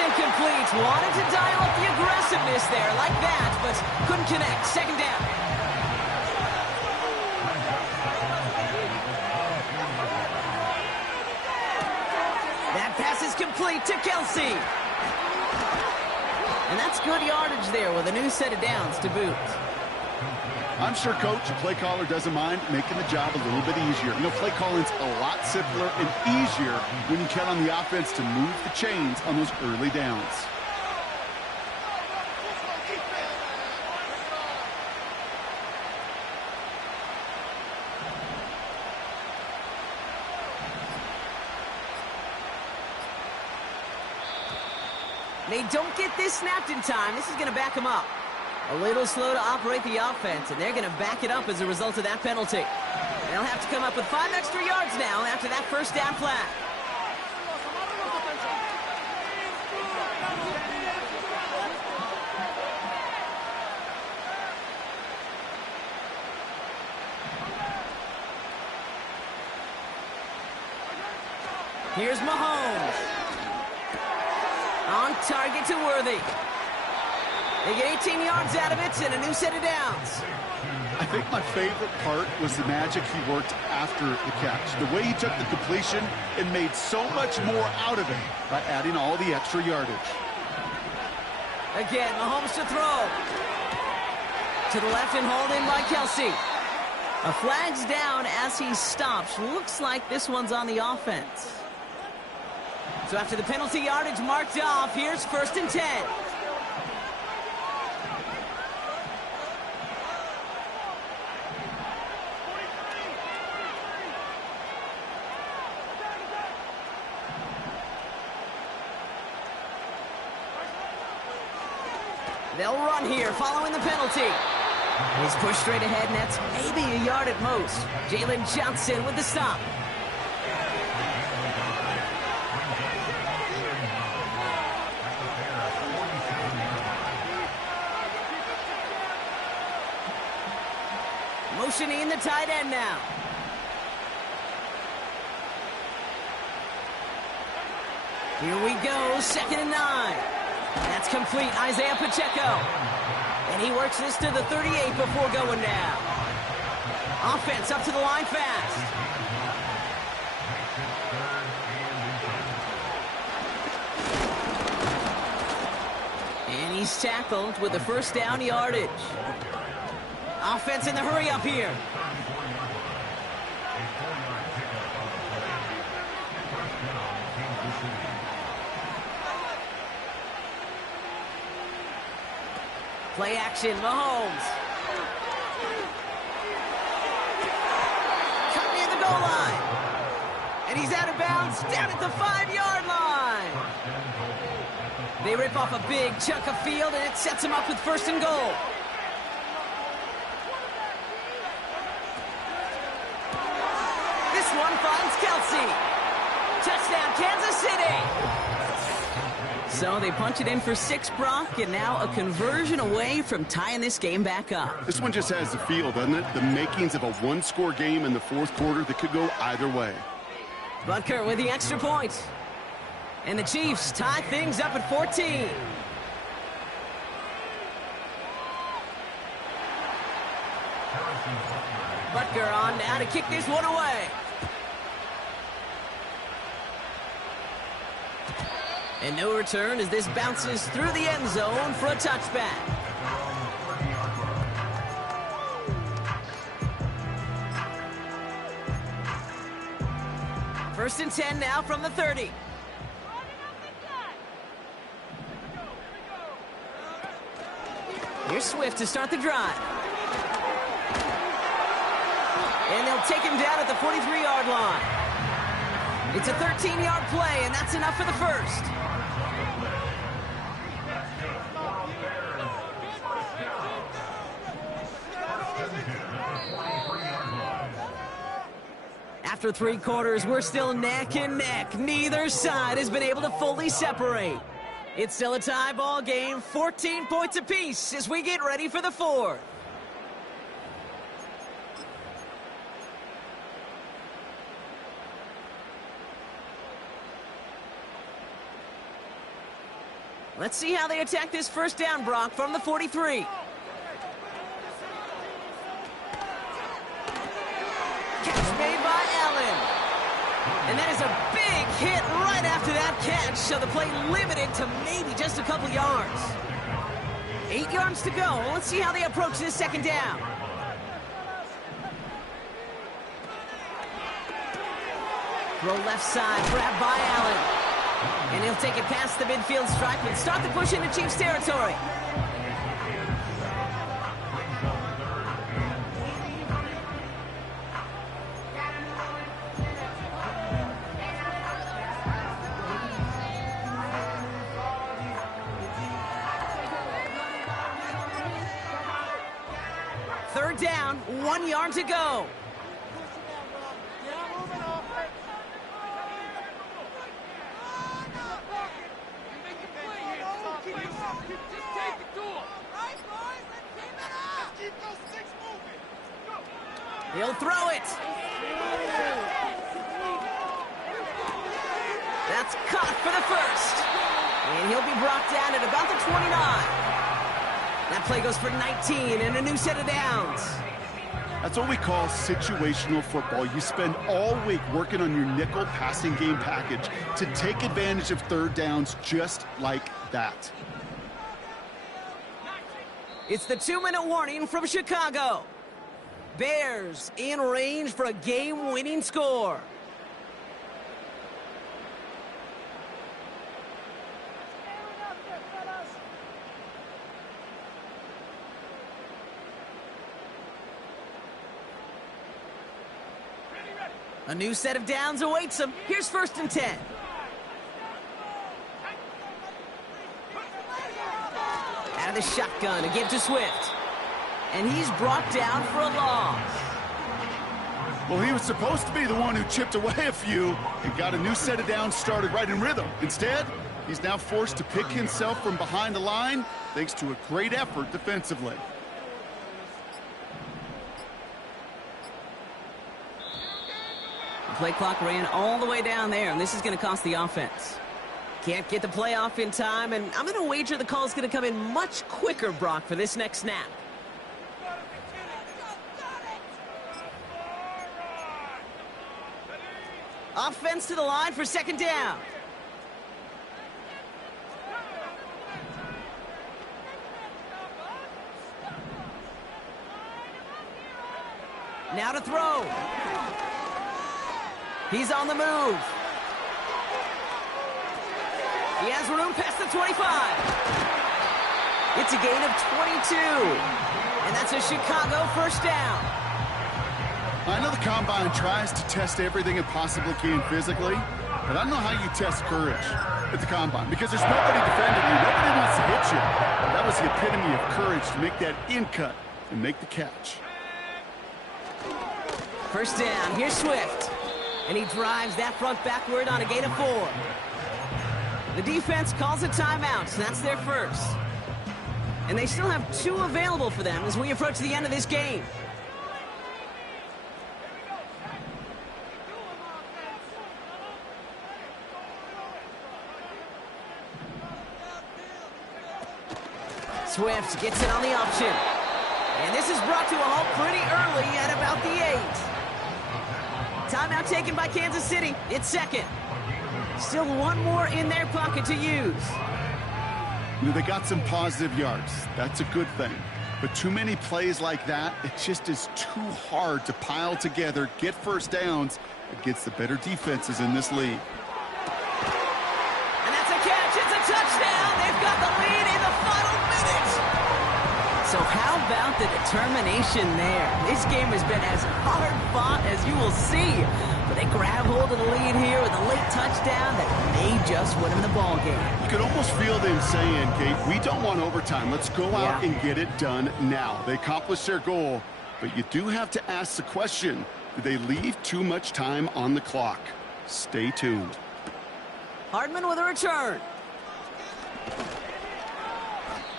Incomplete. Wanted to dial up the aggressiveness there like that, but couldn't connect. 2nd down. That pass is complete to Kelsey. And that's good yardage there with a new set of downs to boot. I'm sure Coach, the play caller, doesn't mind making the job a little bit easier. You know, play calling's a lot simpler and easier when you count on the offense to move the chains on those early downs. They don't get this snapped in time. This is going to back them up. A little slow to operate the offense, and they're going to back it up as a result of that penalty. They'll have to come up with 5 extra yards now after that 1st down flat. Here's Mahomes. On target to Worthy. They get 18 yards out of it and a new set of downs. I think my favorite part was the magic he worked after the catch. The way he took the completion and made so much more out of it by adding all the extra yardage. Again, Mahomes to throw. To the left and hauled in by Kelsey. A flag's down as he stops. Looks like this one's on the offense. So after the penalty yardage marked off, here's 1st and 10. They'll run here following the penalty. He's pushed straight ahead, and that's maybe a yard at most. Jalen Johnson with the stop. Motioning the tight end now. Here we go, 2nd and 9. That's complete, Isaiah Pacheco. And he works this to the 38 before going down. Offense up to the line fast. And he's tackled with the 1st down yardage. Offense in the hurry up here. Play action, Mahomes. Cut near the goal line. And he's out of bounds down at the 5-yard line. They rip off a big chunk of field, and it sets him up with 1st and goal. This one finds Kelsey. Touchdown, Kansas City. So they punch it in for 6, Brock, and now a conversion away from tying this game back up. This one just has the feel, doesn't it? The makings of a one-score game in the 4th quarter that could go either way. Butker with the extra point. And the Chiefs tie things up at 14. Butker on now to kick this one away. And no return as this bounces through the end zone for a touchback. First and 10 now from the 30. Here's Swift to start the drive. And they'll take him down at the 43-yard line. It's a 13-yard play, and that's enough for the first. After 3 quarters, we're still neck and neck. Neither side has been able to fully separate. It's still a tie ball game, 14 points apiece as we get ready for the 4th. Let's see how they attack this first down, Brock, from the 43. Catch made by Allen. And that is a big hit right after that catch, so the play limited to maybe just a couple yards. 8 yards to go. Let's see how they approach this second down. Throw left side, grabbed by Allen. And he'll take it past the midfield stripe and start the push into Chiefs territory. Third down, 1 yard to go. He'll throw it. That's caught for the first. And he'll be brought down at about the 29. That play goes for 19 and a new set of downs. That's what we call situational football. You spend all week working on your nickel passing game package to take advantage of third downs just like that. It's the 2-minute warning from Chicago. Bears in range for a game-winning score. A new set of downs awaits him. Here's 1st and 10. Out of the shotgun, a give to Swift. And he's brought down for a loss. Well, he was supposed to be the one who chipped away a few and got a new set of downs started right in rhythm. Instead, he's now forced to pick himself from behind the line thanks to a great effort defensively. The play clock ran all the way down there, and this is going to cost the offense. Can't get the play off in time, and I'm going to wager the call is going to come in much quicker, Brock, for this next snap. Offense to the line for 2nd down. Now to throw. He's on the move. He has room past the 25. It's a gain of 22. And that's a Chicago 1st down. I know the Combine tries to test everything it possibly can physically, but I don't know how you test courage at the Combine because there's nobody defending you. Nobody wants to hit you. That was the epitome of courage to make that in cut and make the catch. 1st down. Here's Swift. And he drives that front backward on a gain of 4. The defense calls a timeout, so that's their first. And they still have 2 available for them as we approach the end of this game. Swift gets it on the option. And this is brought to a halt pretty early at about the 8. Timeout taken by Kansas City. It's 2nd. Still 1 more in their pocket to use. You know, they got some positive yards. That's a good thing. But too many plays like that, it just is too hard to pile together, get 1st downs against the better defenses in this league. And that's a catch. It's a touchdown. They've got the lead in the final minute. So how about the determination there? This game has been as hard fought as you will see. But they grab hold of the lead here with a late touchdown that may just win them the ball game. You could almost feel them saying, Kate, we don't want overtime. Let's go out and get it done now. They accomplished their goal, but you do have to ask the question, did they leave too much time on the clock? Stay tuned. Hardman with a return.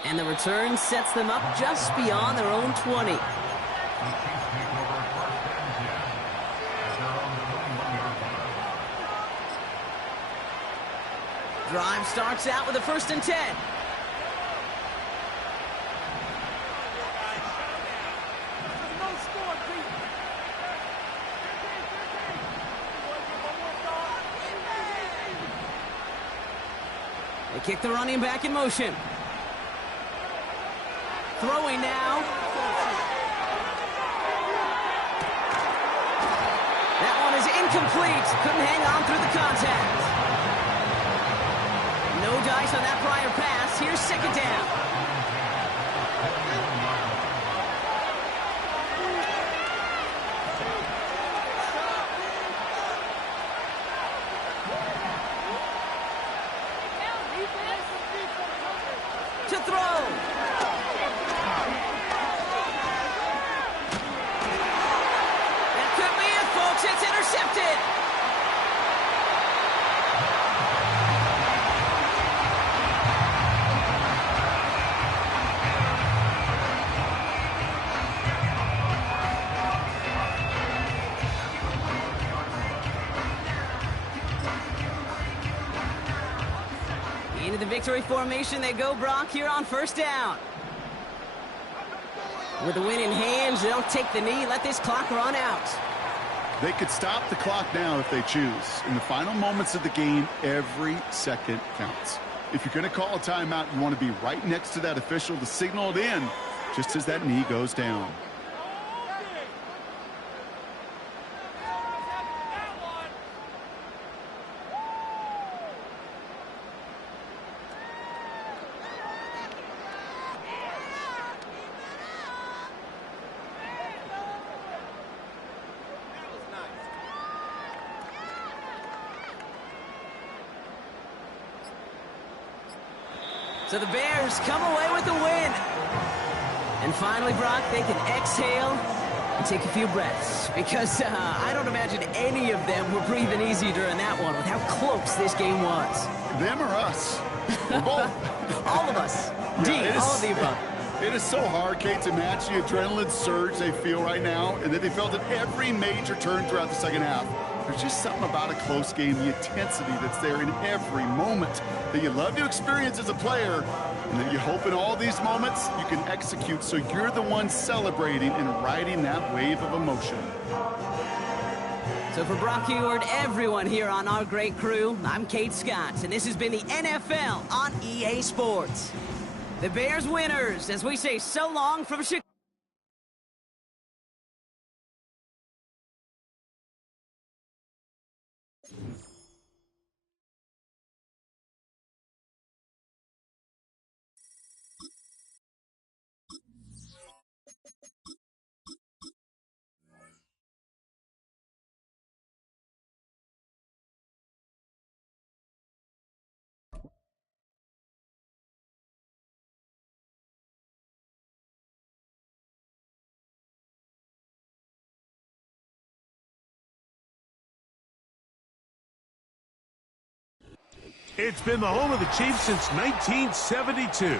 And the return sets them up just beyond their own 20. Drive starts out with a 1st and 10. They kick the running back in motion. Throwing now. That one is incomplete. Couldn't hang on through the contact. No dice on that prior pass. Here's 2nd down. To throw. That could be it, folks. It's intercepted. Into the victory formation they go, Brock, here on 1st down. With the win in hands, they'll take the knee, let this clock run out. They could stop the clock now if they choose. In the final moments of the game, every second counts. If you're going to call a timeout, you want to be right next to that official to signal it in just as that knee goes down. So the Bears come away with the win. And finally, Brock, they can exhale and take a few breaths. Because I don't imagine any of them were breathing easy during that one with how close this game was. Them or us? We're both. All of us. All of the above. It is so hard, Kate, to match the adrenaline surge they feel right now, and that they felt at every major turn throughout the second half. There's just something about a close game, the intensity that's there in every moment that you love to experience as a player, and that you hope in all these moments you can execute so you're the one celebrating and riding that wave of emotion. So for Brock Ewart, everyone here on our great crew, I'm Kate Scott, and this has been the NFL on EA Sports. The Bears winners, as we say so long from Chicago. It's been the home of the Chiefs since 1972.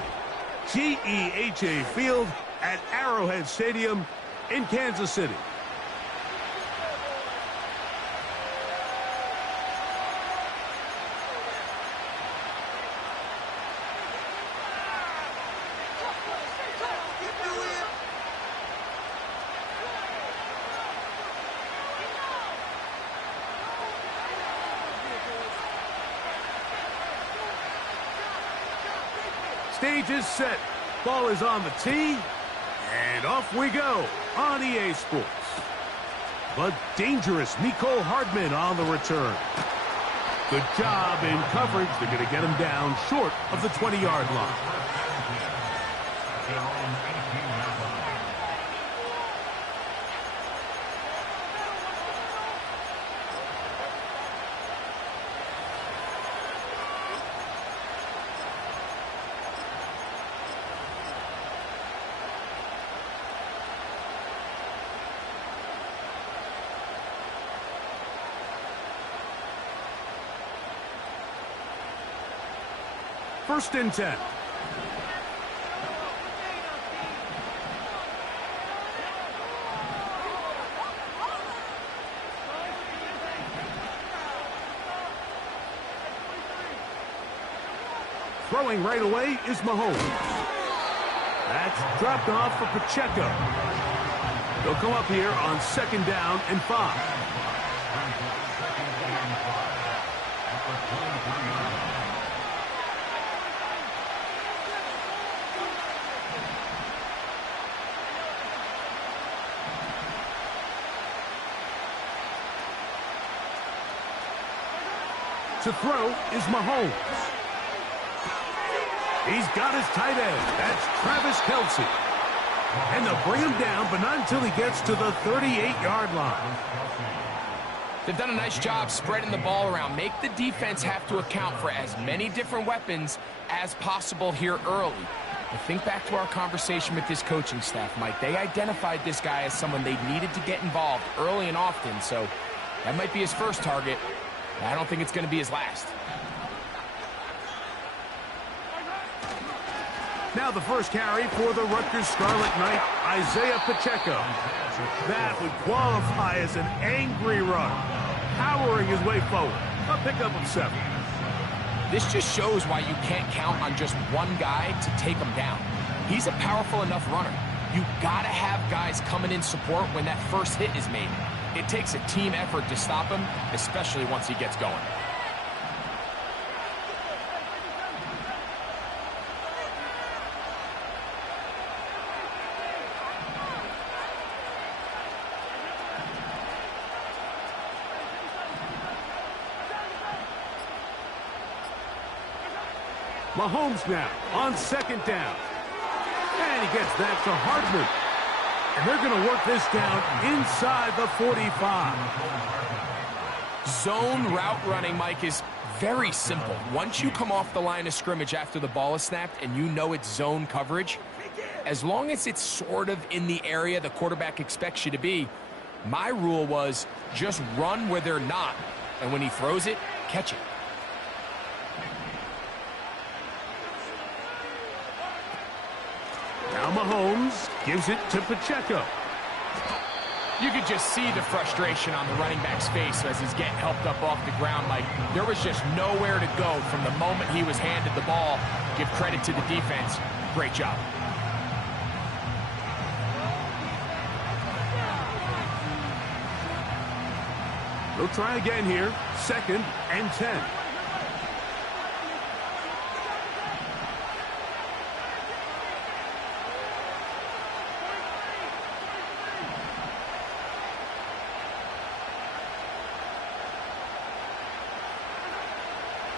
GEHA Field at Arrowhead Stadium in Kansas City. Stage is set. Ball is on the tee. And off we go on EA Sports. But dangerous Mecole Hardman on the return. Good job in coverage. They're going to get him down short of the 20-yard line. First and 10. Throwing right away is Mahomes. That's dropped off for Pacheco. They'll come up here on 2nd down and 5. To throw is Mahomes. He's got his tight end. That's Travis Kelce. And they'll bring him down, but not until he gets to the 38-yard line. They've done a nice job spreading the ball around. Make the defense have to account for as many different weapons as possible here early. I think back to our conversation with this coaching staff, Mike. They identified this guy as someone they needed to get involved early and often, so that might be his first target. I don't think it's going to be his last. Now the first carry for the Rutgers Scarlet Knight, Isaiah Pacheco. That would qualify as an angry run, powering his way forward. A pickup of 7. This just shows why you can't count on just one guy to take him down. He's a powerful enough runner. You got to have guys coming in support when that first hit is made. It takes a team effort to stop him, especially once he gets going. Mahomes now on second down. And he gets that to Hardman. And they're going to work this down inside the 45. Zone route running, Mike, is very simple. Once you come off the line of scrimmage after the ball is snapped and you know it's zone coverage, as long as it's sort of in the area the quarterback expects you to be, my rule was just run where they're not. And when he throws it, catch it. Now Mahomes gives it to Pacheco. You could just see the frustration on the running back's face as he's getting helped up off the ground. Like, there was just nowhere to go from the moment he was handed the ball. Give credit to the defense. Great job. They'll try again here. 2nd and 10.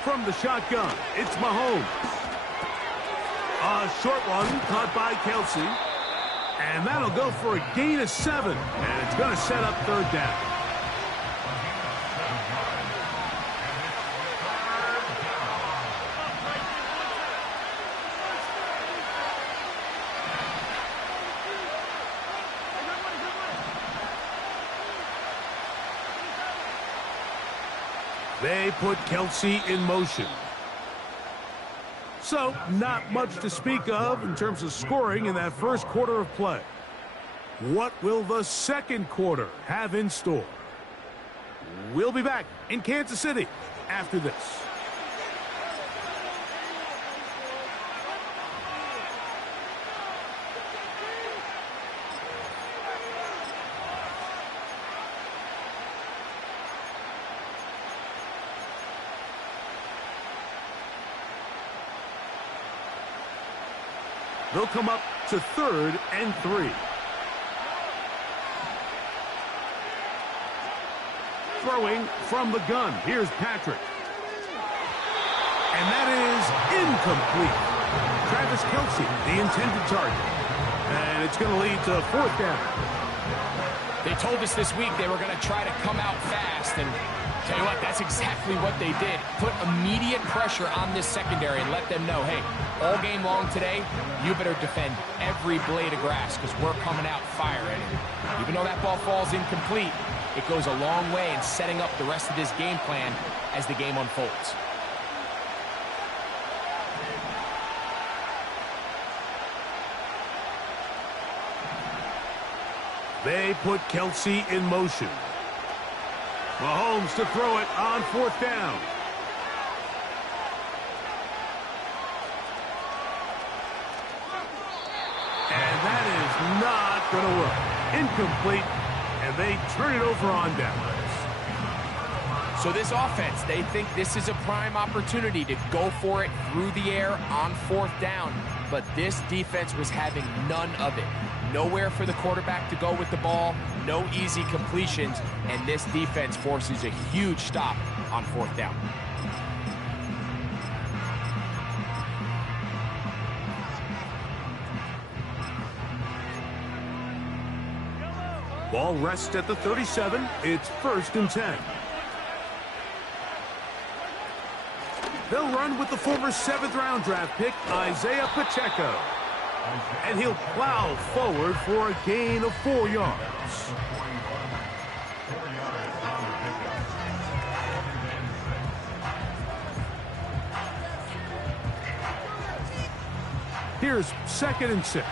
From the shotgun, it's Mahomes. A short one caught by Kelsey. And that'll go for a gain of 7. And it's going to set up 3rd down. They put Kelsey in motion. So, not much to speak of in terms of scoring in that first quarter of play. What will the second quarter have in store? We'll be back in Kansas City after this. They'll come up to 3rd and 3. Throwing from the gun. Here's Patrick. And that is incomplete. Travis Kelsey, the intended target. And it's going to lead to 4th down. They told us this week they were going to try to come out fast, and tell you what, that's exactly what they did. Put immediate pressure on this secondary and let them know, hey, all game long today, you better defend every blade of grass because we're coming out firing. Even though that ball falls incomplete, it goes a long way in setting up the rest of this game plan as the game unfolds. They put Kelsey in motion. Mahomes to throw it on 4th down. And that is not going to work. Incomplete, and they turn it over on downs. So this offense, they think this is a prime opportunity to go for it through the air on 4th down. But this defense was having none of it. Nowhere for the quarterback to go with the ball, no easy completions, and this defense forces a huge stop on 4th down. Ball rests at the 37. It's 1st and 10. They'll run with the former 7th-round draft pick, Isaiah Pacheco. And he'll plow forward for a gain of 4 yards. Here's 2nd and 6.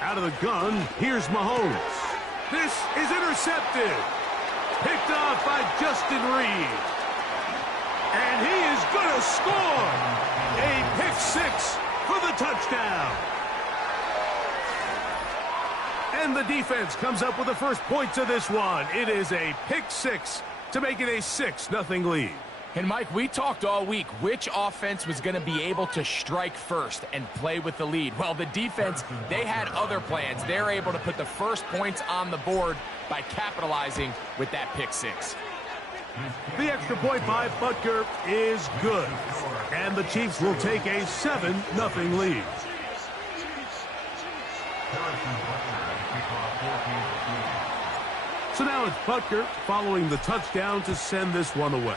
Out of the gun, here's Mahomes. This is intercepted. Picked off by Justin Reed. And he is going to score. A pick six for the touchdown. And the defense comes up with the first points of this one. It is a pick six to make it a 6-0 lead. And, Mike, we talked all week which offense was going to be able to strike first and play with the lead. Well, the defense, they had other plans. They're able to put the first points on the board by capitalizing with that pick six. The extra point by Butker is good. And the Chiefs will take a 7-0 lead. So now it's Butker following the touchdown to send this one away.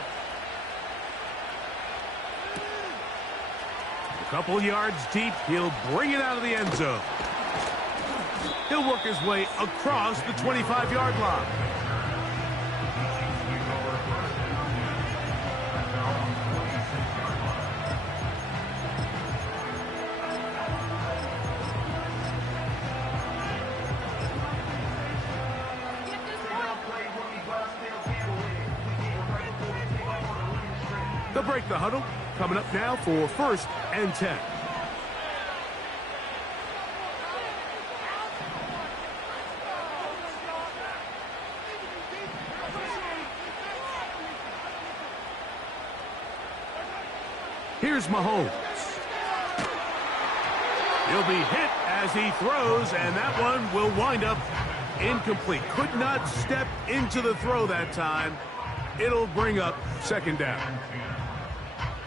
A couple yards deep, he'll bring it out of the end zone. He'll work his way across the 25-yard line. They'll break the huddle. Coming up now for 1st and 10. Here's Mahomes. He'll be hit as he throws, and that one will wind up incomplete. Could not step into the throw that time. It'll bring up 2nd down.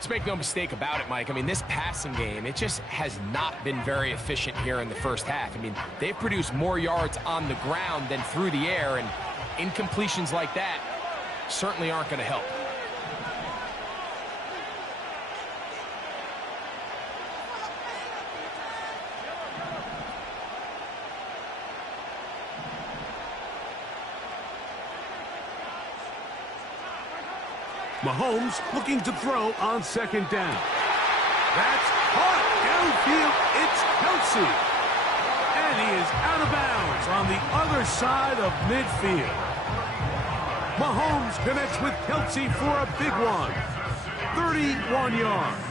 Let's make no mistake about it, Mike. I mean, this passing game, it just has not been very efficient here in the first half. I mean, they've produced more yards on the ground than through the air, and incompletions like that certainly aren't going to help. Mahomes looking to throw on 2nd down. That's caught downfield. It's Kelsey. And he is out of bounds on the other side of midfield. Mahomes connects with Kelsey for a big one. 31 yards.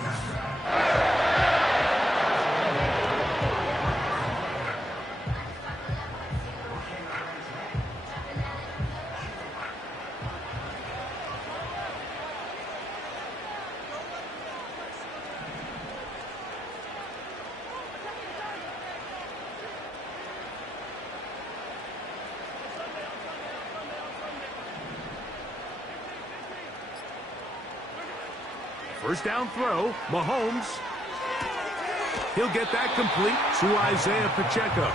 First down throw, Mahomes. He'll get that complete to Isaiah Pacheco.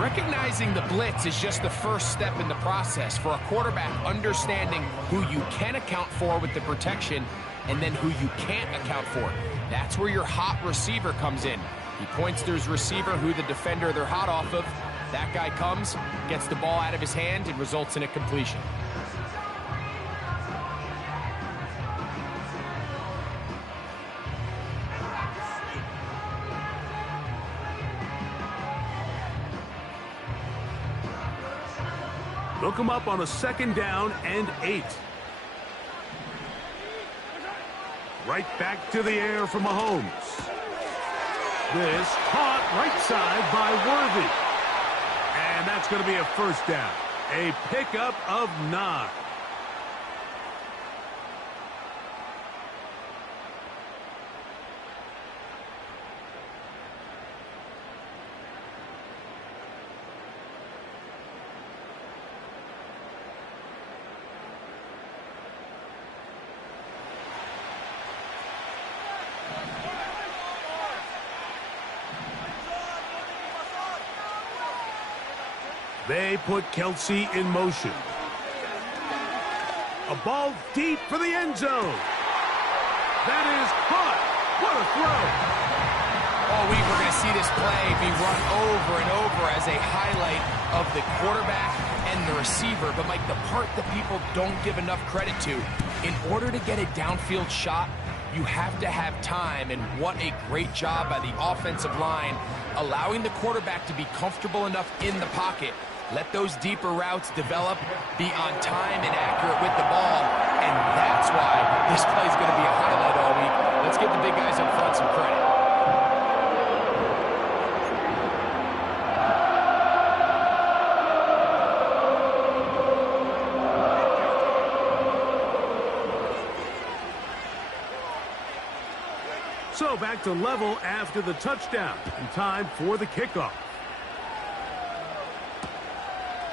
Recognizing the blitz is just the first step in the process for a quarterback, understanding who you can account for with the protection and then who you can't account for. That's where your hot receiver comes in. He points to his receiver who the defender they're hot off of. That guy comes, gets the ball out of his hand, and results in a completion. They'll come up on a 2nd down and 8. Right back to the air for Mahomes. This caught right side by Worthy. And that's going to be a 1st down. A pickup of 9. They put Kelsey in motion. A ball deep for the end zone. That is caught. What a throw. All week we're going to see this play be run over and over as a highlight of the quarterback and the receiver. But, Mike, the part that people don't give enough credit to, in order to get a downfield shot, you have to have time, and what a great job by the offensive line allowing the quarterback to be comfortable enough in the pocket Let those deeper routes develop, be on time and accurate with the ball, and that's why this play is going to be a highlight all week. Let's give the big guys up front some credit. So back to level after the touchdown, and time for the kickoff.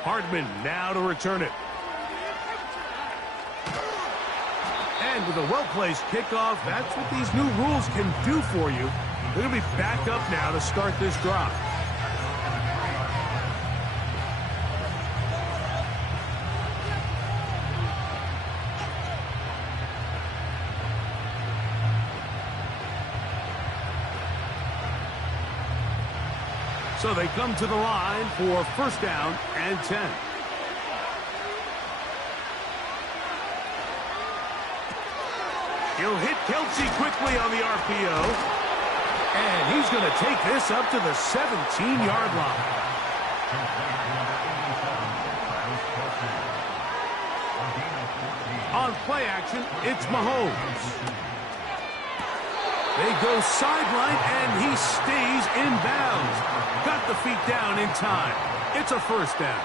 Hardman now to return it. And with a well-placed kickoff, that's what these new rules can do for you. They're going to be back up now to start this drive. So they come to the line for first down and 10. He'll hit Kelsey quickly on the RPO. And he's going to take this up to the 17-yard line. On play action, it's Mahomes. They go sideline, and he stays in bounds. Got the feet down in time. It's a first down.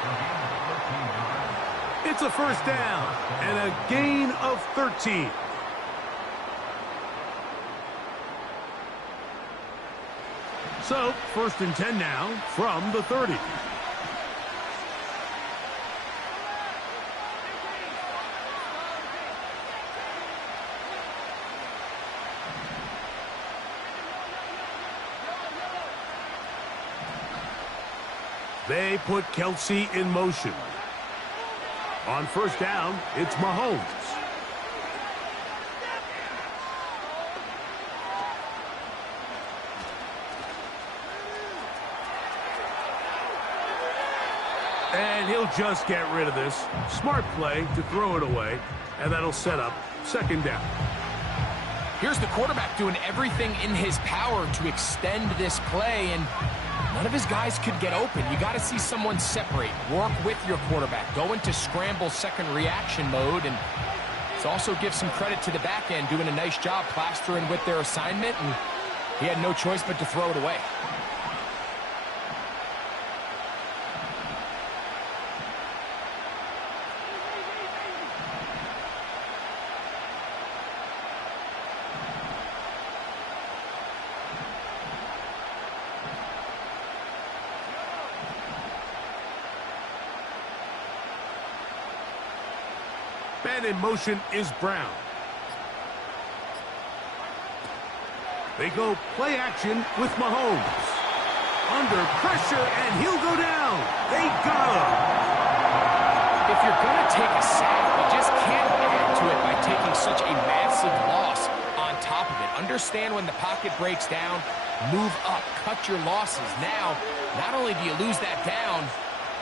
It's a first down and a gain of 13. So, first and 10 now from the 30. They put Kelsey in motion. On first down, it's Mahomes. And he'll just get rid of this. Smart play to throw it away, and that'll set up second down. Here's the quarterback doing everything in his power to extend this play, and none of his guys could get open. You got to see someone separate, work with your quarterback, go into scramble second reaction mode, and it's also give some credit to the back end doing a nice job plastering with their assignment, and he had no choice but to throw it away. And in motion is Brown. They go play action with Mahomes. Under pressure, and he'll go down. They got him. If you're going to take a sack, you just can't add to it by taking such a massive loss on top of it. Understand when the pocket breaks down, move up, cut your losses. Now, not only do you lose that down,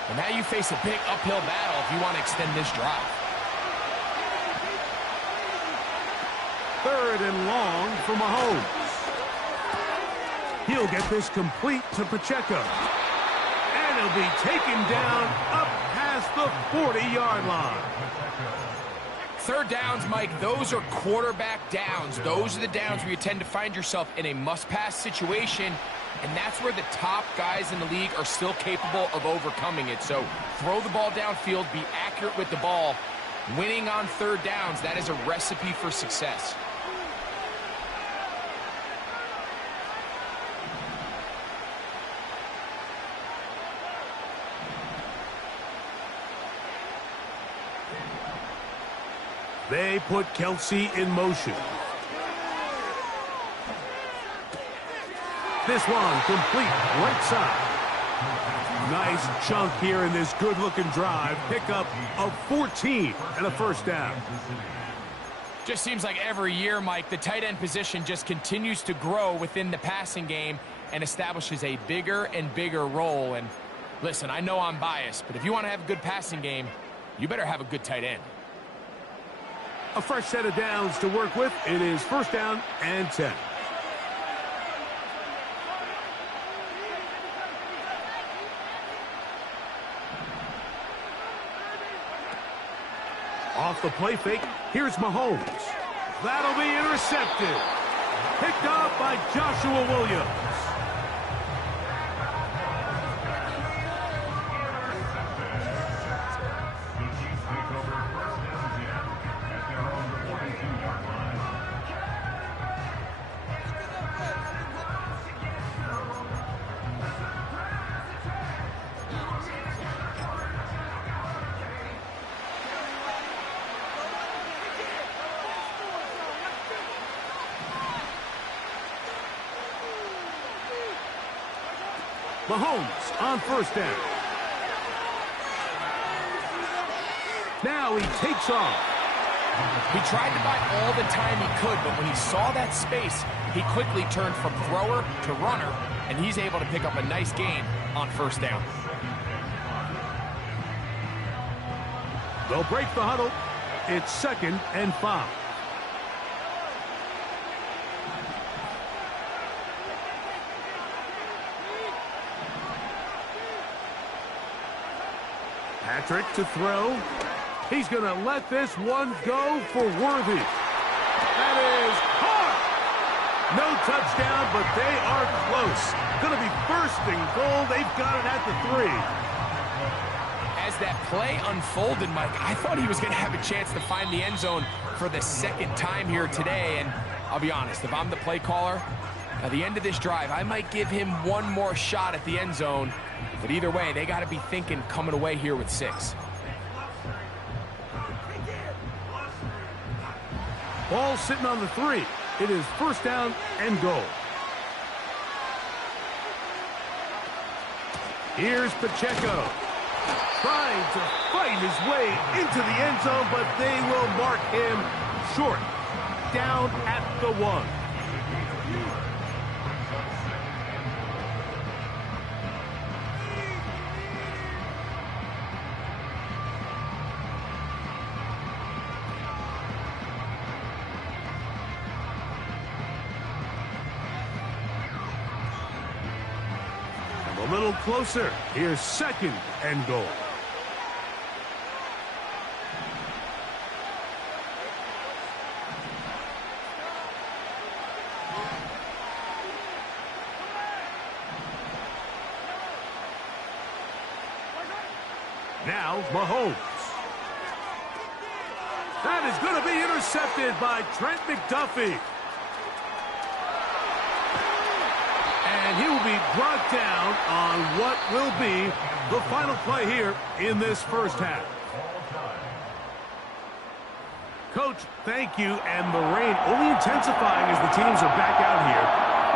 but now you face a big uphill battle if you want to extend this drive. Third and long for Mahomes. He'll get this complete to Pacheco. And he'll be taken down up past the 40-yard line. Third downs, Mike, those are quarterback downs. Those are the downs where you tend to find yourself in a must-pass situation, and that's where the top guys in the league are still capable of overcoming it. So throw the ball downfield, be accurate with the ball. Winning on third downs, that is a recipe for success. They put Kelsey in motion. This one complete right side. Nice chunk here in this good-looking drive. Pickup of 14 and a first down. Just seems like every year, Mike, the tight end position just continues to grow within the passing game and establishes a bigger and bigger role. And listen, I know I'm biased, but if you want to have a good passing game, you better have a good tight end. A fresh set of downs to work with. It is first down and 10. Off the play fake, here's Mahomes. That'll be intercepted. Picked up by Joshua Williams. Mahomes on first down. Now he takes off. He tried to buy all the time he could, but when he saw that space, he quickly turned from thrower to runner, and he's able to pick up a nice gain on first down. They'll break the huddle. It's 2nd and 5. Patrick to throw. He's going to let this one go for Worthy. That is caught. No touchdown, but they are close. Going to be 1st and goal. They've got it at the 3. As that play unfolded, Mike, I thought he was going to have a chance to find the end zone for the 2nd time here today. And I'll be honest, if I'm the play caller, at the end of this drive, I might give him one more shot at the end zone. But either way, they got to be thinking coming away here with 6. Ball sitting on the 3. It is 1st down and goal. Here's Pacheco. Trying to fight his way into the end zone, but they will mark him short. Down at the 1. A little closer. Here's 2nd and goal. Now Mahomes. That is going to be intercepted by Trent McDuffie. And he will be brought down on what will be the final play here in this first half. Coach, thank you. And the rain only intensifying as the teams are back out here.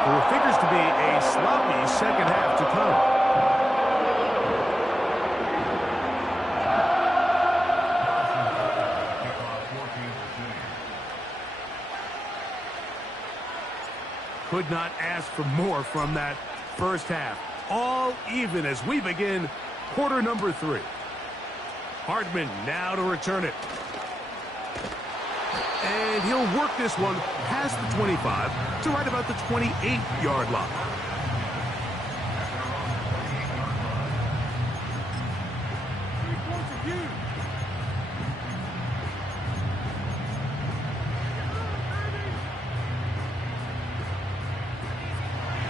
For what figures to be a sloppy second half to come. Could not ask for more from that first half. All even as we begin quarter number 3. Hardman now to return it. And he'll work this one past the 25 to right about the 28-yard line.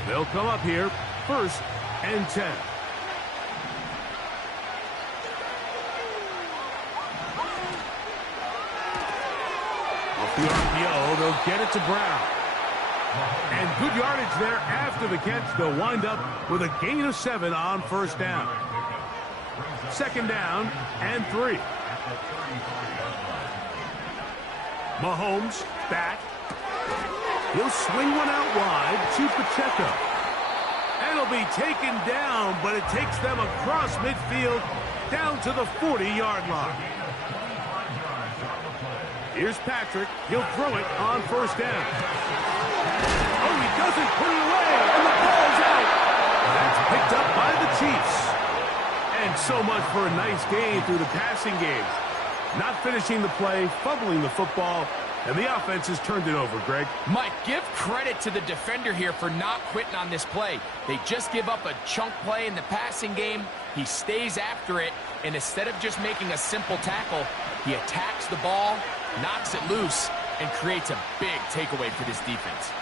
They'll come up here, 1st and 10. Off the RPO, they'll get it to Brown. And good yardage there after the catch. They'll wind up with a gain of 7 on 1st down. 2nd down and 3. Mahomes back. He'll swing one out wide to Pacheco. And it'll be taken down, but it takes them across midfield down to the 40-yard line. Here's Patrick. He'll throw it on 1st down. Oh, he doesn't put it away, and the ball's out. That's picked up by the Chiefs. And so much for a nice gain through the passing game. Not finishing the play, fumbling the football, And the offense has turned it over, Greg. Mike, give credit to the defender here for not quitting on this play. They just give up a chunk play in the passing game. He stays after it, and instead of just making a simple tackle, he attacks the ball, knocks it loose, and creates a big takeaway for this defense.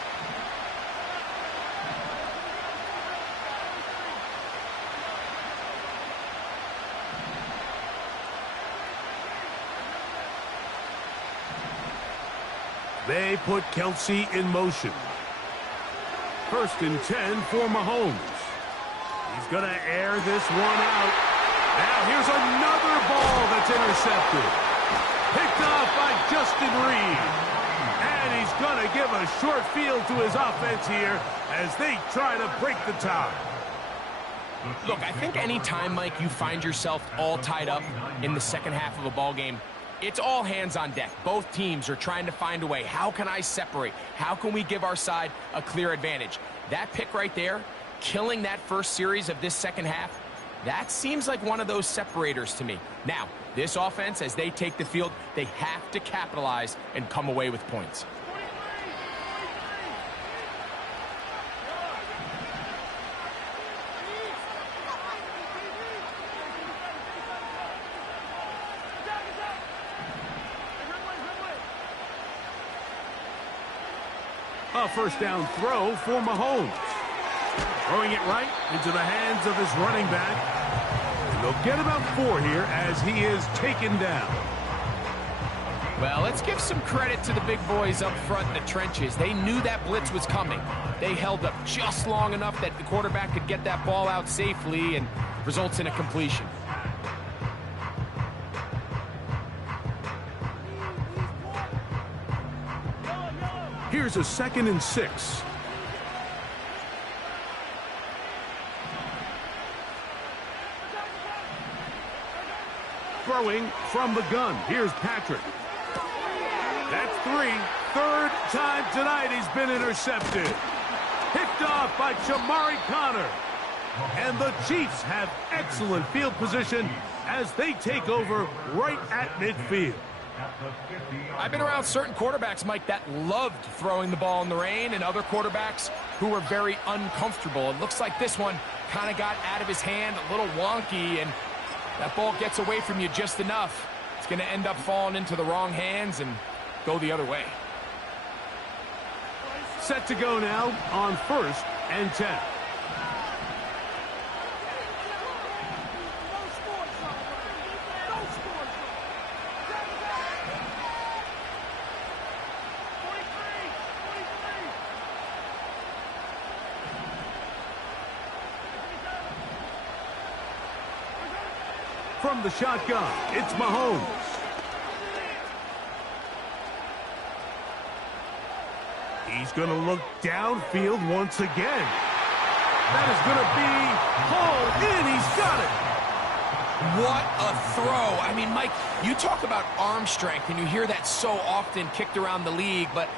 They put Kelsey in motion. 1st and 10 for Mahomes. He's going to air this one out. Now here's another ball that's intercepted. Picked off by Justin Reed. And he's going to give a short field to his offense here as they try to break the tie. Look, I think any time, Mike, you find yourself all tied up in the second half of a ball game, it's all hands on deck. Both teams are trying to find a way. How can I separate? How can we give our side a clear advantage? That pick right there, killing that first series of this second half, that seems like one of those separators to me. Now, this offense, as they take the field, they have to capitalize and come away with points. A first down throw for Mahomes. Throwing it right into the hands of his running back. And they'll get about 4 here as he is taken down. Well, let's give some credit to the big boys up front in the trenches. They knew that blitz was coming. They held up just long enough that the quarterback could get that ball out safely and results in a completion. Here's a 2nd and 6. Throwing from the gun. Here's Patrick. That's 3. 3rd time tonight he's been intercepted. Picked off by Jamari Connor. And the Chiefs have excellent field position as they take over right at midfield. I've been around certain quarterbacks, Mike, that loved throwing the ball in the rain, and other quarterbacks who were very uncomfortable. It looks like this one kind of got out of his hand, a little wonky, and that ball gets away from you just enough. It's going to end up falling into the wrong hands and go the other way. Set to go now on 1st and 10. From the shotgun, it's Mahomes. He's going to look downfield once again. That is going to be hauled in. He's got it. What a throw. I mean, Mike, you talk about arm strength, and you hear that so often kicked around the league, but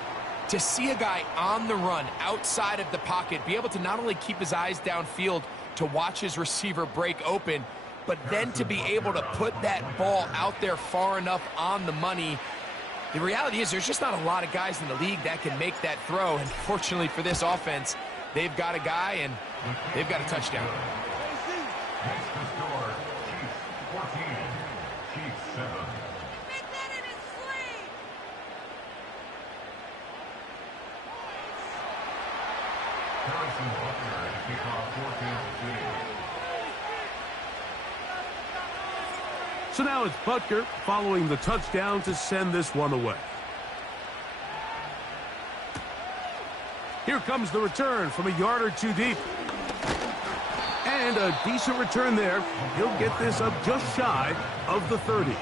to see a guy on the run, outside of the pocket, be able to not only keep his eyes downfield to watch his receiver break open, but then to be able to put that ball out there far enough on the money. The reality is there's just not a lot of guys in the league that can make that throw, and fortunately for this offense, they've got a guy, and they've got a touchdown. Next to score, Chiefs 14, Chiefs 7. Harrison Butker to kick off for Kansas City. So now it's Butker following the touchdown to send this one away. Here comes the return from a yard or 2 deep. And a decent return there. He'll get this up just shy of the 30.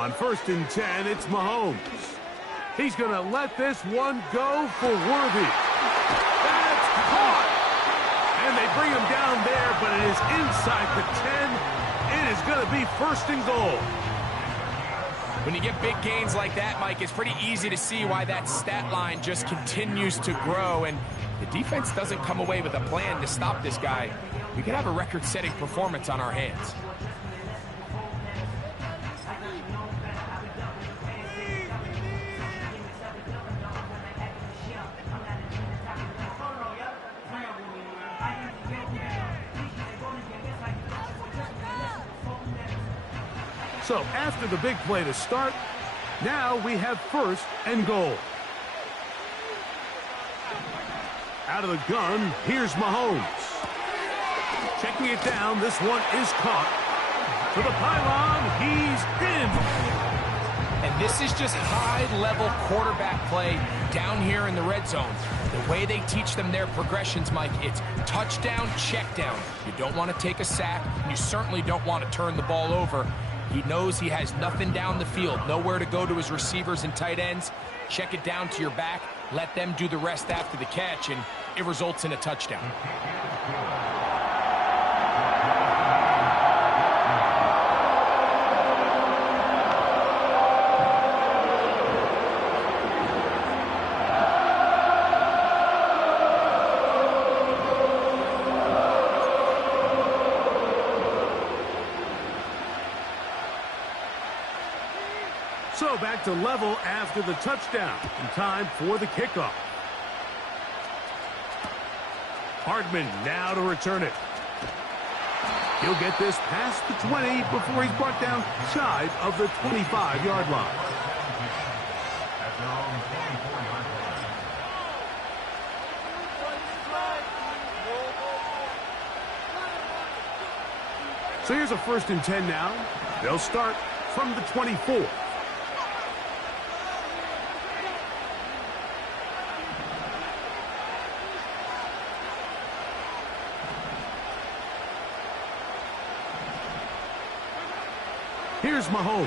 On 1st and 10, it's Mahomes. He's going to let this one go for Worthy. That's caught. And they bring him down there, but it is inside the 10. It is going to be 1st and goal. When you get big gains like that, Mike, it's pretty easy to see why that stat line just continues to grow. And the defense doesn't come away with a plan to stop this guy. We could have a record-setting performance on our hands. So after the big play to start, now we have 1st and goal. Out of the gun, here's Mahomes. Checking it down, this one is caught. To the pylon, he's in. And this is just high-level quarterback play down here in the red zone. The way they teach them their progressions, Mike, it's touchdown, check down. You don't want to take a sack, and you certainly don't want to turn the ball over. He knows he has nothing down the field, nowhere to go to his receivers and tight ends. Check it down to your back, let them do the rest after the catch, and it results in a touchdown. So back to level after the touchdown. In time for the kickoff. Hardman now to return it. He'll get this past the 20 before he's brought down shy of the 25-yard line. At their own 24-yard line. So here's a 1st and 10 now. They'll start from the 24. Here's Mahomes.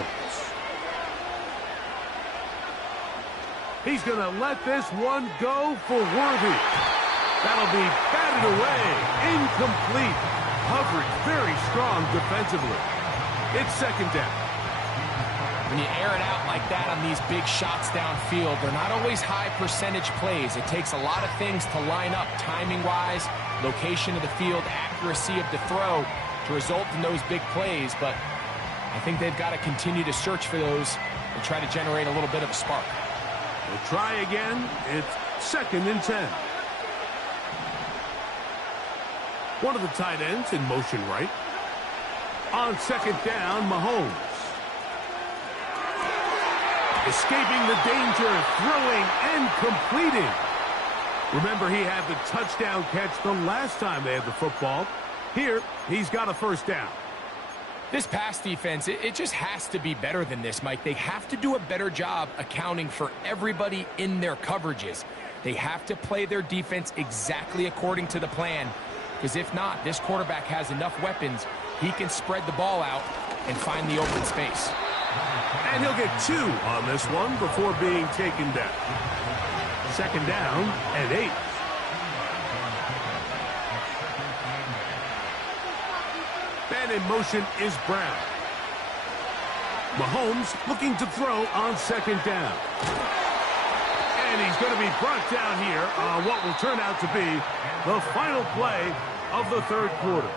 He's going to let this one go for Worthy. That'll be batted away. Incomplete. Coverage very strong defensively. It's 2nd down. When you air it out like that on these big shots downfield, they're not always high percentage plays. It takes a lot of things to line up timing-wise, location of the field, accuracy of the throw to result in those big plays, but I think they've got to continue to search for those and try to generate a little bit of a spark. We'll try again. It's 2nd and 10. One of the tight ends in motion right. On 2nd down, Mahomes. Escaping the danger, throwing and completing. Remember, he had the touchdown catch the last time they had the football. Here, he's got a 1st down. This pass defense, it just has to be better than this, Mike. They have to do a better job accounting for everybody in their coverages. They have to play their defense exactly according to the plan, because if not, this quarterback has enough weapons. He can spread the ball out and find the open space. And he'll get 2 on this one before being taken down. 2nd down and 8. And in motion is Brown. Mahomes looking to throw on 2nd down. And he's going to be brought down here on what will turn out to be the final play of the 3rd quarter.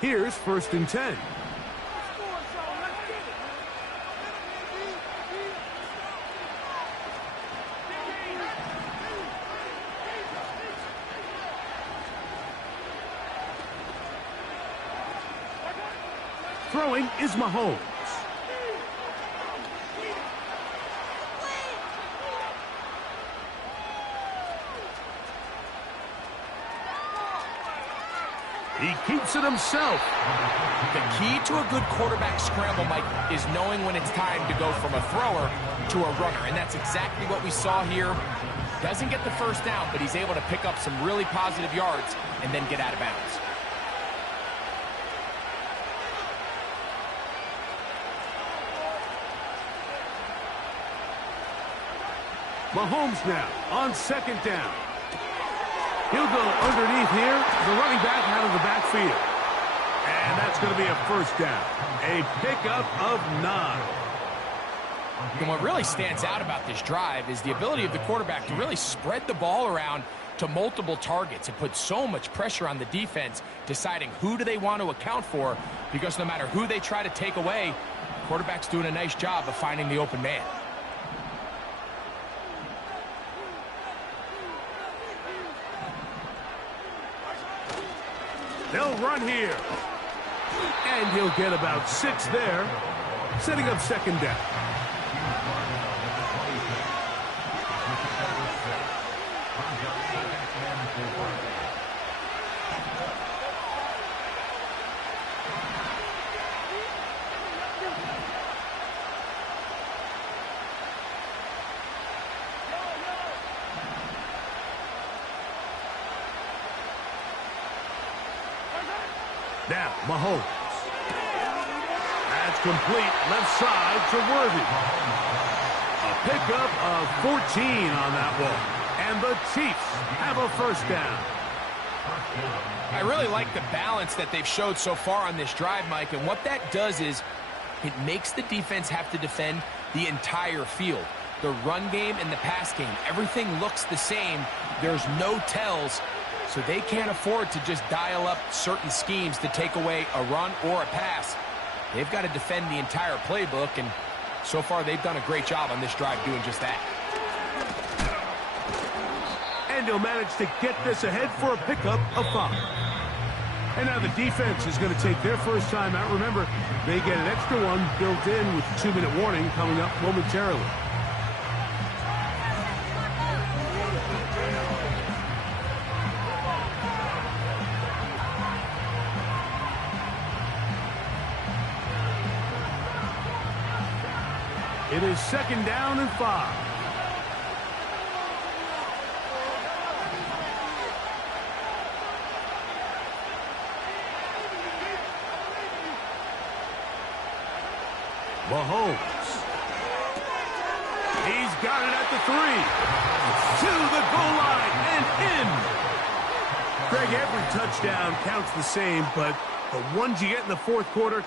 Here's 1st and 10. Throwing is Mahomes. keeps it himself. The key to a good quarterback scramble, Mike, is knowing when it's time to go from a thrower to a runner, and that's exactly what we saw here. Doesn't get the first down, but he's able to pick up some really positive yards and then get out of bounds. Mahomes now on second down. He'll go underneath here. The running back out of the backfield. And that's going to be a first down. A pickup of 9. And what really stands out about this drive is the ability of the quarterback to really spread the ball around to multiple targets. It puts so much pressure on the defense deciding who do they want to account for, because no matter who they try to take away, the quarterback's doing a nice job of finding the open man. They'll run here. And he'll get about 6 there, setting up second down. Now, Mahomes. That's complete left side to Worthy. A pickup of 14 on that one. And the Chiefs have a first down. I really like the balance that they've showed so far on this drive, Mike, and what that does is it makes the defense have to defend the entire field. The run game and the pass game, everything looks the same. There's no tells. So they can't afford to just dial up certain schemes to take away a run or a pass. They've got to defend the entire playbook, and so far they've done a great job on this drive doing just that. And he'll manage to get this ahead for a pickup of 5. And now the defense is going to take their first time out. Remember, they get an extra one built in with 2-minute warning coming up momentarily. It is second down and 5. Mahomes. He's got it at the 3. To the goal line and in. Greg, every touchdown counts the same, but the ones you get in the fourth quarter,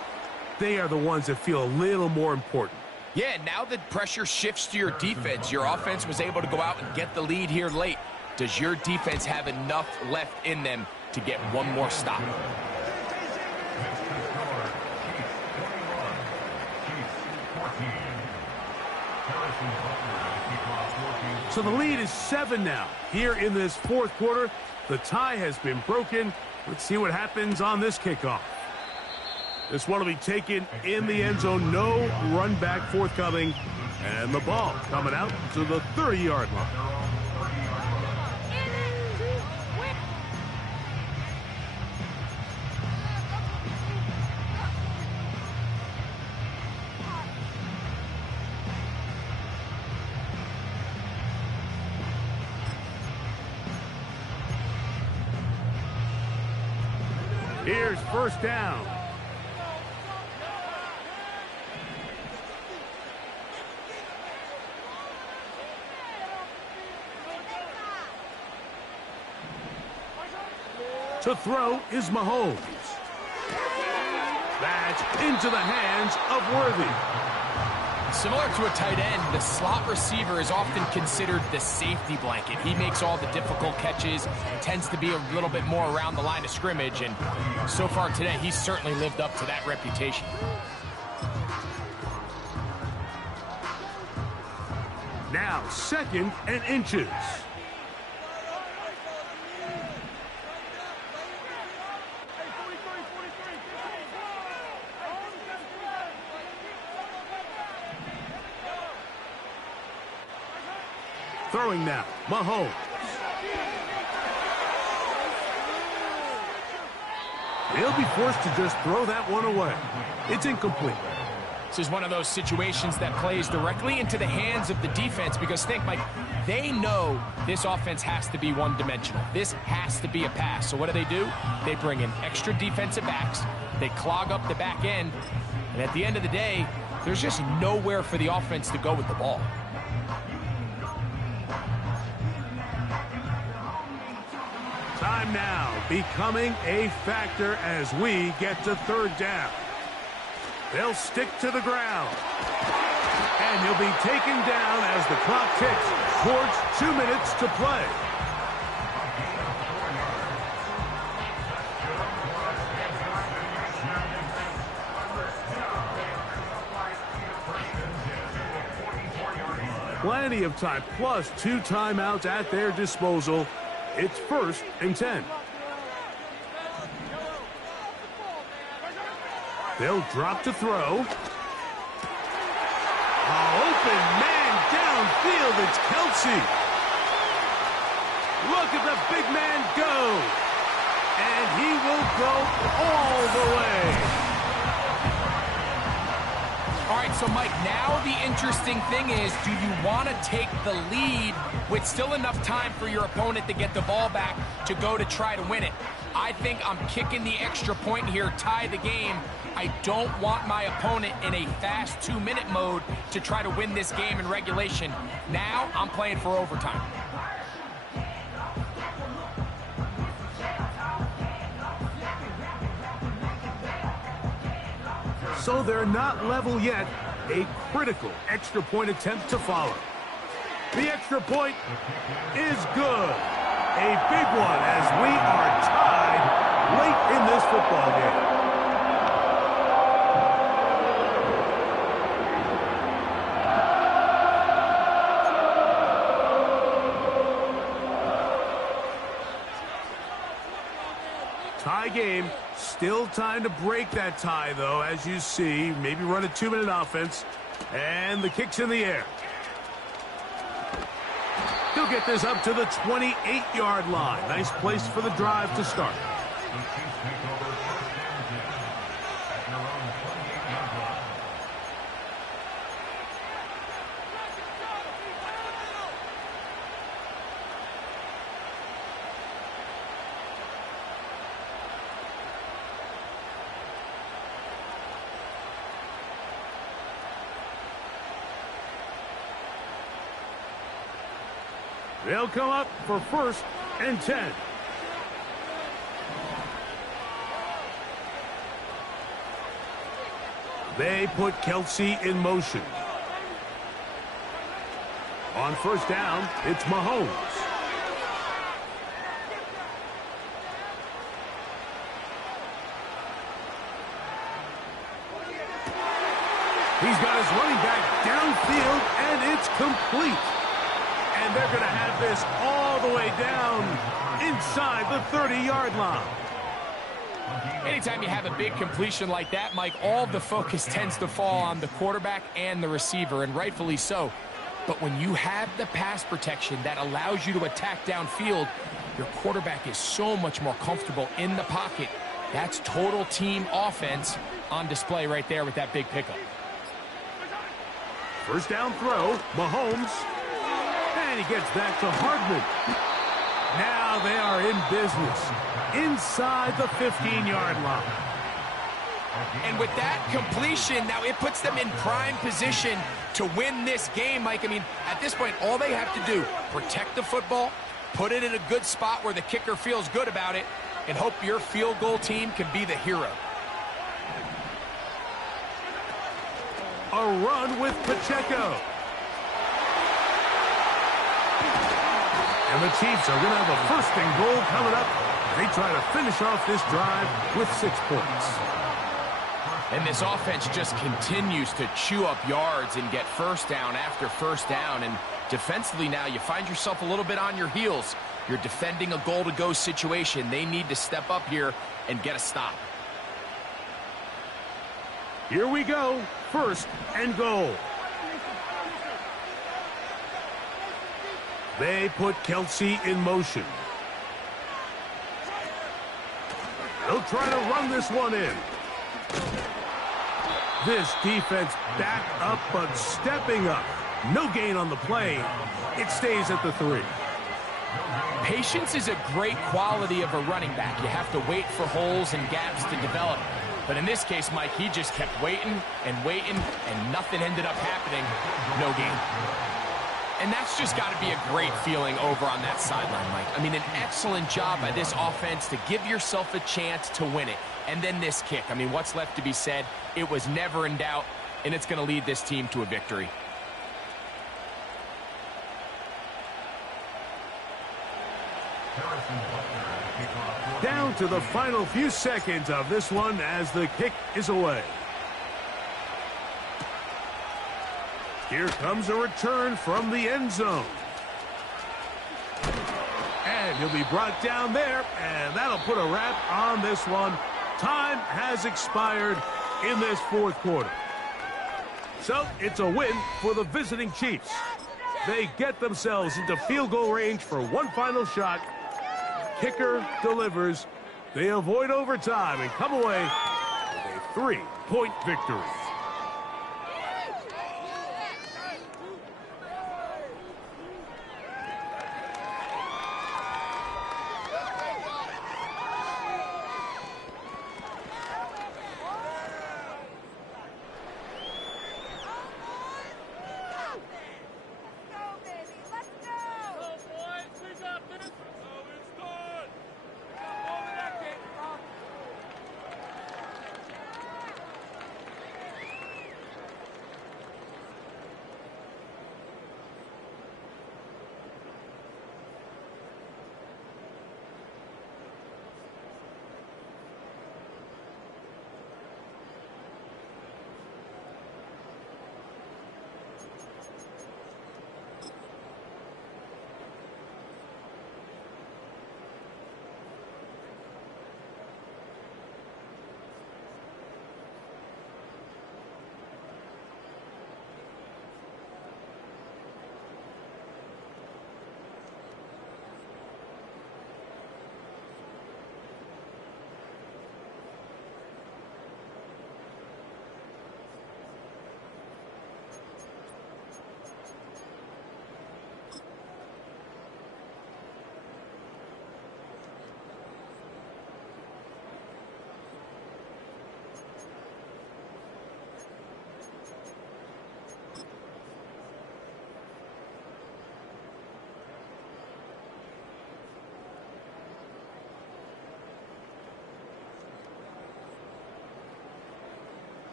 they are the ones that feel a little more important. Yeah, now the pressure shifts to your defense. Your offense was able to go out and get the lead here late. Does your defense have enough left in them to get one more stop? So the lead is 7 now. Here in this fourth quarter, the tie has been broken. Let's see what happens on this kickoff. This one will be taken in the end zone. No run back forthcoming. And the ball coming out to the 30-yard line. Here's first down. To throw is Mahomes. That's into the hands of Worthy. Similar to a tight end, the slot receiver is often considered the safety blanket. He makes all the difficult catches, tends to be a little bit more around the line of scrimmage, and so far today, he's certainly lived up to that reputation. Now, second and inches. Throwing now, Mahomes. He'll be forced to just throw that one away. It's incomplete. This is one of those situations that plays directly into the hands of the defense because think, Mike, they know this offense has to be one-dimensional. This has to be a pass. So what do? They bring in extra defensive backs. They clog up the back end. And at the end of the day, there's just nowhere for the offense to go with the ball. Time now becoming a factor as we get to third down. They'll stick to the ground. And he'll be taken down as the clock ticks towards 2 minutes to play. Plenty of time, plus 2 timeouts at their disposal. It's 1st and 10. They'll drop to throw. Open man downfield. It's Kelsey. Look at the big man go. And he will go all the way. All right, so Mike, now the interesting thing is, do you want to take the lead with still enough time for your opponent to get the ball back to go to try to win it? I think I'm kicking the extra point here, tie the game. I don't want my opponent in a fast 2-minute mode to try to win this game in regulation. Now I'm playing for overtime. So they're not level yet. A critical extra point attempt to follow. The extra point is good. A big one as we are tied late in this football game. Tie game. Still time to break that tie, though, as you see. Maybe run a 2-minute offense. And the kick's in the air. He'll get this up to the 28-yard line. Nice place for the drive to start. They'll come up for 1st and 10. They put Kelsey in motion. On 1st down, it's Mahomes. He's got his running back downfield, and it's complete. And they're going to have this all the way down inside the 30-yard line. Anytime you have a big completion like that, Mike, all the focus tends to fall on the quarterback and the receiver, and rightfully so. But when you have the pass protection that allows you to attack downfield, your quarterback is so much more comfortable in the pocket. That's total team offense on display right there with that big pickup. 1st down throw, Mahomes. And he gets back to Hardman. Now they are in business inside the 15-yard line. And with that completion, now it puts them in prime position to win this game, Mike. I mean, at this point, all they have to do, protect the football, put it in a good spot where the kicker feels good about it, and hope your field goal team can be the hero. A run with Pacheco. And the Chiefs are going to have a 1st and goal coming up. They try to finish off this drive with 6 points. And this offense just continues to chew up yards and get 1st down after 1st down. And defensively now, you find yourself a little bit on your heels. You're defending a goal-to-go situation. They need to step up here and get a stop. Here we go. 1st and goal. They put Kelsey in motion. They'll try to run this one in. This defense back up, but stepping up. No gain on the play. It stays at the 3. Patience is a great quality of a running back. You have to wait for holes and gaps to develop. But in this case, Mike, he just kept waiting and waiting, and nothing ended up happening. No gain. And that's just got to be a great feeling over on that sideline, Mike. I mean, an excellent job by this offense to give yourself a chance to win it. And then this kick. I mean, what's left to be said? It was never in doubt, and it's going to lead this team to a victory. Down to the final few seconds of this one as the kick is away. Here comes a return from the end zone. And he'll be brought down there, and that'll put a wrap on this one. Time has expired in this fourth quarter. So it's a win for the visiting Chiefs. They get themselves into field goal range for one final shot. Kicker delivers. They avoid overtime and come away with a 3-point victory.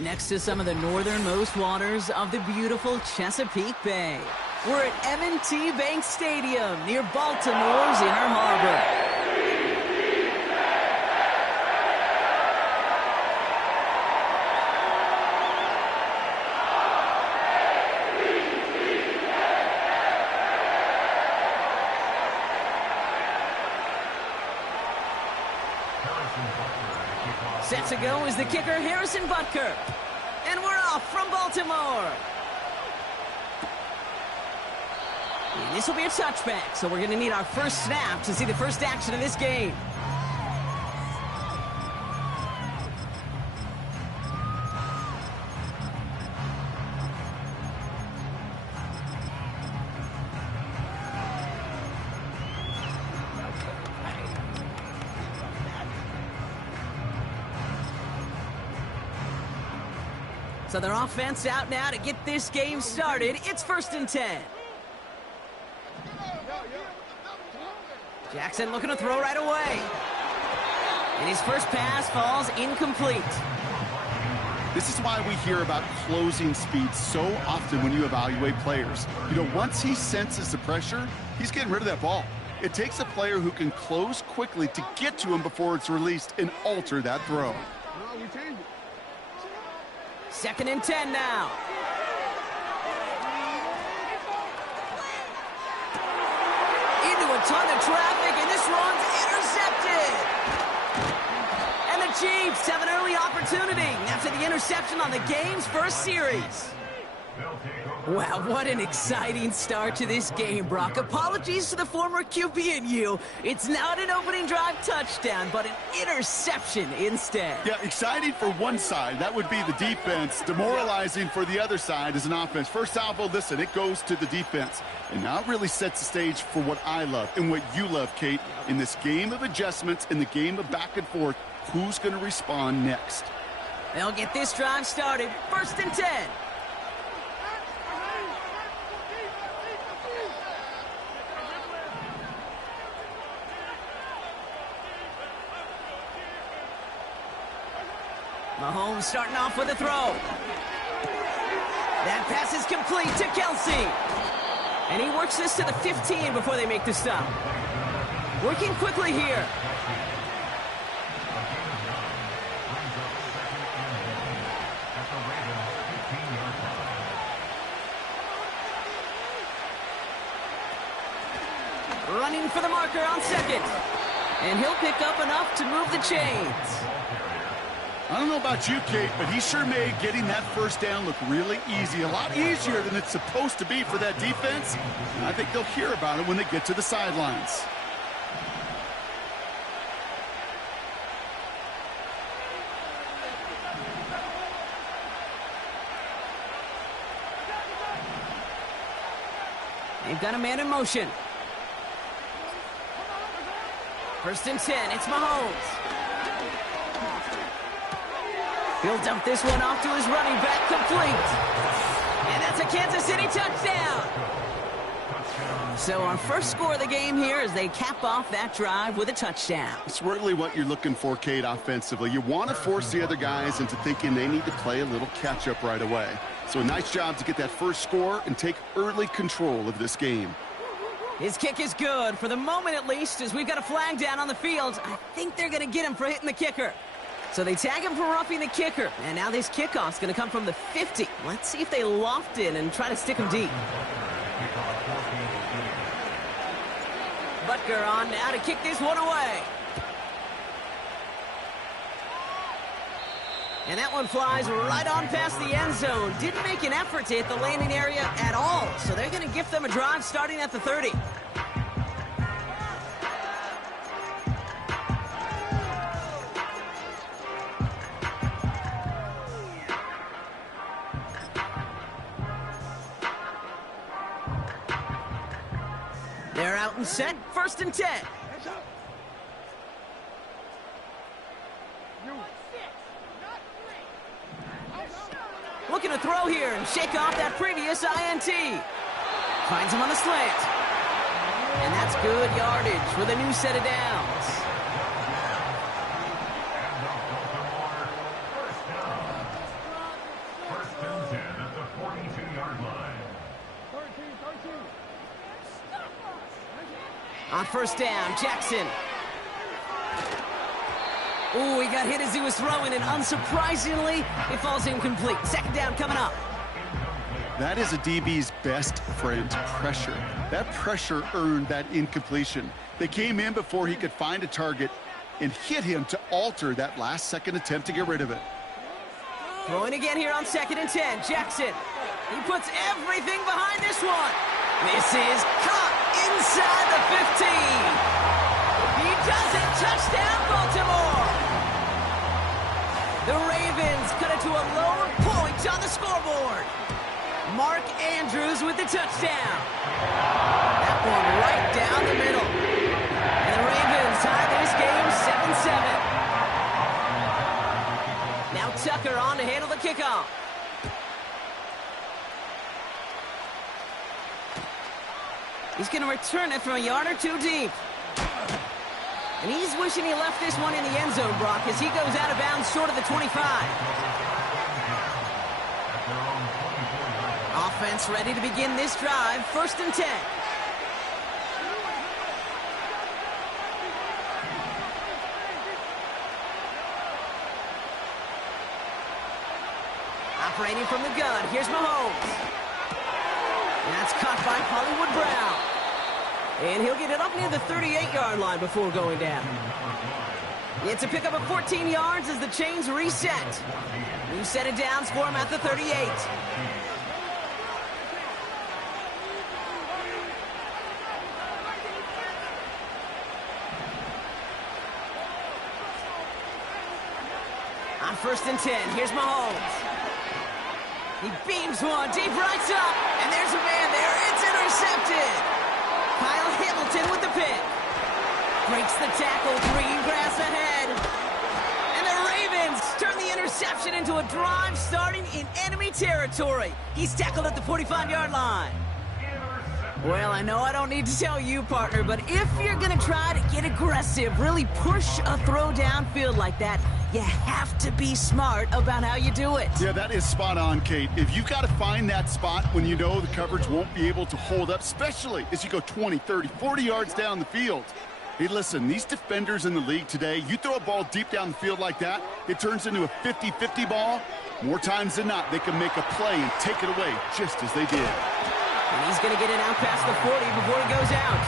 Next to some of the northernmost waters of the beautiful Chesapeake Bay. We're at M&T Bank Stadium near Baltimore's Inner Harbor. Set to go is the kicker, Harrison Butker. And we're off from Baltimore. And this will be a touchback, so we're going to need our first snap to see the first action of this game. So their offense out now to get this game started. It's 1st and 10. Jackson looking to throw right away. And his first pass falls incomplete. This is why we hear about closing speed so often when you evaluate players. You know, once he senses the pressure, he's getting rid of that ball. It takes a player who can close quickly to get to him before it's released and alter that throw. 2nd and 10 now. Into a ton of traffic, and this one's intercepted. And the Chiefs have an early opportunity after the interception on the game's first series. Wow, what an exciting start to this game, Brock. Apologies to the former QB and you. It's not an opening drive touchdown, but an interception instead. Yeah, exciting for one side. That would be the defense. Demoralizing for the other side as an offense. First salvo, listen, it goes to the defense. And now it really sets the stage for what I love and what you love, Kate. In this game of adjustments, in the game of back and forth, who's going to respond next? They'll get this drive started. 1st and 10. Mahomes starting off with a throw. That pass is complete to Kelsey. And he works this to the 15 before they make the stop. Working quickly here. Running for the marker on 2nd. And he'll pick up enough to move the chains. I don't know about you, Kate, but he sure made getting that first down look really easy. A lot easier than it's supposed to be for that defense. And I think they'll hear about it when they get to the sidelines. They've got a man in motion. 1st and 10, it's Mahomes. He'll dump this one off to his running back, complete. And that's a Kansas City touchdown. So our first score of the game here as they cap off that drive with a touchdown. It's really what you're looking for, Kate, offensively. You want to force the other guys into thinking they need to play a little catch-up right away. So a nice job to get that first score and take early control of this game. His kick is good, for the moment at least, as we've got a flag down on the field. I think they're going to get him for hitting the kicker. So they tag him for roughing the kicker. And now this kickoff's going to come from the 50. Let's see if they loft in and try to stick him deep. Butker on now to kick this one away. And that one flies right on past the end zone. Didn't make an effort to hit the landing area at all. So they're going to gift them a drive starting at the 30. They're out and set. 1st and 10. Looking to throw here and shake off that previous INT. Finds him on the slant. And that's good yardage with a new set of downs. On first down, Jackson. Ooh, he got hit as he was throwing, and unsurprisingly, it falls incomplete. Second down coming up. That is a DB's best friend, pressure. That pressure earned that incompletion. They came in before he could find a target and hit him to alter that last-second attempt to get rid of it. Throwing again here on 2nd and 10. Jackson. He puts everything behind this one. This is caught inside the 15. He does it. Touchdown, Baltimore. The Ravens cut it to a lone point on the scoreboard. Mark Andrews with the touchdown. That one right down the middle. And the Ravens tie this game 7-7. Now Tucker on to handle the kickoff. He's going to return it from a yard or two deep. And he's wishing he left this one in the end zone, Brock, as he goes out of bounds short of the 25. Offense ready to begin this drive. 1st and 10. Operating from the gun. Here's Mahomes. And that's caught by Hollywood Brown. And he'll get it up near the 38-yard line before going down. It's a pickup of 14 yards as the chains reset. New set of downs for him at the 38. On 1st and 10, here's Mahomes. He beams one deep right up, and there's a man there. It's intercepted. Kyle Hamilton with the pick. Breaks the tackle, green grass ahead. And the Ravens turn the interception into a drive starting in enemy territory. He's tackled at the 45-yard line. Well, I know I don't need to tell you, partner, but if you're going to try to get aggressive, really push a throw downfield like that, you have to be smart about how you do it. Yeah, that is spot on, Kate. If you've got to find that spot when you know the coverage won't be able to hold up, especially as you go 20, 30, 40 yards down the field. Hey, listen, these defenders in the league today, you throw a ball deep down the field like that, it turns into a 50-50 ball. More times than not, they can make a play and take it away just as they did. And he's going to get it out past the 40 before he goes out.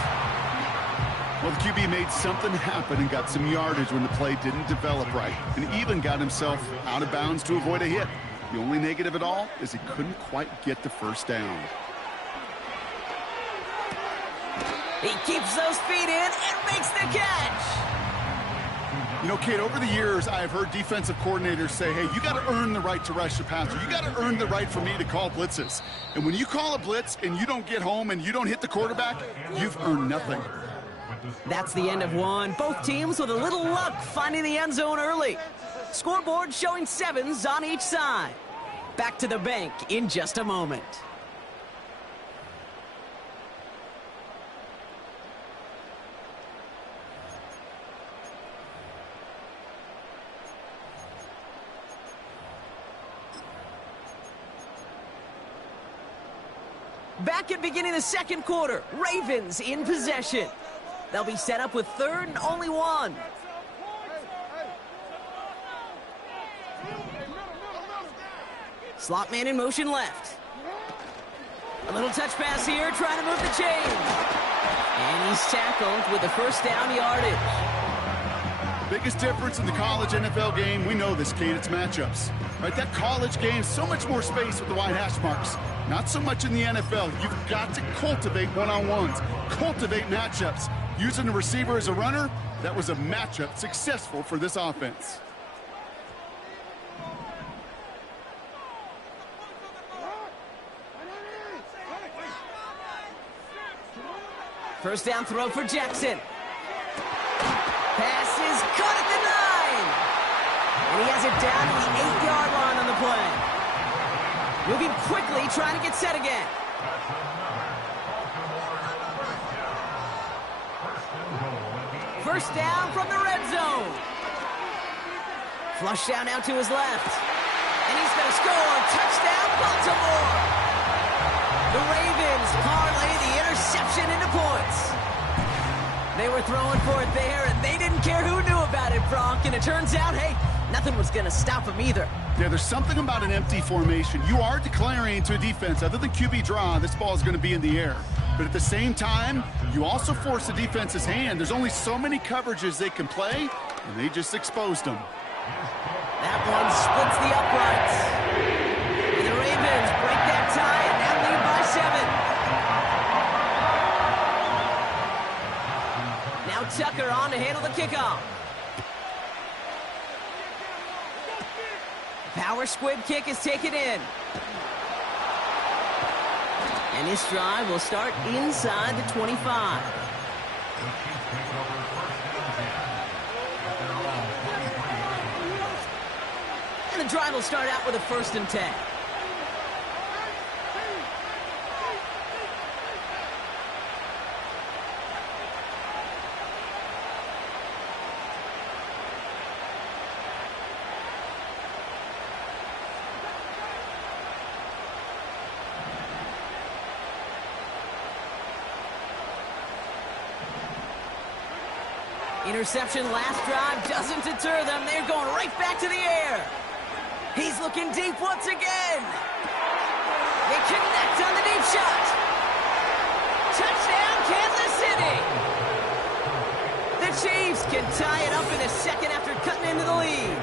Well, the QB made something happen and got some yardage when the play didn't develop right, and even got himself out of bounds to avoid a hit. The only negative at all is he couldn't quite get the first down. He keeps those feet in and makes the catch. You know, Kate, over the years, I've heard defensive coordinators say, hey, you got to earn the right to rush the passer. You got to earn the right for me to call blitzes. And when you call a blitz and you don't get home and you don't hit the quarterback, you've earned nothing. That's the end of one. Both teams with a little luck finding the end zone early. Scoreboard showing 7s on each side. Back to the bank in just a moment. Back at beginning of the 2nd quarter, Ravens in possession. They'll be set up with 3rd and only 1. Slot man in motion left. A little touch pass here, trying to move the chains. And he's tackled with the first down yardage. Biggest difference in the college NFL game, we know this, Kate, it's matchups. Right, that college game, so much more space with the wide hash marks. Not so much in the NFL. You've got to cultivate one-on-ones, cultivate matchups. Using the receiver as a runner, that was a matchup successful for this offense. First down throw for Jackson. Pass is caught at the 9. And he has it down to the 8-yard line on the play. Moving quickly, trying to get set again. First down from the red zone. Flush down now to his left. And he's going to score. Touchdown, Baltimore. The Ravens parlay the interception into points. They were throwing for it there, and they didn't care who knew about it, Bronk. And it turns out, hey, nothing was going to stop them either. Yeah, there's something about an empty formation. You are declaring to a defense, other than QB draw, this ball is going to be in the air. But at the same time, you also force the defense's hand. There's only so many coverages they can play, and they just exposed them. That one splits the uprights. And the Ravens break that tie and now lead by 7. Now Tucker on to handle the kickoff. Power squib kick is taken in. And this drive will start inside the 25. And the drive will start out with a 1st and 10. Interception last drive doesn't deter them. They're going right back to the air. He's looking deep once again. They connect on the deep shot. Touchdown, Kansas City. The Chiefs can tie it up in a second after cutting into the lead.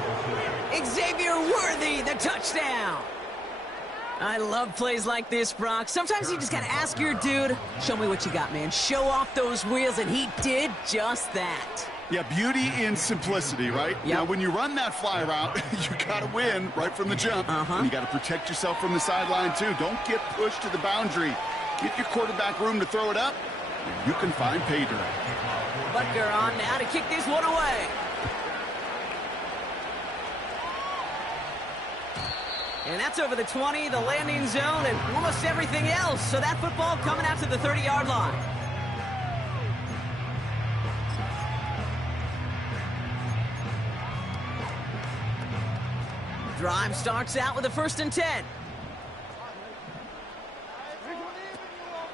Xavier Worthy, the touchdown. I love plays like this, Brock. Sometimes you just got to ask your dude, show me what you got, man. Show off those wheels, and he did just that. Yeah, beauty in simplicity, right? Yep. Now, when you run that fly route, you got to win right from the jump. And you got to protect yourself from the sideline, too. Don't get pushed to the boundary. Give your quarterback room to throw it up, and you can find pay dirt. Butker on now to kick this one away. And that's over the 20, the landing zone, and almost everything else. So that football coming out to the 30-yard line. Drive starts out with a 1st and 10.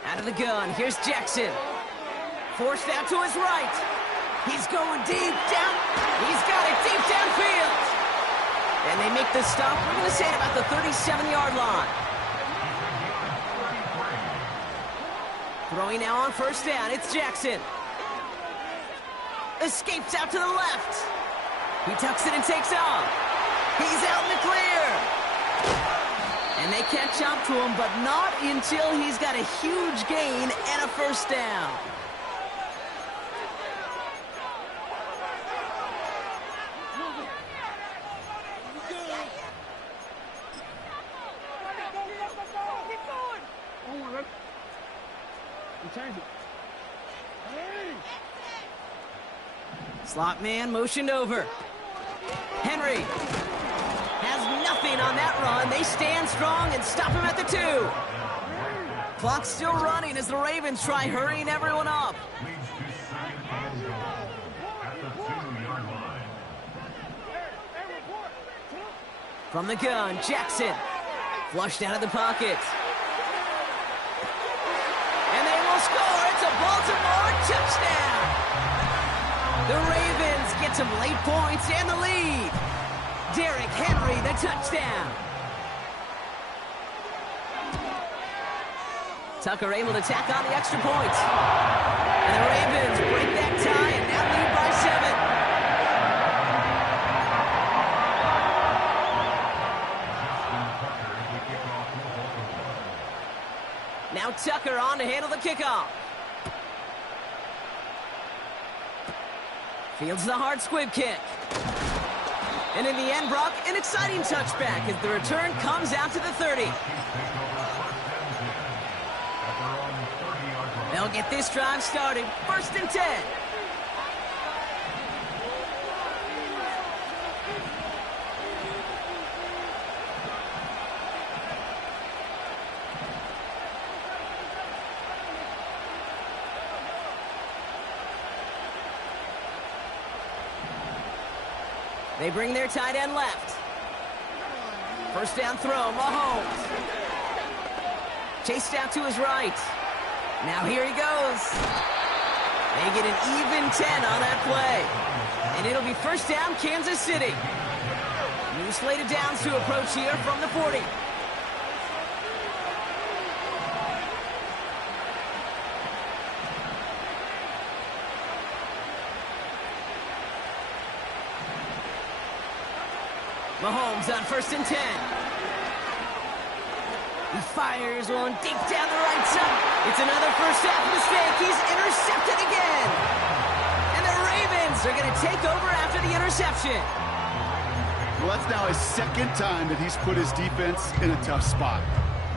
Out of the gun, here's Jackson. Forced out to his right. He's going deep down. He's got it deep downfield. And they make the stop, we're going to say, at about the 37-yard line. Throwing now on 1st down, it's Jackson. Escapes out to the left. He tucks it and takes off. He's out in the clear. And they catch up to him, but not until he's got a huge gain and a 1st down. Slot man motioned over. Henry has nothing on that run. They stand strong and stop him at the 2. Clock's still running as the Ravens try hurrying everyone up. From the gun, Jackson. Flushed out of the pocket. And they will score. It's a Baltimore touchdown. The Ravens get some late points and the lead. Derrick Henry, the touchdown. Tucker able to tack on the extra points. And the Ravens break that tie and now lead by 7. Now Tucker on to handle the kickoff. Fields the hard squib kick. And in the end, Brock, an exciting touchback as the return comes out to the 30. They'll get this drive started. 1st and 10. They bring their tight end left. 1st down throw, Mahomes. Chased out to his right. Now here he goes. They get an even 10 on that play. And it'll be first down, Kansas City. New slate of downs to approach here from the 40. Mahomes on 1st and 10. He fires one deep down the right side. It's another first half mistake. He's intercepted again. And the Ravens are going to take over after the interception. Well, that's now his second time that he's put his defense in a tough spot.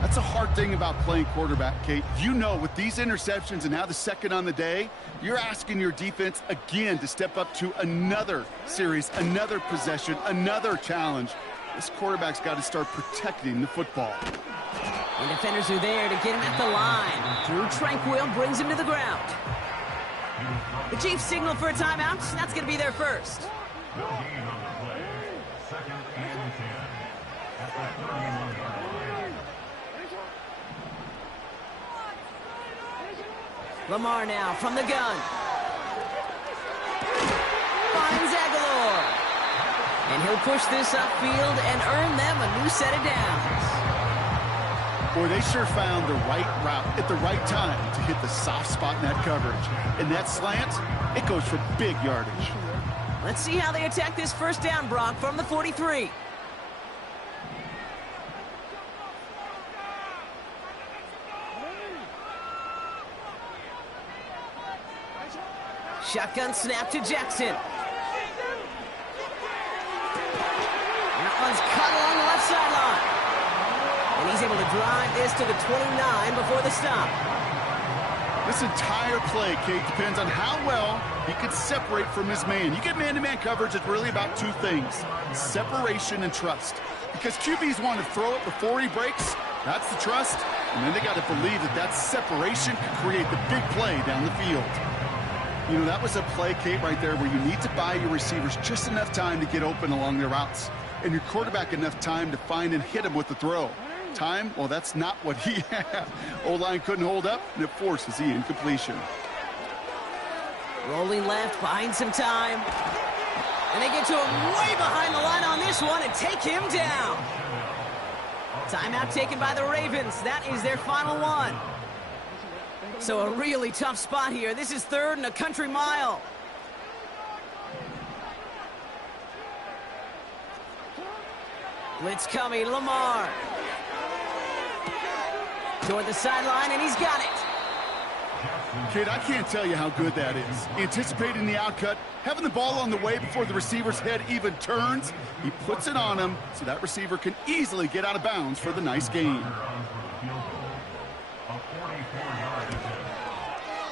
That's a hard thing about playing quarterback, Kate. You know, with these interceptions and now the second on the day, you're asking your defense again to step up to another series, another possession, another challenge. This quarterback's got to start protecting the football. And defenders are there to get him at the line. Drew Tranquil brings him to the ground. The Chiefs signal for a timeout. That's going to be their first. No gain on the play. 2nd and 10. At the 31-yard line. Lamar now from the gun. Finds Aguilar. And he'll push this upfield and earn them a new set of downs. Boy, they sure found the right route at the right time to hit the soft spot in that coverage. And that slant, it goes for big yardage. Let's see how they attack this first down, Brock, from the 43. Shotgun snap to Jackson. That one's cut along the left sideline. And he's able to drive this to the 29 before the stop. This entire play, Kate, depends on how well he could separate from his man. You get man-to-man coverage, it's really about two things: separation and trust. Because QBs want to throw it before he breaks. That's the trust. And then they got to believe that that separation can create the big play down the field. You know, that was a play, Kate, right there where you need to buy your receivers just enough time to get open along their routes. And your quarterback enough time to find and hit him with the throw. Time, well, that's not what he had. O-line couldn't hold up, and it forces the incompletion. Rolling left, buying some time. And they get to him way behind the line on this one and take him down. Timeout taken by the Ravens. That is their final one. So a really tough spot here. This is 3rd and a country mile. Blitz coming, Lamar. Toward the sideline, and he's got it. Kid, I can't tell you how good that is. Anticipating the outcut, having the ball on the way before the receiver's head even turns, he puts it on him so that receiver can easily get out of bounds for the nice gain.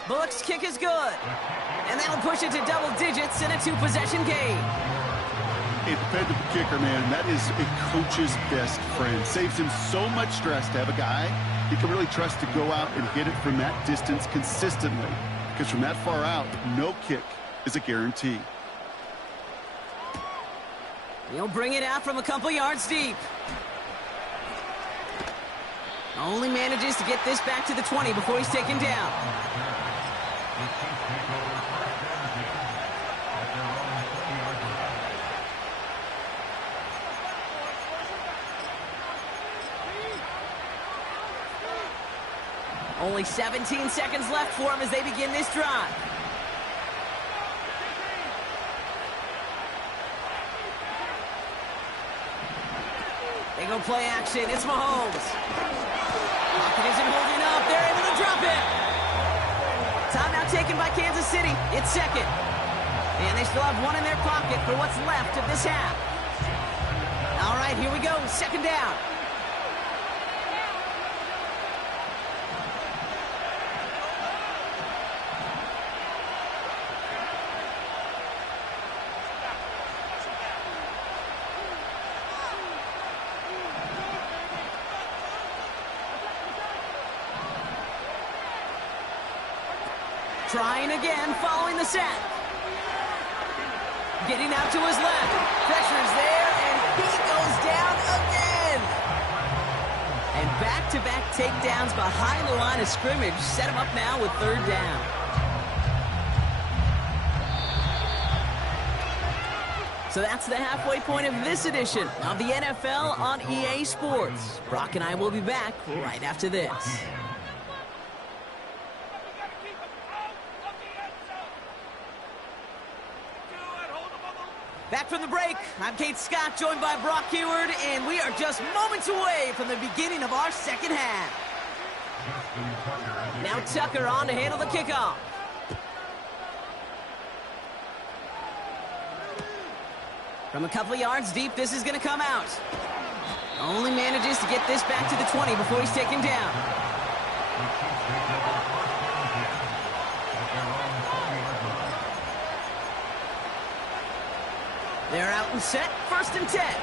Bullock's kick is good. And that'll push it to double digits in a 2-possession game. A dependable kicker, man, that is a coach's best friend. Saves him so much stress to have a guy he can really trust to go out and hit it from that distance consistently. Because from that far out, no kick is a guarantee. He'll bring it out from a couple yards deep. Only manages to get this back to the 20 before he's taken down. Only 17 seconds left for him as they begin this drive. They go play action. It's Mahomes. Pocket isn't holding up. They're able to drop it. Timeout taken by Kansas City. It's 2nd. And they still have one in their pocket for what's left of this half. All right, here we go. 2nd down. Trying again, following the sack. Getting out to his left. Pressure's there, and he goes down again. And back-to-back takedowns behind the line of scrimmage set him up now with 3rd down. So that's the halfway point of this edition of the NFL on EA Sports. Brock and I will be back right after this. Back from the break, I'm Kate Scott, joined by Brock Heward, and we are just moments away from the beginning of our second half. Now Tucker on to handle the kickoff. From a couple of yards deep, this is going to come out. Only manages to get this back to the 20 before he's taken down. They're out and set, 1st and 10.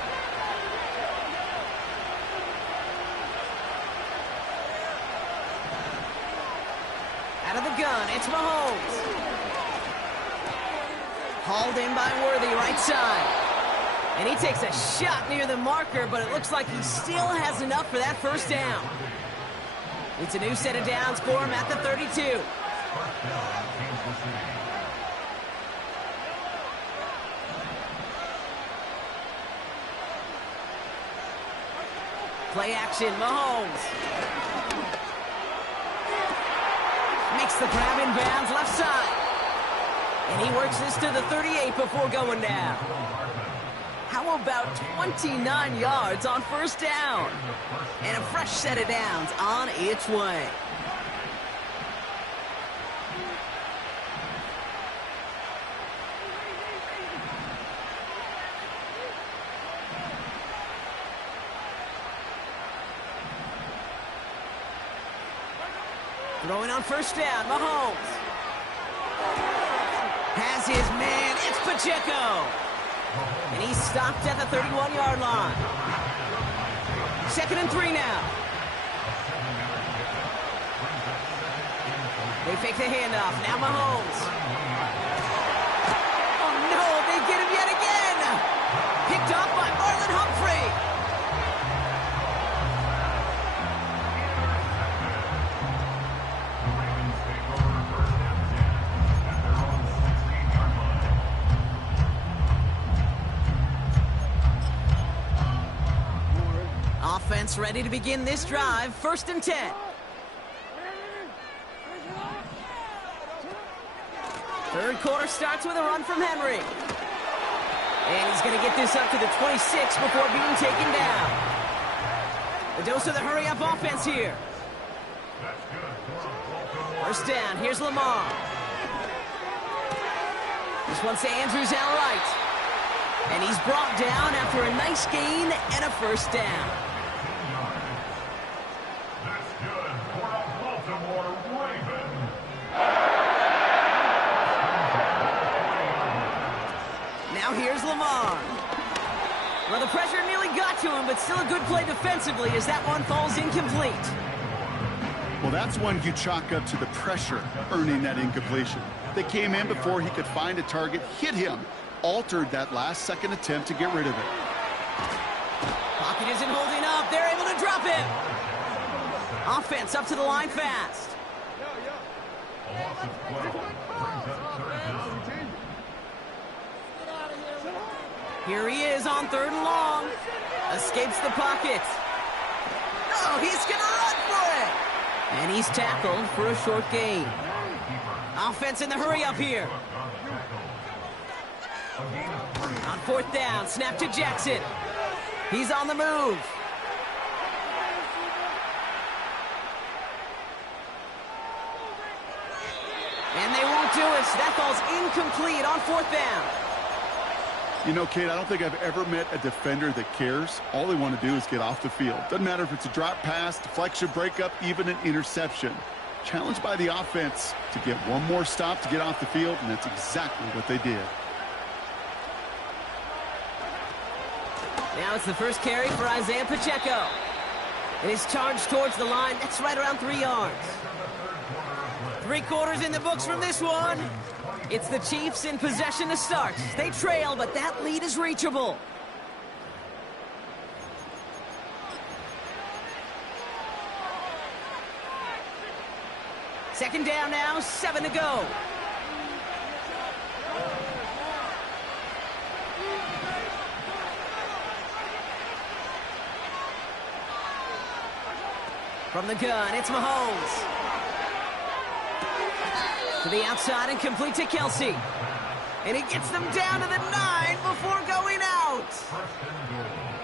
Out of the gun, it's Mahomes. Hauled in by Worthy, right side. And he takes a shot near the marker, but it looks like he still has enough for that 1st down. It's a new set of downs for him at the 32. Play action, Mahomes. Makes the grab in bounds, left side. And he works this to the 38 before going down. How about 29 yards on 1st down? And a fresh set of downs on its way. Throwing on 1st down, Mahomes. Has his man, it's Pacheco. And he's stopped at the 31-yard line. 2nd and 3 now. They fake the handoff. Now Mahomes. Oh, no, they get him yet again. Picked off by Marlon Humphrey. Offense ready to begin this drive. 1st and 10. Third quarter starts with a run from Henry. And he's going to get this up to the 26 before being taken down. The dose of the hurry-up offense here. 1st down. Here's Lamar. This one's to Andrews out right. And he's brought down after a nice gain and a 1st down. Now here's Lamar. Well, the pressure nearly got to him, but still a good play defensively as that one falls incomplete. Well, that's one you chalk up to the pressure earning that incompletion. They came in before he could find a target, hit him, altered that last-second attempt to get rid of it. Pocket isn't holding up. They're able to drop him. Offense up to the line fast. Here he is on 3rd and long. Escapes the pocket. Oh, he's going to run for it. And he's tackled for a short gain. Offense in the hurry-up here. On 4th down, snap to Jackson. He's on the move. And they won't do it. That falls incomplete on 4th down. You know, Kate, I don't think I've ever met a defender that cares. All they want to do is get off the field. Doesn't matter if it's a drop pass, deflection, breakup, even an interception. Challenged by the offense to get one more stop to get off the field, and that's exactly what they did. Now it's the first carry for Isaiah Pacheco. And his charge towards the line, that's right around 3 yards. 3 quarters in the books from this one. It's the Chiefs in possession to start. They trail, but that lead is reachable. Second down now, 7 to go. From the gun, it's Mahomes. To the outside and complete to Kelsey. And he gets them down to the 9 before going out.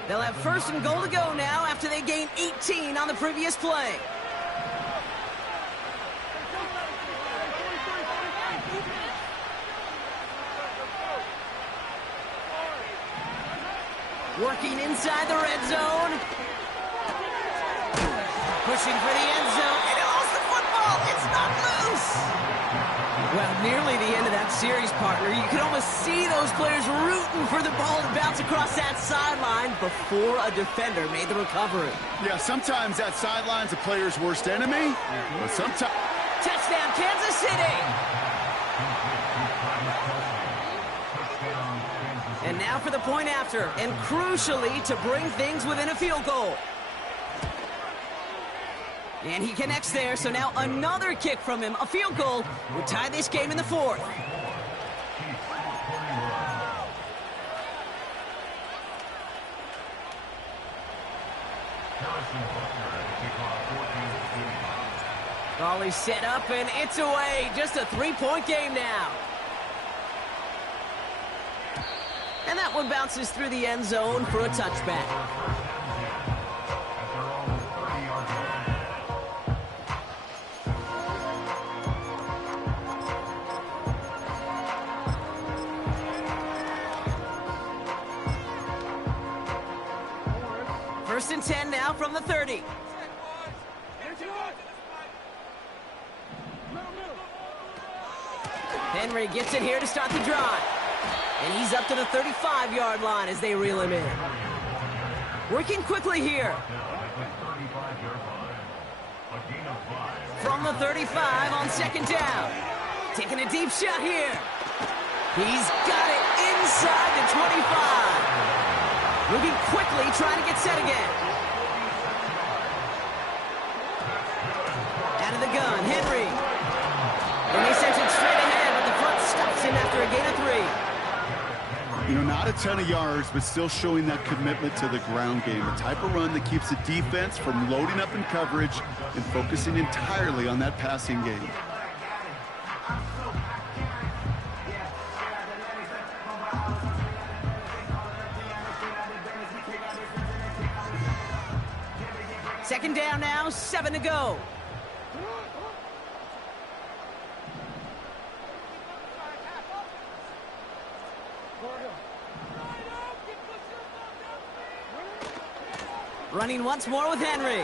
They'll have 1st and goal to go now after they gained 18 on the previous play. Working inside the red zone. Pushing for the end zone. And he lost the football. It's not loose. Well, nearly the end of that series, partner. You can almost see those players rooting for the ball to bounce across that sideline before a defender made the recovery. Yeah, sometimes that sideline's a player's worst enemy, but sometimes... Touchdown, Kansas City! And now for the point after, and crucially to bring things within a field goal. And he connects there, so now another kick from him. A field goal would tie this game in the 4th. Ball is set up, and it's away. Just a 3-point game now. And that one bounces through the end zone for a touchback. First and 10 now from the 30. Henry gets it here to start the drive. And he's up to the 35-yard line as they reel him in. Working quickly here. From the 35 on 2nd down. Taking a deep shot here. He's got it inside the 25. Moving quickly, trying to get set again. Out of the gun, Henry. And they sent it straight ahead, but the front stops him after a gain of 3. You know, not a ton of yards, but still showing that commitment to the ground game. The type of run that keeps the defense from loading up in coverage and focusing entirely on that passing game. Second down now, 7 to go. Running once more with Henry.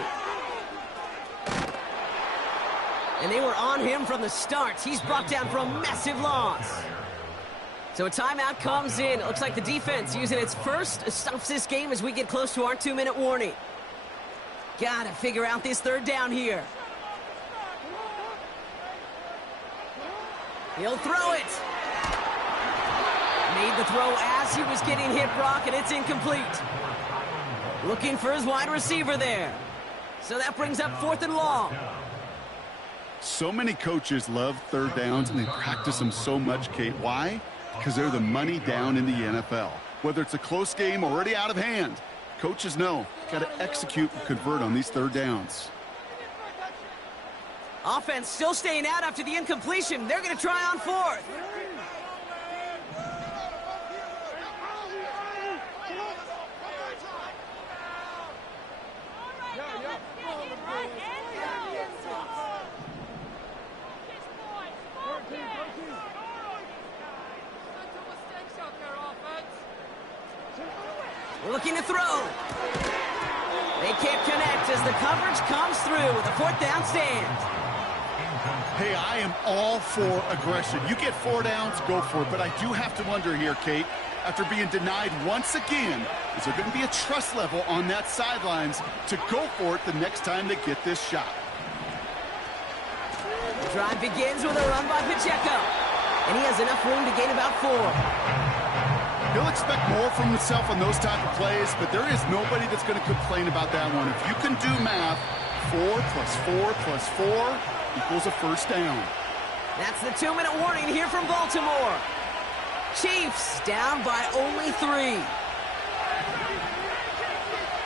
And they were on him from the start. He's brought down for a massive loss. So a timeout comes in. It looks like the defense using its first stops this game as we get close to our 2-minute warning. Gotta figure out this 3rd down here. He'll throw it. Made the throw as he was getting hit, Brock, and it's incomplete. Looking for his wide receiver there. So that brings up 4th and long. So many coaches love 3rd downs, and they practice them so much, Kate. Why? Because they're the money down in the NFL. Whether it's a close game already out of hand, coaches know, got to execute and convert on these 3rd downs. Offense still staying out after the incompletion. They're going to try on 4th. Looking to throw. They can't connect as the coverage comes through with a 4th down stand. Hey, I am all for aggression. You get 4 downs, go for it. But I do have to wonder here, Kate, after being denied once again, is there going to be a trust level on that sidelines to go for it the next time they get this shot? The drive begins with a run by Pacheco. And he has enough room to gain about 4. He'll expect more from himself on those type of plays, but there is nobody that's going to complain about that one. If you can do math, 4 plus 4 plus 4 equals a 1st down. That's the 2-minute warning here from Baltimore. Chiefs down by only 3.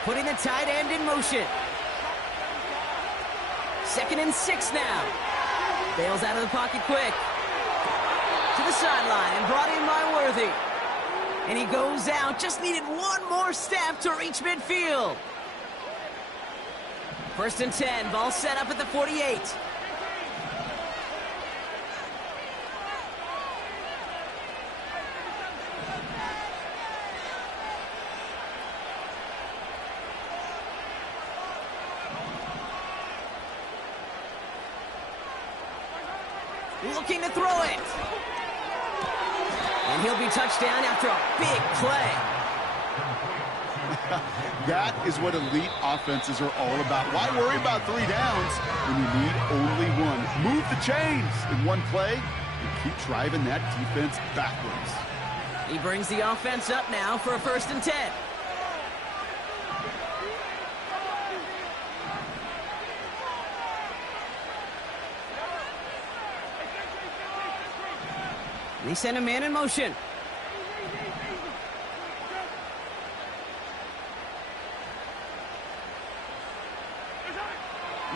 Putting the tight end in motion. 2nd and 6 now. Bails out of the pocket quick. To the sideline and brought in by Worthy. And he goes out. Just needed one more step to reach midfield. 1st and 10. Ball set up at the 48. Looking to throw it. And he'll be touched down after a big play. That is what elite offenses are all about. Why worry about 3 downs when you need only one? Move the chains in one play and keep driving that defense backwards. He brings the offense up now for a 1st and 10. They send a man in motion.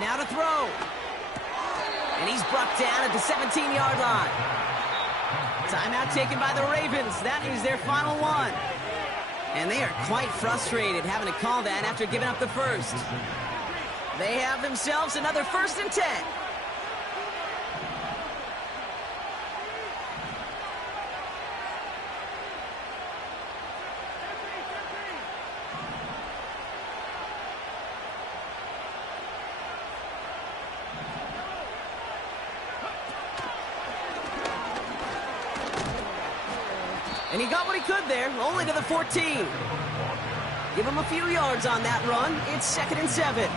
Now to throw. And he's brought down at the 17-yard line. Timeout taken by the Ravens. That is their final one. And they are quite frustrated having to call that after giving up the first. They have themselves another 1st and 10. And he got what he could there, only to the 14. Give him a few yards on that run. It's 2nd and 7.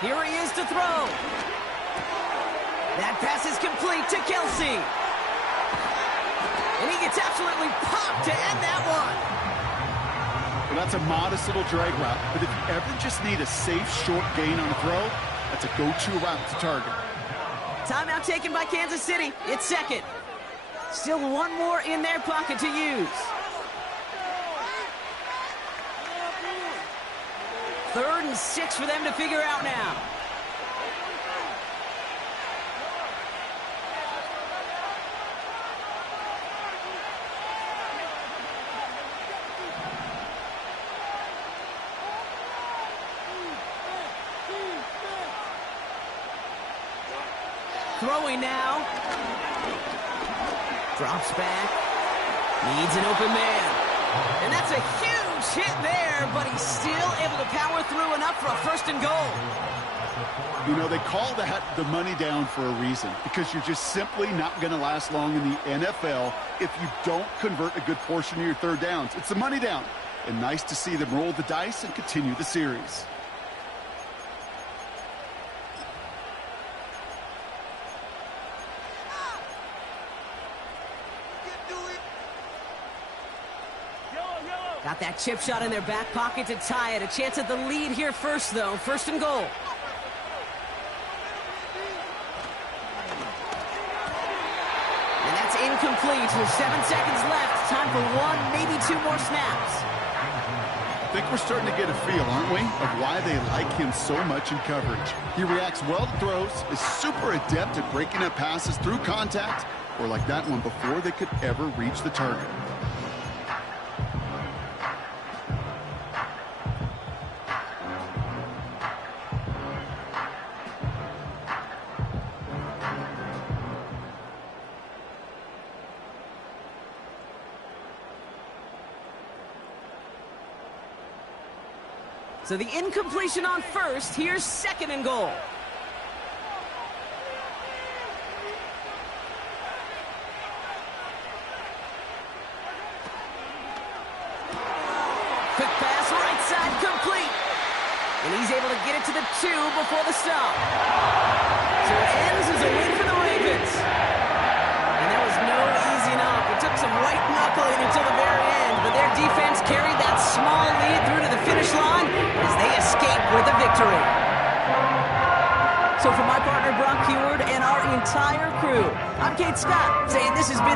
Here he is to throw. That pass is complete to Kelsey. And he gets absolutely popped to end that one. Well, that's a modest little drag route, but if you ever just need a safe, short gain on a throw, that's a go-to route to target. Timeout taken by Kansas City. It's 2nd. Still one more in their pocket to use. 3rd and 6 for them to figure out now. Throwing now. Drops back. Needs an open man. And that's a huge hit there, but he's still able to power through enough for a 1st and goal. You know, they call that the money down for a reason, because you're just simply not going to last long in the NFL if you don't convert a good portion of your 3rd downs. It's the money down. And nice to see them roll the dice and continue the series. Got that chip shot in their back pocket to tie it. A chance at the lead here first, though. 1st and goal. And that's incomplete with 7 seconds left. Time for 1, maybe 2 more snaps. I think we're starting to get a feel, aren't we, of why they like him so much in coverage. He reacts well to throws, is super adept at breaking up passes through contact, or like that one before they could ever reach the target. So the incompletion on 1st. Here's 2nd and goal. Quick pass, right side, complete. And he's able to get it to the 2 before the stop. So it ends as a win for the Ravens. And that was no easy knock. It took some white knuckling until the very end, but their defense carried that small lead through to the finish line as they escape with a victory. So for my partner Brock Heward and our entire crew. I'm Kate Scott, saying this has been the